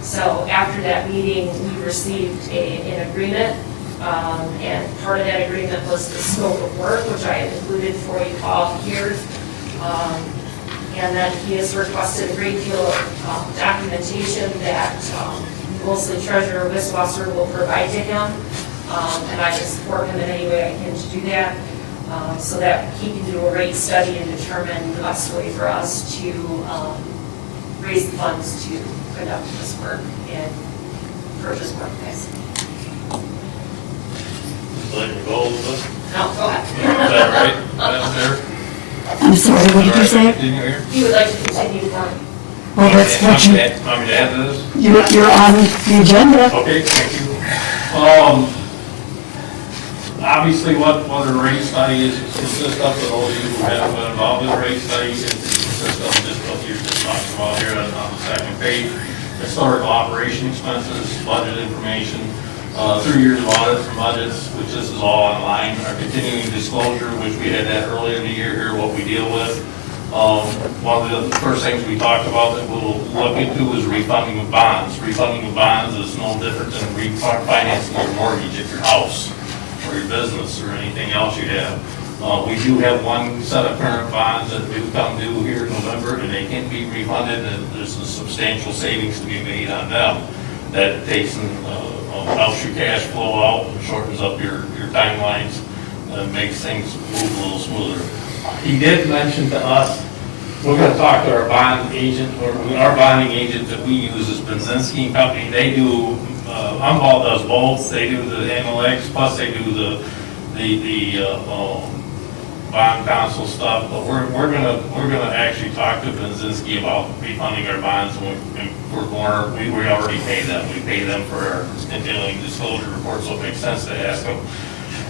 So after that meeting, we received an agreement, and part of that agreement was the scope of work, which I have included for you all here. And then he has requested a great deal of documentation that mostly Treasurer Wisswasser will provide to him. And I just support him in any way I can to do that, so that he can do a rate study and determine the best way for us to raise the funds to conduct this work and purchase more capacity. Like your goals, is No, go ahead. that right? Madam Chair? I'm sorry, what did you say? Didn't you hear? You would like to continue on? Well, that's what you, Want me to add to this? you're on the agenda. Okay, thank you. Obviously, what a rate study is consist of, for those of you who haven't been involved in a rate study, it consists of just what you're just talking about here on the second page. Historical operation expenses, budget information, 3 years of audit for budgets, which this is all online, our continuing disclosure, which we had that earlier in the year here, what we deal with. One of the first things we talked about that we'll look into is refunding of bonds. Refunding of bonds is no different than refinancing your mortgage at your house or your business or anything else you have. We do have one set of current bonds that do come due here in November, and they can be refunded, and there's a substantial savings to be made on them. That takes helps your cash flow out, and shortens up your timelines, and makes things move a little smoother. He did mention to us, we're gonna talk to our bond agent, or our bonding agent that we use is Benzinski and Company. They do, Umball does both. They do the analytics, plus they do the bond counsel stuff. But we're gonna actually talk to Benzinski about refunding our bonds, and we already pay them. We pay them for our continuing disclosure report, so it makes sense to ask them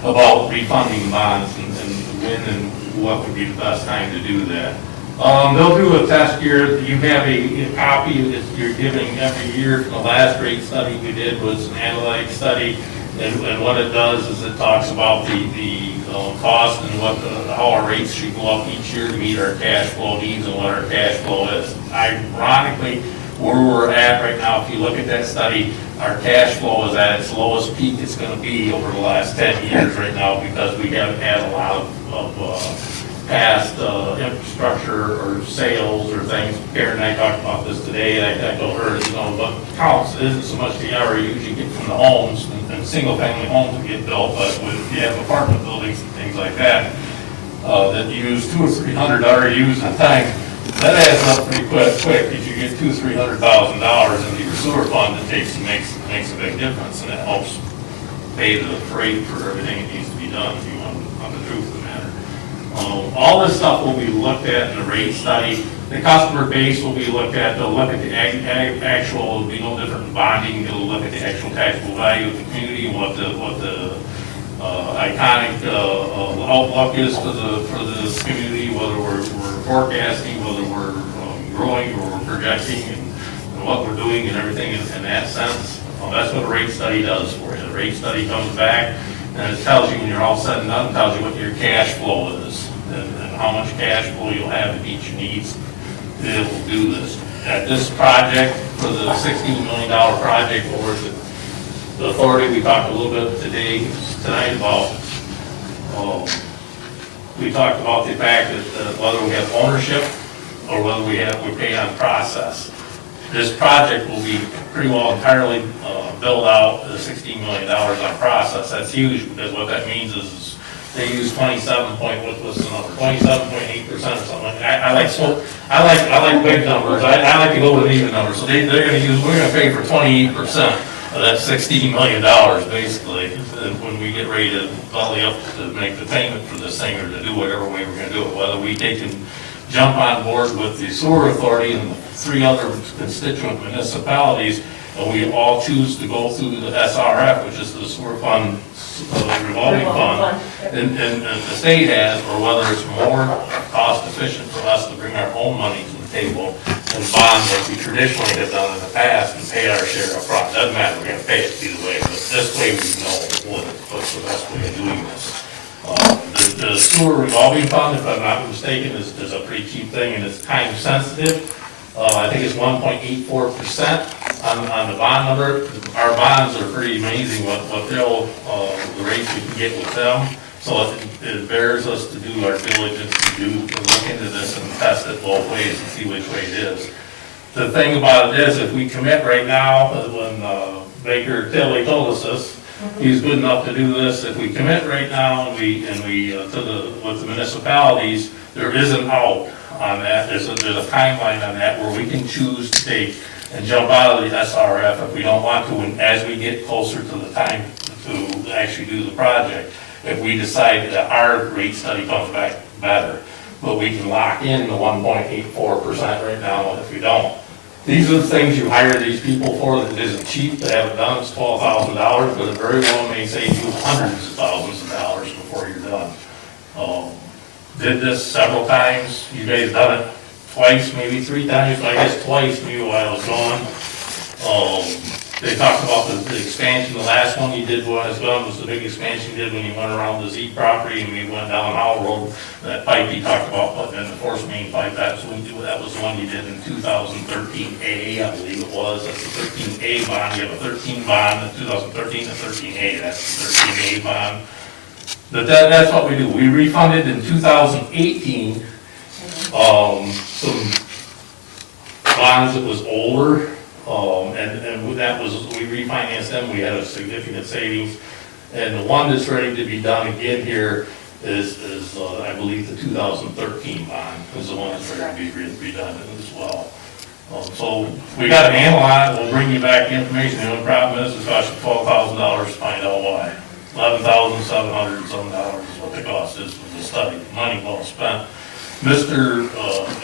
about refunding bonds and when and what would be the best time to do that. They'll do a test year. You have a copy that you're giving every year. The last rate study we did was an analytic study, and what it does is it talks about the cost and how our rates should go up each year to meet our cash flow needs and what our cash flow is. Ironically, where we're at right now, if you look at that study, our cash flow is at its lowest peak it's going to be over the last 10 years right now, because we haven't had a lot of past infrastructure or sales or things. Karen and I talked about this today, and I told her, what counts isn't so much the REUs you get from the homes and single-family homes that get built, but if you have apartment buildings and things like that, that use $200 or $300 REUs at a time, that adds up pretty quick. If you get $2,000-$300,000 into your sewer fund, it makes a big difference, and it helps pay the freight for everything that needs to be done, if you want the truth of the matter. All this stuff will be looked at in the rate study. The customer base will be looked at. They'll look at the actual, it'll be no different than bonding. They'll look at the actual taxable value of the community and what the iconic outlook is for the community, whether we're forecasting, whether we're growing or we're projecting, and what we're doing and everything in that sense. That's what a rate study does for you. The rate study comes back, and And it tells you, when you're all said and done, it tells you what your cash flow is, and how much cash flow you'll have to meet your needs to be able to do this. At this project, for the $16 million project, or the authority, we talked a little bit tonight about, we talked about the fact that whether we have ownership or whether we pay on process. This project will be pretty well entirely built out, the $16 million on process. That's huge, because what that means is they use 27.8% or something. I like big numbers. I like to go with even numbers. So we're gonna pay for 28% of that $16 million, basically, when we get ready to volley up to make the payment for this thing, or to do whatever way we're gonna do it, whether we take and jump on board with the sewer authority and the 3 other constituent municipalities, and we all choose to go through the SRF, which is the sewer fund, revolving fund, and the state has, or whether it's more cost efficient for us to bring our own money to the table and bond like we traditionally have done in the past and pay our share up front. Doesn't matter, we're gonna pay it either way, but this way we know what's the best way of doing this. The sewer revolving fund, if I'm not mistaken, is a pretty cheap thing, and it's time sensitive. I think it's 1.84% on the bond number. Our bonds are pretty amazing what they'll, the rates we can get with them. So it bears us to do our diligence to look into this and test it both ways and see which way it is. The thing about it is, if we commit right now, when Baker Tilly told us this, he's good enough to do this. If we commit right now and we with the municipalities, there is an out on that. There's a timeline on that where we can choose to take and jump out of the SRF if we don't want to, and as we get closer to the time to actually do the project, if we decide that our rate study comes back better. But we can lock in the 1.84% right now if we don't. These are the things you hire these people for, that isn't cheap to have it done. It's $12,000, but it very well may save you hundreds of thousands of dollars before you're done. Did this several times. You guys done it twice, maybe 3 times, I guess twice, maybe while I was gone. They talked about the expansion. The last one you did while I was gone was the big expansion you did when you went around the Z property and we went down Howell Road. That pipe you talked about putting in the force main pipe, that was the one you did in 2013A, I believe it was. That's the 13A bond. You have a 13 bond, the 2013 and 13A. That's the 13A bond. But that's what we do. We refunded in 2018 some bonds that was older. And that was, we refinanced them, we had a significant savings. And the one that's ready to be done again here is I believe the 2013 bond is the one that's ready to be done as well. So we got a handle on it, we'll bring you back the information. The only problem is it's costing $12,000 to find out why. $11,700 and some dollars is what the cost is for the study, money well spent. Mr.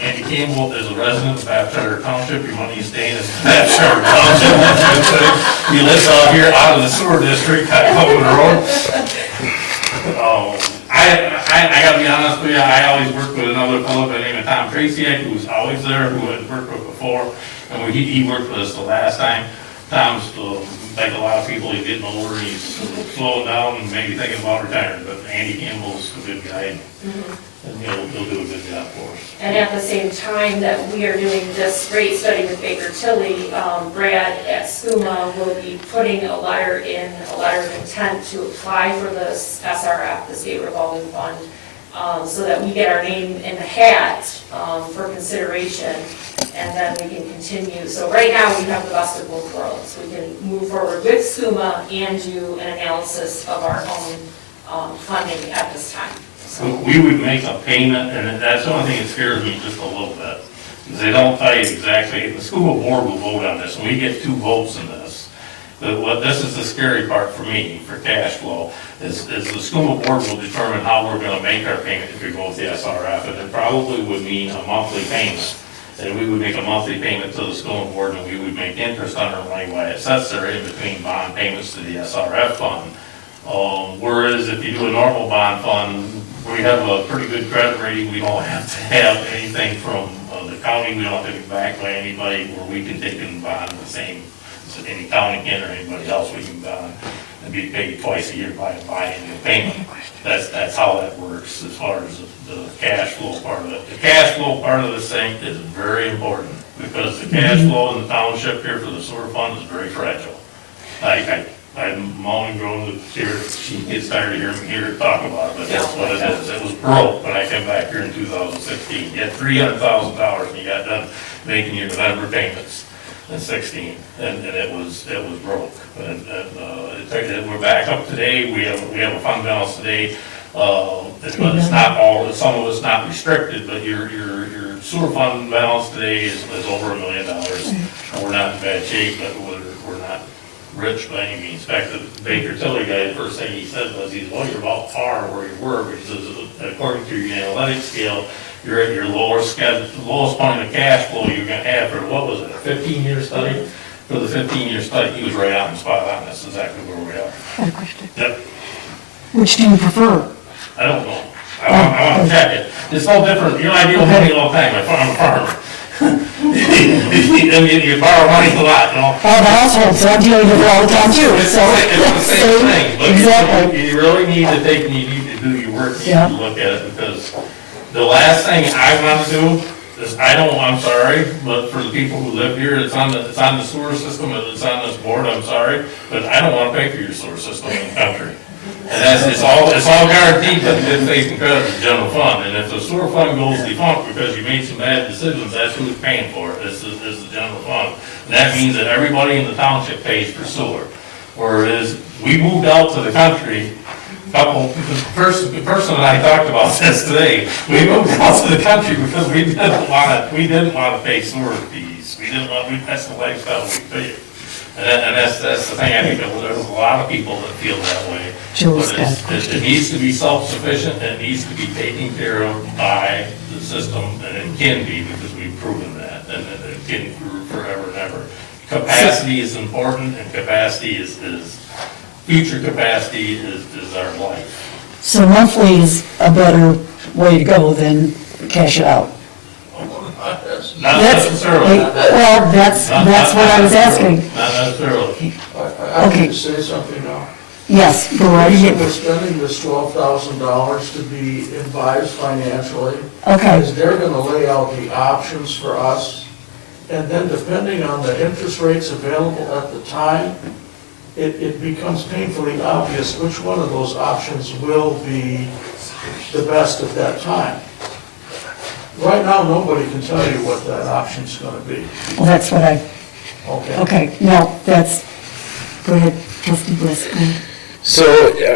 Andy Campbell is a resident of Bath Township. Your money is staying in Bath Township. He lives out here out of the sewer district, kind of over the road. I gotta be honest with you, I always worked with another fellow by the name of Tom Tracy, who was always there, who I had worked with before. And he worked with us the last time. Tom's, like a lot of people, he's getting older, he's slowing down and maybe thinking about retiring. But Andy Campbell's a good guy. And he'll do a good job for us. And at the same time that we are doing this rate study with Baker Tilly, Brad at SCUMA will be putting a letter of intent to apply for this SRF, the State Revolving Fund, so that we get our name in the hat for consideration, and then we can continue. So right now, we have the best of both worlds. We can move forward with SCUMA and do an analysis of our own funding at this time. We would make a payment, and that's the only thing that scares me just a little bit. Is they don't tell you exactly, the school board will vote on this, and we get 2 votes in this. But this is the scary part for me, for cash flow, is the school board will determine how we're gonna make our payment if we go with the SRF, and it probably would mean a monthly payment. And we would make a monthly payment to the school board, and we would make interest on our money while it sits there in between bond payments to the SRF fund. Whereas if you do a normal bond fund, we have a pretty good credit rating. We don't have to have anything from the county. We don't have to be backed by anybody where we can take and bond the same as any county can or anybody else we can bond. and be paid twice a year by annual payment. That's how that works as far as the cash flow part of it. The cash flow part of this thing is very important, because the cash flow in the township here for the sewer fund is very fragile. I'm moaning, going to tear, she gets tired of hearing me here talk about it, but that's what it is. It was broke when I came back here in 2016. You had $300,000 and you got done making your November payments in 16, and it was broke. And we're back up today. We have a fund balance today, but it's not all. Some of it's not restricted, but your sewer fund balance today is over $1 million. And we're not in bad shape, but we're not rich by any means. In fact, the Baker Tilly guy, the first thing he said was, well, you're about par where you were, because according to your analytic scale, you're at your lowest point of cash flow you're gonna have for, what was it, a 15-year study? For the 15-year study, he was right on the spot on. That's exactly where we are. I had a question. Yep. Which do you prefer? I don't know. I want to check it. It's no different. You know, I deal with money all the time. I'm a farmer. You borrow money a lot, you know? All the households, so I'm dealing with it all the time too, It's so. the same thing. But Exactly. You really need to take, you need to do your work, you need to look at it, because the last thing I want to do is, I'm sorry, but for the people who live here, it's on the sewer system, it's on this board, I'm sorry, but I don't want to pay for your sewer system in the country. And it's all guaranteed by the good faith and credit of the general fund. And if the sewer fund goes defunct because you made some bad decisions, that's who's paying for it, is the general fund. And that means that everybody in the township pays for sewer. Whereas we moved out to the country, the person that I talked about this today, we moved out to the country because we didn't want to pay sewer fees. That's the lifestyle we paid. And that's the thing, I think that there's a lot of people that feel that way. But it needs to be self-sufficient, and it needs to be taken care of by the system, and it can be, because we've proven that, and it can forever and ever. Capacity is important, and capacity future capacity is our life. So monthly is a better way to go than cash it out? Not necessarily. Well, that's what I was asking. Not necessarily. I need to say something now. Yes, go right So ahead. we're spending this $12,000 to be advised financially. Okay. Is they're gonna lay out the options for us, and then depending on the interest rates available at the time, it becomes painfully obvious which one of those options will be the best at that time. Right now, nobody can tell you what that option's gonna be. Well, that's what Okay. okay, no, go ahead, trustee Bliss. Go ahead. So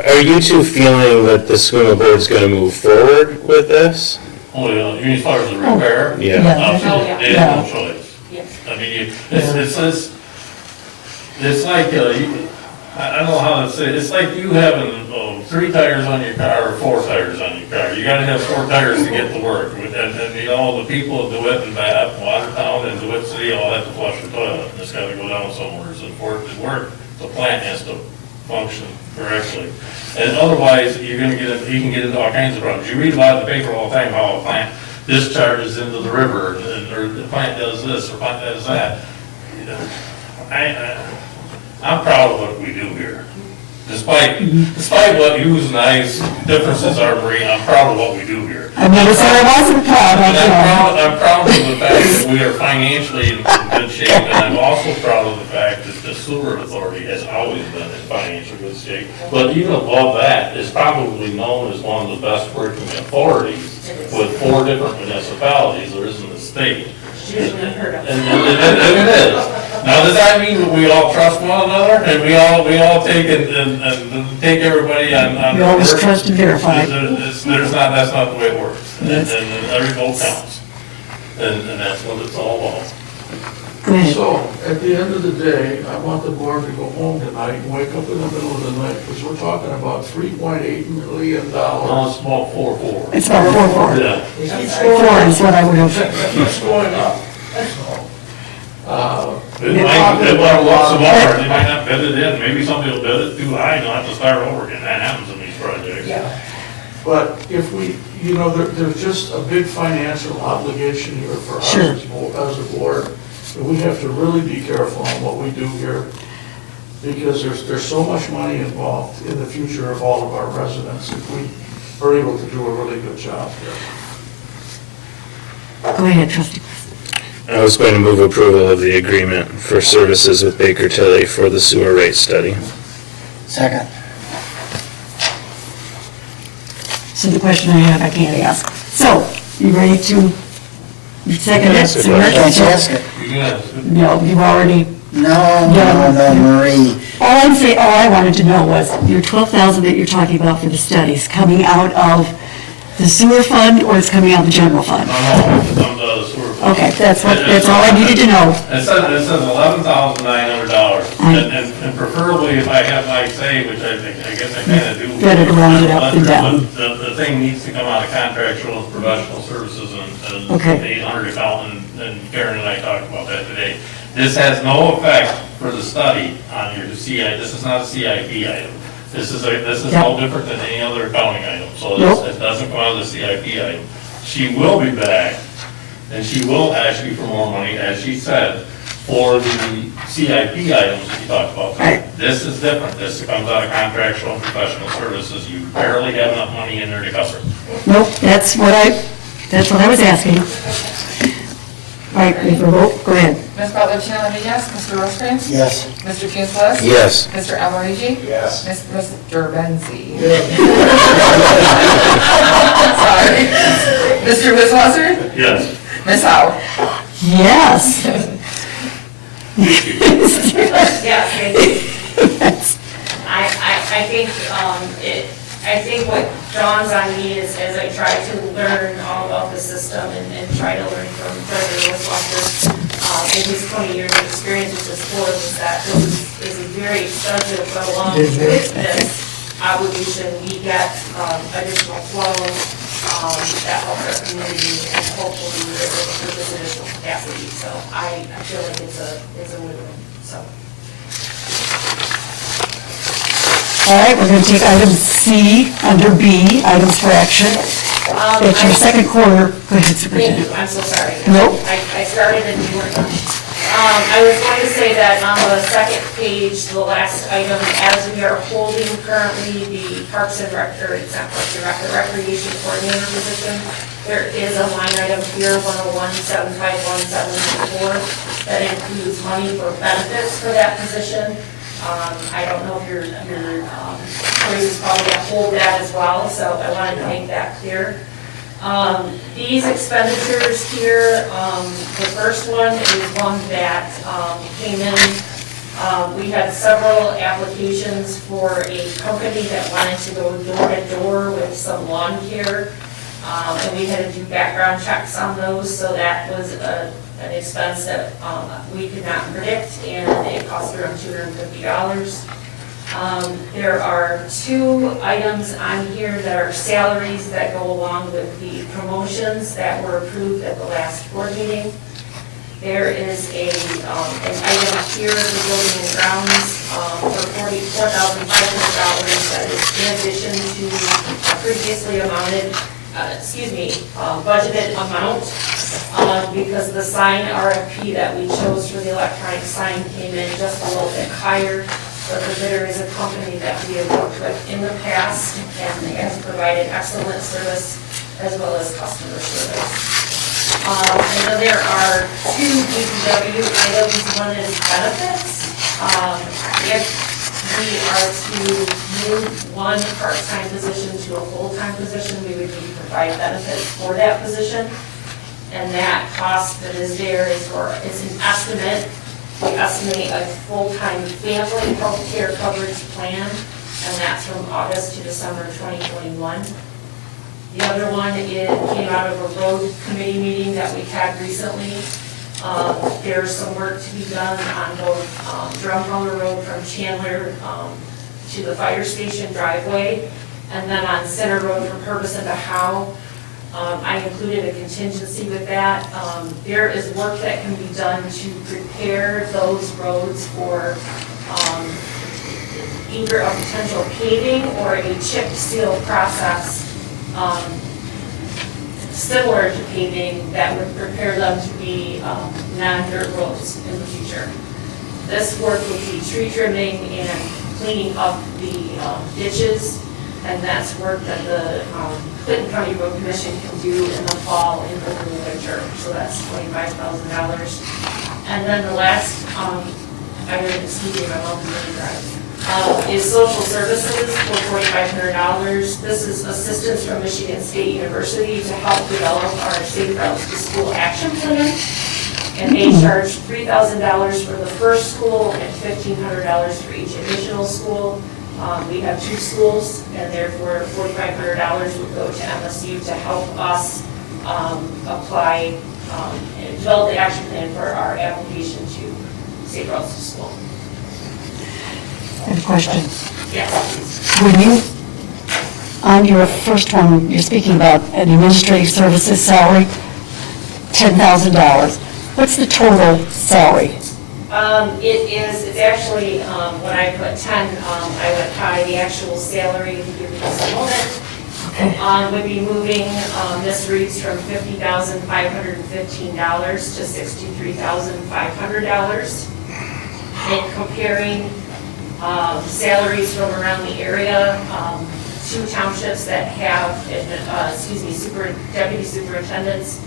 are you two feeling that the SCUMA board's gonna move forward with this? Oh, yeah, you mean as far as the repair? Yeah. Absolutely, they have no choice. Yes. I mean, it's like, I don't know how to say it, it's like you having 3 tires on your car or 4 tires on your car. You gotta have 4 tires to get to work. And you know, the people of DeWitt and Bath, Watertown and DeWitt City all have to flush the toilet. It's gotta go down somewhere. So for it to work, the plant has to function correctly. And otherwise, you can get into all kinds of problems. You read about it in the paper all the time, how a plant discharges into the river, or the plant does this, or plant does that. You know, I'm proud of what we do here. Despite what you and I's differences are, Marie, I'm proud of what we do here. I never said I wasn't proud. I'm proud of the fact that we are financially in good shape, and I'm also proud of the fact that the sewer authority has always been in financial good shape. But even above that, is probably known as one of the best working authorities with 4 different municipalities there is in the state. It's usually unheard of. And it is. Now, does that mean that we all trust one another, and we all take and take everybody on? You always trust and verify. That's not the way it works. And every vote counts. And that's what it's all about. Go ahead. So, at the end of the day, I want the board to go home tonight and wake up in the middle of the night, because we're talking about $3.8 million. Well, it's about 4.4. It's about 4.4. Yeah. It keeps 4 is what I would have. It keeps going up. It might bid some more, they might not bid it in, maybe somebody will bid it too high, and they'll have to start over again. That happens in these projects. But if we, there's just a big financial obligation here for us Sure. as a board. And we have to really be careful on what we do here. because there's so much money involved in the future of all of our residents if we are able to do a really good job here. Go ahead, trustee. I was going to move approval of the agreement for services with Baker Tilly for the sewer rate study. Second. So the question I have, I can't ask. So, you ready to second it? Ask a So you're- Let's ask it. You can, No, you've already, No, Marie. all I wanted to know was, your 12,000 that you're talking about for the studies, coming out of the sewer fund, or it's coming out of the general fund? it comes out of the sewer fund. Okay, that's all I needed to know. It says $11,900, and preferably if I have my say, which I guess I kind of do. Better to round it up and down. But the thing needs to come out of contractual and professional services, and Okay. 800 accountant, and Karen and I talked about that today. This has no effect for the study on your CI, this is not a CIP item. This is no different than any other accounting item, so Nope. it doesn't come out of the CIP item. She will be back, and she will ask you for more money, as she said, for the CIP items that you talked about. Right. This is different, this comes out of contractual and professional services, you barely have enough money in there to cover it. Nope, that's what I was asking. All right, ready for a vote? Go ahead. Ms. Butler Challenger, yes. Mr. Rosecrans? Yes. Mr. Kinsler? Yes. Mr. Almarigi? Yes. Mr. Benzi? Sorry. Mr. Wisswasser? Yes. Ms. Howe? Yes. Yes, I think what dawns on me is, as I try to learn all about the system and try to learn from Treasurer Wisswasser, in his 20 years of experience with this board, is that this is a very expensive, but along with this obligation, we get additional flow that helps our community, and hopefully with this additional capacity. So I feel like it's a win-win, so. All right, we're going to take item C under B, items for action. It's your second quarter. Go ahead, Thank Superintendent. you, I'm so sorry. Nope. I started and you weren't done. I was going to say that on the second page, the last item, as we are holding currently the Parks and Rec, or it's not Parks and Rec, the Recreation Coordinator position, there is a line item here, 101-751-794, that includes money for benefits for that position. I don't know if your choice is probably going to hold that as well, so I wanted to make that clear. These expenditures here, the first one is one that came in. We had several applications for a company that wanted to go door to door with some lawn care. And we had to do background checks on those, so that was an expense that we could not predict, and it cost around $250. There are two items on here that are salaries that go along with the promotions that were approved at the last board meeting. There is an item here for building and grounds for $44,500 that is in addition to previously budgeted amount, because the sign RFP that we chose for the electronic sign came in just a little bit higher. But the bidder is a company that we have worked with in the past and has provided excellent service as well as customer service. And then there are two DPW items. One is benefits. If we are to move one part-time position to a full-time position, we would need to provide benefits for that position. And that cost that is there is an estimate. We estimate a full-time family health care coverage plan, and that's from August to December 2021. The other one came out of a road committee meeting that we had recently. There's some work to be done on both Drumheller Road from Chandler to the fire station driveway, and then on Center Road from Purbeson to Howe. I included a contingency with that. There is work that can be done to prepare those roads for either a potential paving or a chip seal process similar to paving that would prepare them to be non-dirt roads in the future. This work would be tree trimming and cleaning up the ditches, and that's work that the Clinton County Road Commission can do in the fall and over the winter, so that's $25,000. And then the last item is social services for $4,500. This is assistance from Michigan State University to help develop our Safe Routes to School Action Plan. And they charge $3,000 for the first school and $1,500 for each additional school. We have 2 schools, and therefore $4,500 would go to MSU to help us apply and develop the action plan for our application to Safe Routes to School. I have a question. Yes. When you, on your first one, you're speaking about an administrative services salary, $10,000. What's the total salary? It's actually, when I put 10, I went high, the actual salary, if you give me just a moment, would be moving Ms. Reed's from $50,515 to $63,500. And comparing salaries from around the area, 2 townships that have, deputy superintendents.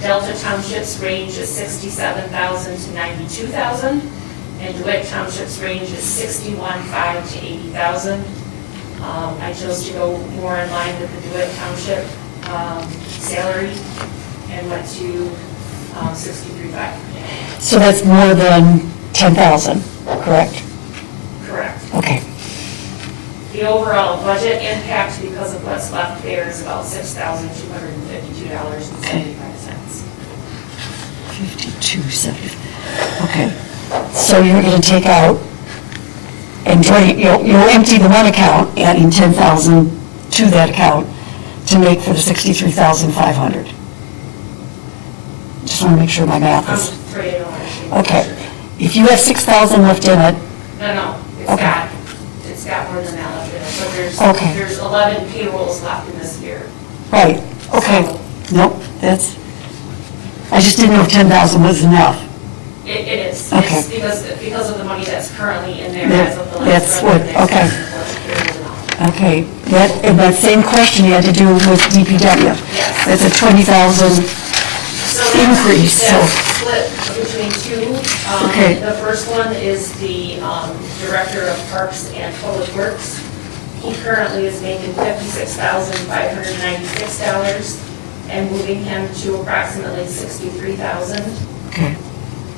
Delta Township's range is $67,000 to $92,000, and DeWitt Township's range is $61,500 to $80,000. I chose to go more in line with the DeWitt Township salary and went to $63,500. So that's more than 10,000, correct? Correct. Okay. The overall budget impact, because of what's left there, is about $6,252.75. 52.70. Okay. So you're going to take out and drain, you'll empty the one account, adding 10,000 to that account to make for the 63,500. Just want to make sure my math I'm is. afraid I don't actually. Okay. If you have 6,000 left in it, No, Okay. it's got more than that left in it, but Okay. there's 11 payrolls left in this year. right, okay. Nope, that's, I just didn't know if 10,000 was enough. It is. Okay. It's because of the money that's currently in there That- as of the that's last what- okay. Okay, and that same question you had to do with DPW. Yes. That's a 20,000 increase, so. That's split between 2. Okay. The first one is the Director of Parks and Public Works. He currently is making $56,596 and moving him to approximately $63,000. Okay.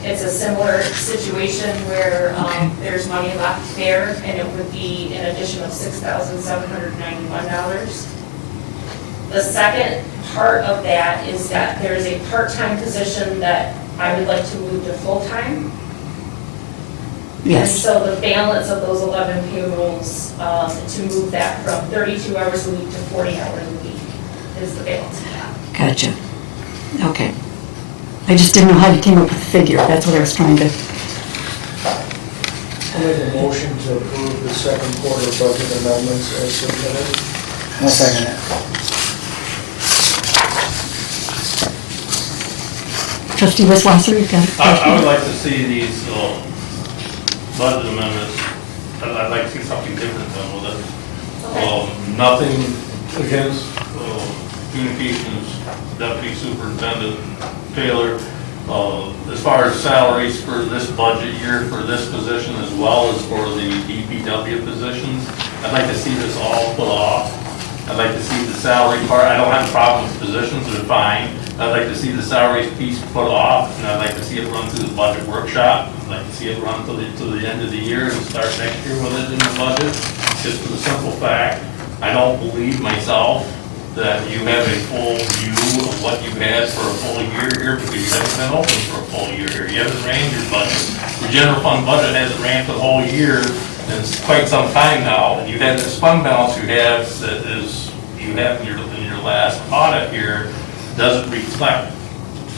It's a similar situation where Okay. there's money left there, and it would be an addition of $6,791. The second part of that is that there's a part-time position that I would like to move to full-time. And Yes, so the balance of those 11 payrolls, to move that from 32 hours a week to 40 hours a week is the balance of that. gotcha. Okay. I just didn't know how you came up with the figure, that's what I was trying to. I'll make a motion to approve the second quarter budget amendments as submitted. I'll second it. Trustee Wisswasser, you've got a I would question? like to see these budget amendments, I'd like to see something different done with it. Nothing against communications deputy superintendent Taylor, as far as salaries for this budget year for this position as well as for the DPW positions. I'd like to see this all put off. I'd like to see the salary part, I don't have a problem with positions, they're fine. I'd like to see the salaries piece put off, and I'd like to see it run through the budget workshop. I'd like to see it run till the end of the year and start next year with it in the budget. Just for the simple fact, I don't believe myself that you have a full view of what you had for a full year here, because you haven't been open for a full year here. You haven't ran your budget. Your general fund budget hasn't ran for the whole year, and it's quite some time now. And you had this fund balance you have that is, you have in your last audit here, doesn't reflect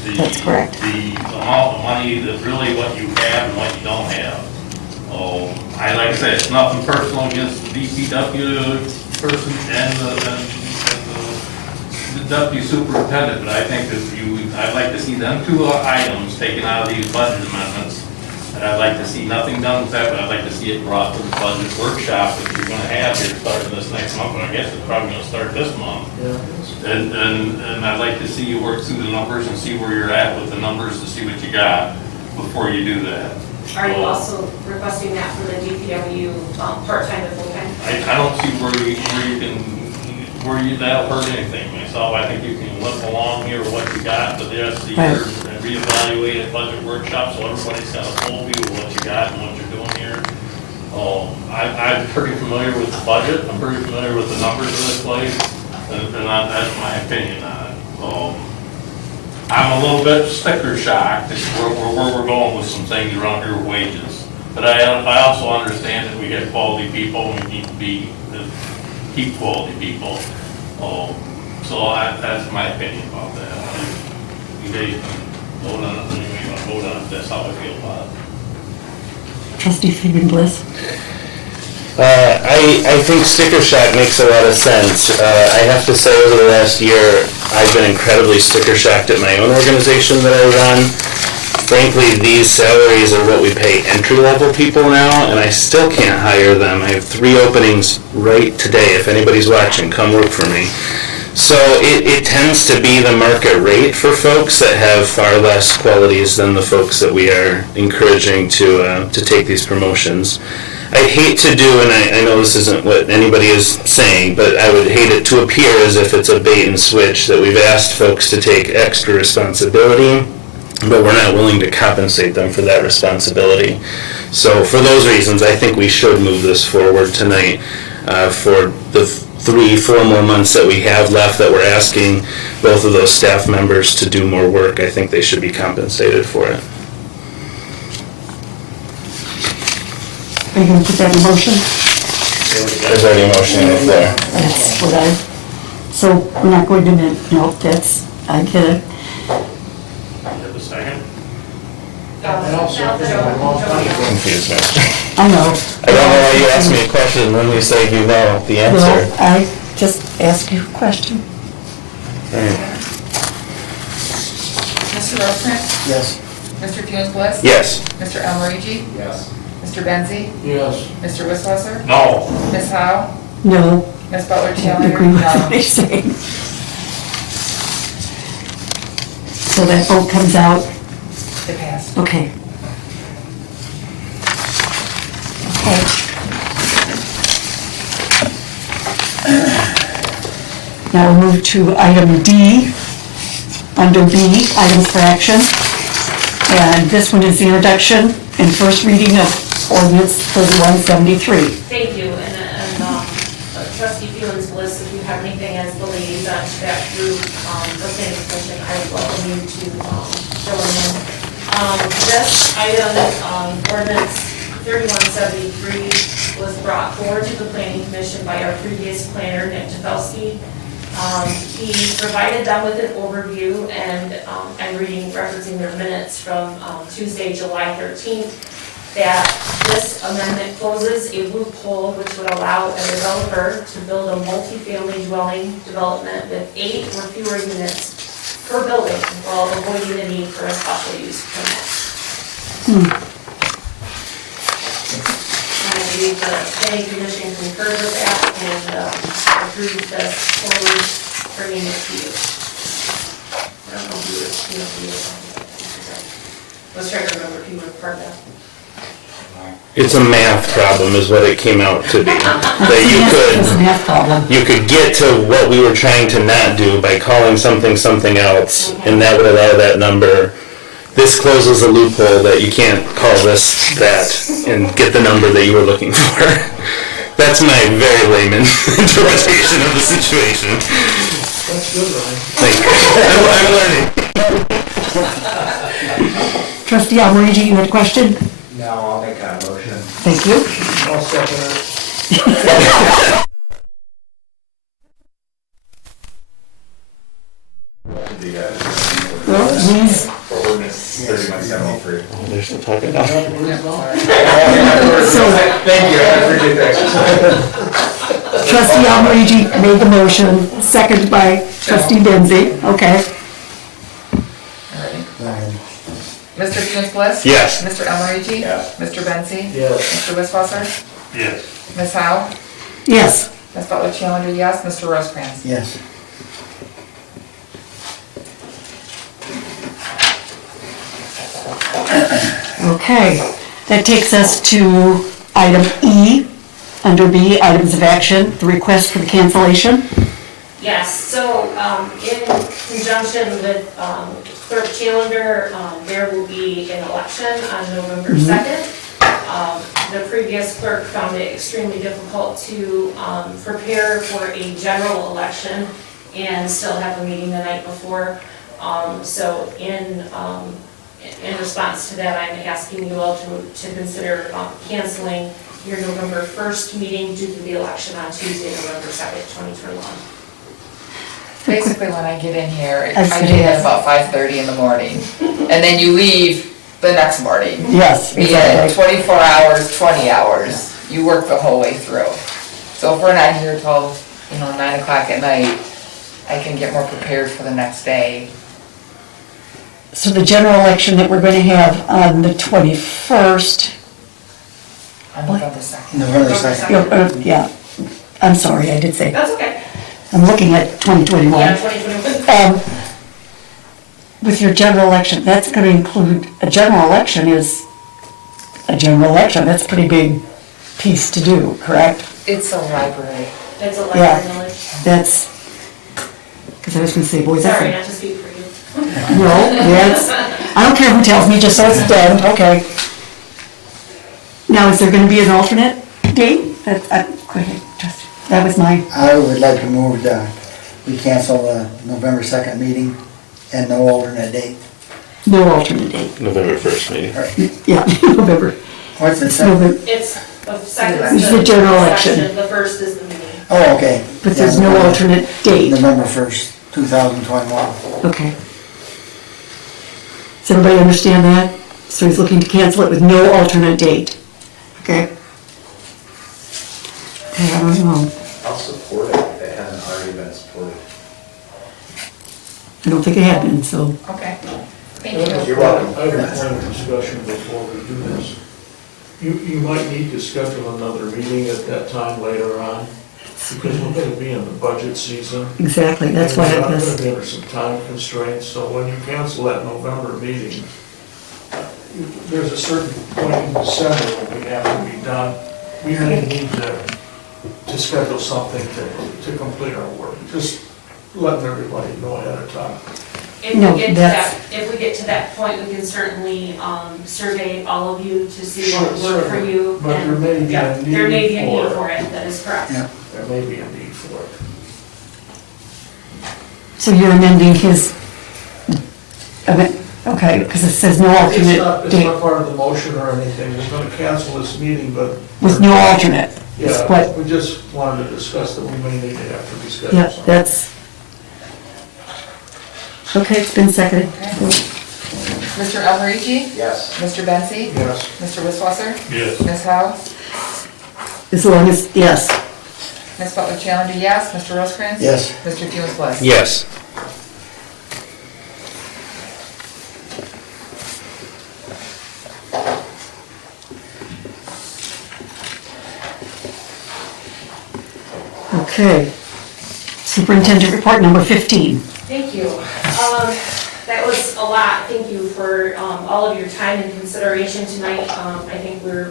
the That's correct. the amount of money that really what you have and what you don't have. Like I said, it's nothing personal against the DPW person and the deputy superintendent, but I think that I'd like to see them 2 items taken out of these budget amendments And I'd like to see nothing done with that, but I'd like to see it brought to the budget workshop that you're gonna have here starting this next month, and I guess it's probably gonna start this month. And I'd like to see you work through the numbers and see where you're at with the numbers to see what you got before you do that. Are you also requesting that for the DPW, part-time and full-time? I don't see that'll hurt anything myself. I think you can limp along here with what you got, but the rest of the year, and reevaluate at budget workshop, so everybody's got a full view of what you got and what you're doing here. I'm pretty familiar with the budget, I'm pretty familiar with the numbers of this place, and that's my opinion on it. I'm a little bit sticker shocked at where we're going with some things around here with wages. But I also understand that we have quality people, and we need to keep quality people. So that's my opinion about that. You guys can vote on it, anyway, you want to vote on it, that's how I feel about it. Trustee Fabian Bliss? I think sticker shock makes a lot of sense. I have to say over the last year, I've been incredibly sticker shocked at my own organization that I run. Frankly, these salaries are what we pay entry-level people now, and I still can't hire them. I have 3 openings right today. If anybody's watching, come work for me. So it tends to be the market rate for folks that have far less qualities than the folks that we are encouraging to take these promotions. I hate to do, and I know this isn't what anybody is saying, but I would hate it to appear as if it's a bait and switch, that we've asked folks to take extra responsibility, but we're not willing to compensate them for that responsibility. So for those reasons, I think we should move this forward tonight for the 3-4 more months that we have left that we're asking both of those staff members to do more work. I think they should be compensated for it. Are you going to put that in motion? There's already a motion in there. That's what so we're not going to, no, I get it. Have a second? Confused me. I know. I don't know why you ask me a question and then you say you know the answer. Well, I just asked you a question. Mr. Rosner? Yes. Mr. Funes Bliss? Yes. Mr. Almarigi? Yes. Mr. Benzi? Yes. Mr. Wisswasser? No. Ms. Howe? No, Ms. Butler I don't Challenger? agree with No. what you're saying. So that vote comes out, It passed. okay. Okay. Now we'll move to item D, under B, items for action. And this one is the introduction and first reading of ordinance 3173. Thank you, and trustee Felix Bliss, if you have anything as the liaison to that group, for planning commission, I would welcome you to join in. This item, ordinance 3173, was brought forward to the planning commission by our previous planner, Nick Tefelsky. He provided them with an overview, and I'm referencing their minutes from Tuesday, July 13th, that this amendment closes a loophole which would allow a developer to build a multifamily dwelling development with 8 or fewer units per building while avoiding the need for a special use permit. And I believe the planning commission concurred with that and approved this forward, bringing it to you. I don't know if you were, let's try to remember if you were part of that. It's a math problem is what it came out to be. That It's a math problem. you could get to what we were trying to not do by calling something something else, and that would allow that number. This closes a loophole that you can't call this that and get the number that you were looking for. That's my very layman interpretation of the situation. That's good, Ryan. Thank you. I'm learning. Trustee Almarigi, you had a question? No, I'll make that motion. Thank you. I'll second it. Well, these, For ordinance 3173. They're still talking now. So- Thank you, I appreciate that. Trustee Almarigi made the motion, seconded by Trustee Benzi. Okay. All right. Mr. Funes Bliss? Yes. Mr. Almarigi? Yes. Mr. Benzi? Yes. Mr. Wisswasser? Yes. Ms. Howe? Yes. Ms. Butler Challenger, yes. Mr. Rosecrans? Yes. Okay, that takes us to item E, under B, items of action, the request for the cancellation. Yes, so in conjunction with Clerk Challenger, there will be an election on November 2nd. The previous clerk found it extremely difficult to prepare for a general election and still have a meeting the night before. So in response to that, I'm asking you all to consider canceling your November 1st meeting due to the election on Tuesday, November 2nd, 2021. Basically, when I get in here, I I see. get in at about 5:30 in the morning, and then you leave the next morning. Yes, Be it exactly. 24 hours, 20 hours, you work the whole way through. So if we're not here till, 9 o'clock at night, I can get more prepared for the next day. So the general election that we're going to have on the 21st, On November 2nd. November 2nd. yeah, I'm sorry, I did say, That's okay. I'm looking at 2021. Yeah, 2021. With your general election, that's going to include, a general election is a general election, that's a pretty big piece to do, correct? It's a library. It's a Yeah. library village. That's, because I was going to say, boy, that's Sorry, a... not to speak for you. No, that's, I don't care who tells me, just so it's done, okay. Now, is there going to be an alternate date? Go ahead, Trustee. That was my, I would like to move that we cancel the November 2nd meeting and no alternate date. no alternate date. November 1st meeting. Yeah, November. What's the It's second? November, It's the second. It's the general election. The first is the meeting. Oh, okay. but there's no alternate date. November 1st, 2021. Okay. Does everybody understand that? So he's looking to cancel it with no alternate date. Okay? Okay, I don't know. I'll support it if it hasn't already been supported. I don't think it had been, so. Okay. Thank I you. You're welcome. have a point of discussion before we do this. You might need to schedule another meeting at that time later on, because we're gonna be in the budget season. Exactly, that's why I And we're guess. gonna be under some time constraints, so when you cancel that November meeting, there's a certain point in December when we have to be done. We may need to schedule something to complete our work, just letting everybody know ahead of time. If No, we get to that's- that, if we get to that point, we can certainly survey all of you to see Sure, what would work for sure. you. But there and, may be yeah, a need there may be a need for it. for it, that is correct. Yeah. There may be a need for it. So you're amending his, okay, because it says no It's alternate not date, part of the motion or anything, we're gonna cancel this meeting, but. with no alternate. Is Yeah, what, we just wanted to discuss that we may need to have to discuss yeah, something. that's. Okay, it's been seconded. Mr. Almarigi? Yes. Mr. Benzi? Yes. Mr. Wisswasser? Yes. Ms. Howe? As long as, yes. Ms. Butler Challenger, yes. Mr. Rosecrans? Yes. Mr. Funes Bliss? Yes. Okay. Superintendent report number 15. Thank you. That was a lot. Thank you for all of your time and consideration tonight. I think we're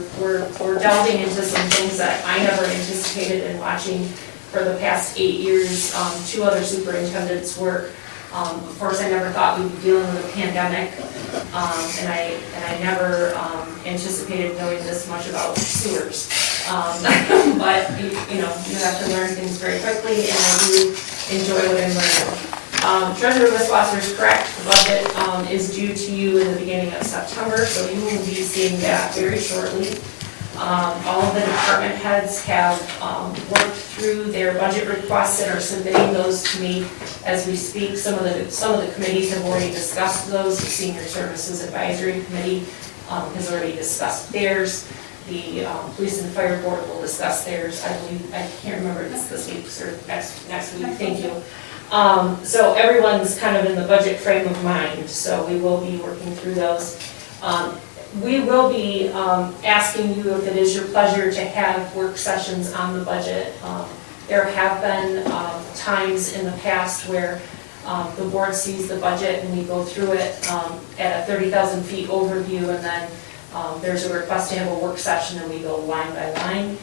delving into some things that I never anticipated in watching for the past 8 years, 2 other superintendents work. Of course, I never thought we'd be dealing with a pandemic, and I never anticipated knowing this much about sewers. But you have to learn things very quickly, and I do enjoy what I'm learning. Treasurer Wisswasser is correct. The budget is due to you in the beginning of September, so you will be seeing that very shortly. All of the department heads have worked through their budget requests and are submitting those to me as we speak. Some of the committees have already discussed those. The Senior Services Advisory Committee has already discussed theirs. The Police and Fire Board will discuss theirs. I believe, I can't remember if it's this week or next week. Thank you. So everyone's kind of in the budget frame of mind, so we will be working through those. We will be asking you if it is your pleasure to have work sessions on the budget. There have been times in the past where the board sees the budget and we go through it at a 30,000 feet overview, and then there's a request to have a work session and we go line by line,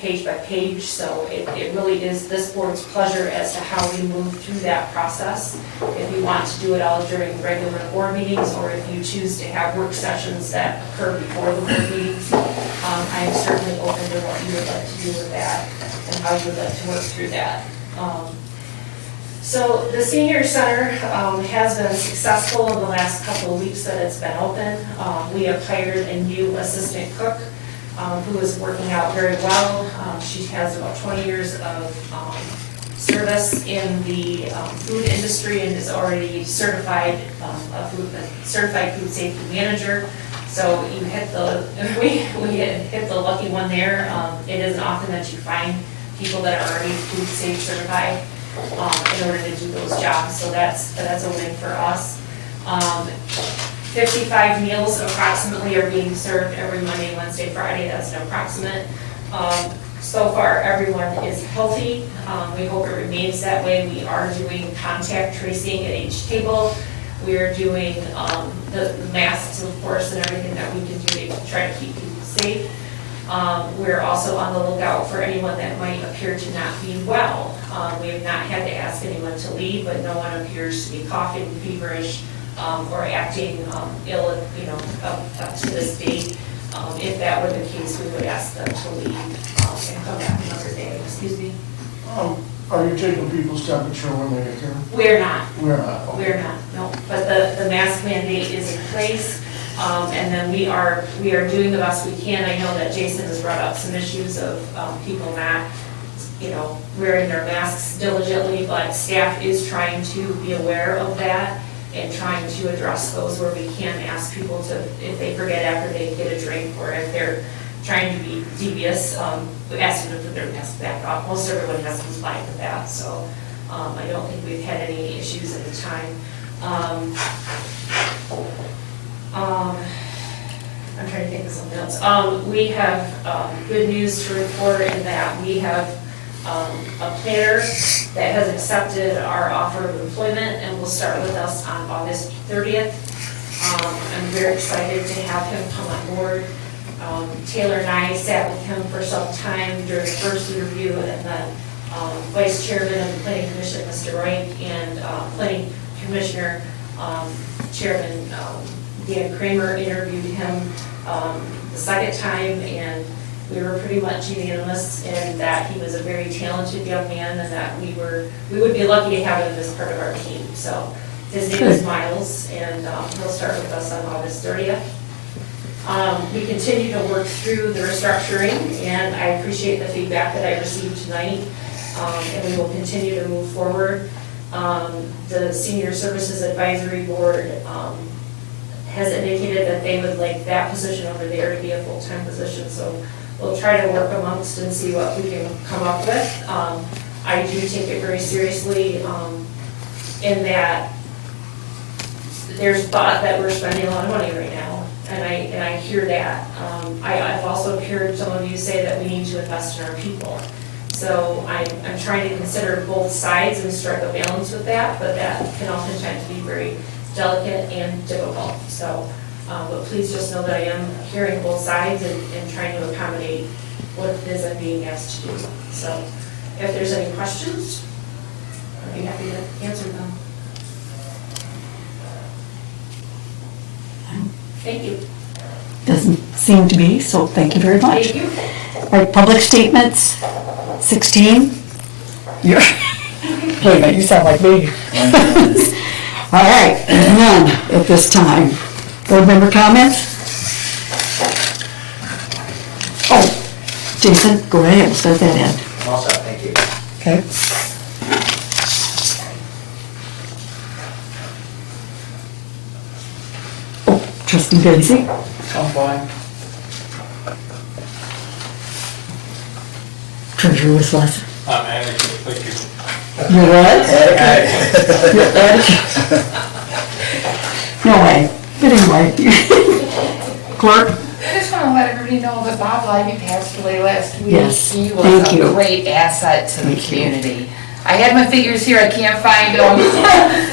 page by page. So it really is this board's pleasure as to how we move through that process. If you want to do it all during regular board meetings, or if you choose to have work sessions that occur before the board meetings, I am certainly open to what you would like to do with that and how you would like to work through that. So the senior center has been successful in the last couple of weeks that it's been open. We have hired a new assistant cook who is working out very well. She has about 20 years of service in the food industry and is already certified, certified food safety manager. So you hit the, we hit the lucky one there. It isn't often that you find people that are already food safe certified in order to do those jobs, so that's a win for us. 55 meals approximately are being served every Monday, Wednesday, Friday. That's an approximate. So far, everyone is healthy. We hope it remains that way. We are doing contact tracing at each table. We are doing the masks, of course, and everything that we can do to try to keep people safe. We're also on the lookout for anyone that might appear to not be well. We have not had to ask anyone to leave, but no one appears to be coughing, feverish, or acting ill, up to this date. If that were the case, we would ask them to leave and come back another day. Excuse me? Are you taking people's temperature when they get here? We're not. We're not. Okay. We're not, no. But the mask mandate is in place. And then we are doing the best we can. I know that Jason has brought up some issues of people not, wearing their masks diligently, but staff is trying to be aware of that and trying to address those where we can ask people to, if they forget after they get a drink, or if they're trying to be devious, we ask them to put their mask back on. Most everyone has complied with that, so I don't think we've had any issues at the time. I'm trying to think of something else. We have good news to report in that we have a planner that has accepted our offer of employment and will start with us on August 30th. I'm very excited to have him come on board. Taylor and I sat with him for some time during the first interview, and then Vice Chairman of the Planning Commission, Mr. Wright, and Planning Commissioner Chairman Dan Kramer interviewed him the second time, and we were pretty much unanimous in that he was a very talented young man, and that we would be lucky to have him as part of our team. So his name is Miles, and he'll start with us on August 30th. We continue to work through the restructuring, and I appreciate the feedback that I received tonight, and we will continue to move forward. The Senior Services Advisory Board has indicated that they would like that position over there to be a full-time position, so we'll try to work amongst and see what we can come up with. I do take it very seriously in that there's thought that we're spending a lot of money right now, and I hear that. I've also heard some of you say that we need to invest in our people. So I'm trying to consider both sides and strike a balance with that, but that can oftentimes be very delicate and difficult. So, but please just know that I am hearing both sides and trying to accommodate what it is I'm being asked to do. So if there's any questions, I'd be happy to answer them. Thank you. Doesn't seem to be, so thank you very much. Thank you. All right, public statements, 16. You're, wait a minute, you sound like me. All right, none at this time. Board member comments? Oh, Jason, go ahead, we'll start that in. I'm all set, thank you. Okay. Oh, trustee Benzie? I'm fine. Treasurer Wissler? I'm adequate, thank you. You're what? You're etiquette. No way, but anyway. Clerk? I just want to let everybody know that Bob Lively passed away last week. Yes, He was thank a you. great asset to the Thank you. community. I had my figures here, I can't find them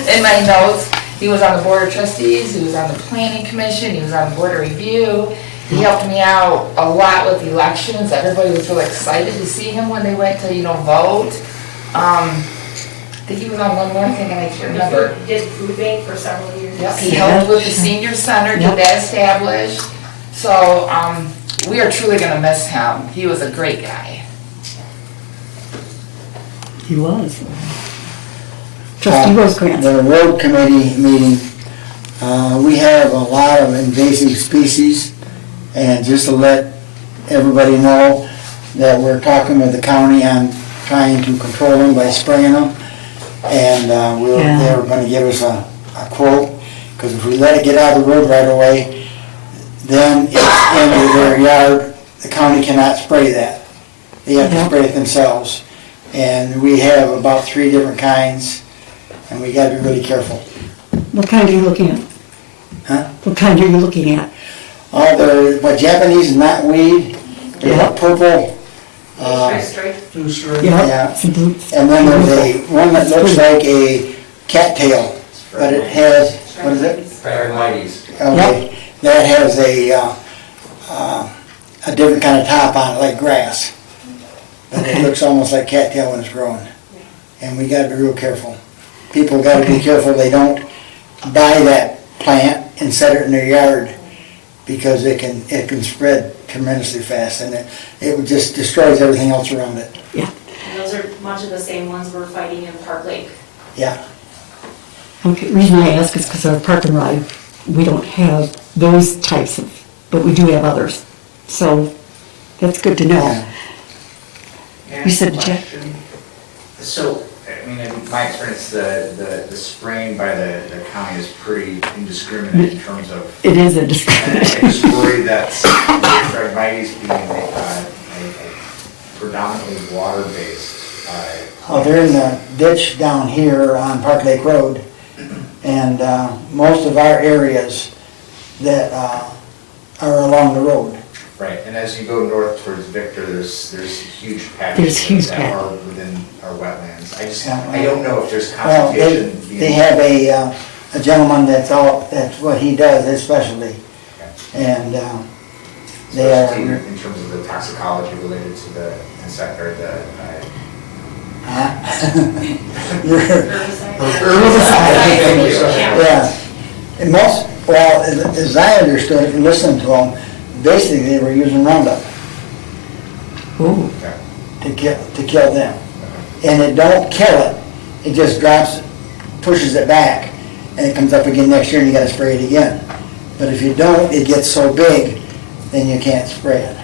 in my notes. He was on the Board of Trustees, he was on the Planning Commission, he was on the Board of Review. He helped me out a lot with elections. Everybody was really excited to see him when they went to, vote. I think he was on one more thing, and I can't remember. He did food bank for several years. Yep, he helped with the senior center, Yep. get that established. So, we are truly gonna miss him. He was a great guy. He was. Trustee Rosecrans. The road committee meeting, we have a lot of invasive species, and just to let everybody know that we're talking with the county on trying to control them by spraying them. And they were gonna give us a quote, because if we let it get out of the road right away, then it's into their yard, the county cannot spray that. They have to spray it themselves. And we have about 3 different kinds, and we gotta be really careful. What kind are you looking at? Huh? What kind are you looking at? They're Japanese knotweed, they're Yep. purple. Two straight. Yeah. Some blue- And then there's one that looks like a cattail, but it has, what is it? Phragmites. Okay, that has a different kind of top on it, like grass. But it looks almost like cattail when it's growing. And we gotta be real careful. People gotta be careful they don't buy that plant and set it in their yard, because it can spread tremendously fast, and it just destroys everything else around it. And those are much of the same ones we're fighting in Park Lake. Yeah. Okay, the reason I ask is because our park and ride, we don't have those types of, but we do have others. So that's good to know. You said, Jeff? So, I mean, in my experience, the spraying by the county is pretty indiscriminate in terms of. It is a And discrimination. I just worry that phragmites being a predominantly water-based. They're in the ditch down here on Park Lake Road, and most of our areas that are along the road. Right, and as you go north towards Victor, there's huge There's patches huge that are patches. within our wetlands. Yeah. I don't know if there's Well, concentration. they have a gentleman that's what he does, his specialty. And they are, In terms of the toxicology related to the insect or the. Yeah. And as I understood, if you listen to them, basically they were using Roundup Ooh. to kill them. And it don't kill it, it just drops, pushes it back, and it comes up again next year and you gotta spray it again. But if you don't, it gets so big, then you can't spray it.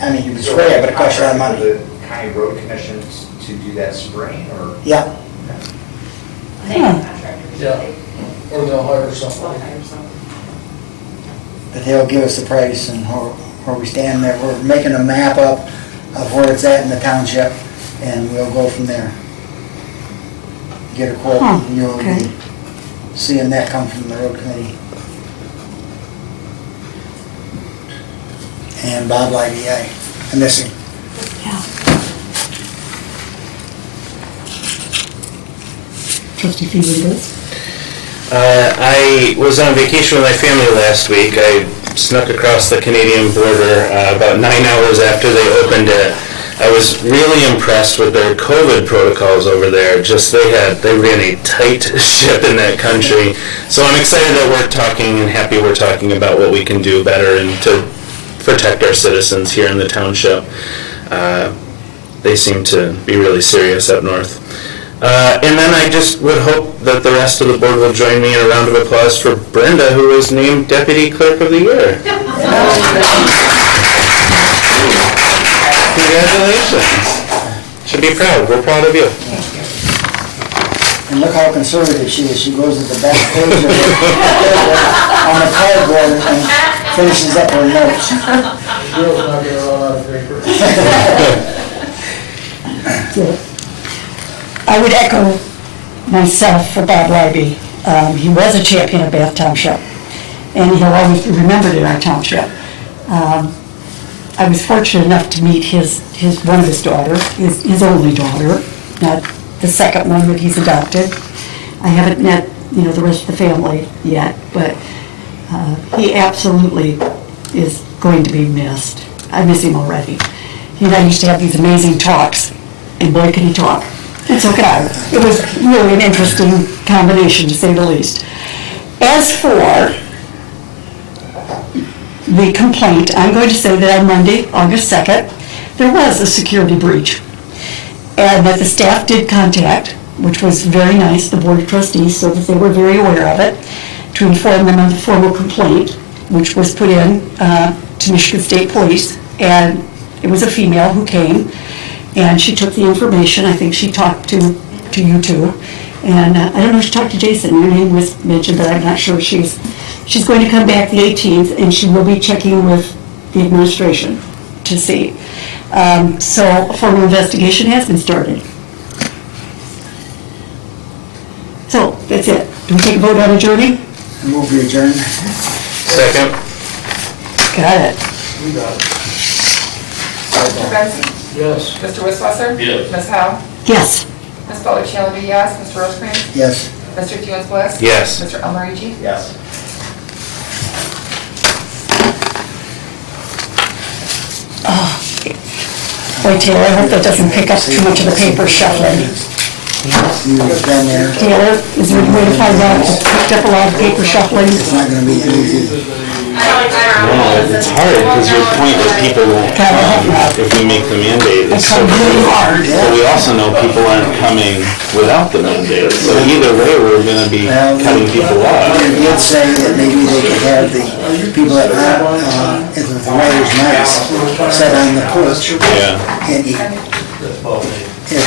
I mean, you can spray it, but it costs you a lot of money. The county road commissions to do that spraying, or? Yeah, Yeah, or they'll hire somebody. but they'll give us the price and where we stand there. We're making a map up of where it's at in the township, and we'll go from there. Get a quote, Huh, and you'll okay. be seeing that come from the road committee. And Bob Lively, I miss him. Yeah. Trustee Felix? I was on vacation with my family last week. I snuck across the Canadian border about 9 hours after they opened it. I was really impressed with their COVID protocols over there. They ran a tight ship in that country. So I'm excited that we're talking and happy we're talking about what we can do better and to protect our citizens here in the township. They seem to be really serious up north. And then I just would hope that the rest of the board will join me in a round of applause for Brenda, who was named Deputy Clerk of the Year. Congratulations. Should be proud. We're proud of you. And look how conservative she is. She goes to the back page of it on the cardboard and finishes up her notes. Bill's not gonna run out of paper. I would echo myself for Bob Libby. He was a champion of Bath Township. and he'll always be remembered in our township. I was fortunate enough to meet one of his daughters, his only daughter, not the second one that he's adopted. I haven't met, the rest of the family yet, but he absolutely is going to be missed. I miss him already. He and I used to have these amazing talks, and boy, could he talk. And so could I. It was really an interesting combination, to say the least. As for the complaint, I'm going to say that on Monday, August 2nd, there was a security breach. And that the staff did contact, which was very nice, the Board of Trustees, so that they were very aware of it, to inform them of the formal complaint, which was put in to Michigan State Police. And it was a female who came, and she took the information. I think she talked to you two. And I don't know if she talked to Jason. Your name was mentioned, but I'm not sure. She's going to come back the 18th, and she will be checking with the administration to see. So a formal investigation has been started. So that's it. Do we take a vote on adjourning? Move to adjourn. Second. Got it. We got it. Mr. Benson? Yes. Mr. Wisswasser? Yes. Ms. Howe? Yes. Ms. Botticelli, yes. Mr. Rosecrans? Yes. Mr. Hewens Bliss? Yes. Mr. Almarigi? Yes. Boy, Taylor, I hope that doesn't pick up too much of the paper shuffling. You've been there. Taylor, is there any way to find out if it picked up a lot of paper shuffling? It's not gonna be easy. No, it's hard, because your point is people won't come if we make the mandate. It's It's so really hard. But we also know people aren't coming without the mandate, so either way, we're gonna be cutting people off. They did say that maybe they could have the people that are, at the writer's nights, sit on the porch Yeah. and eat. That's about it. If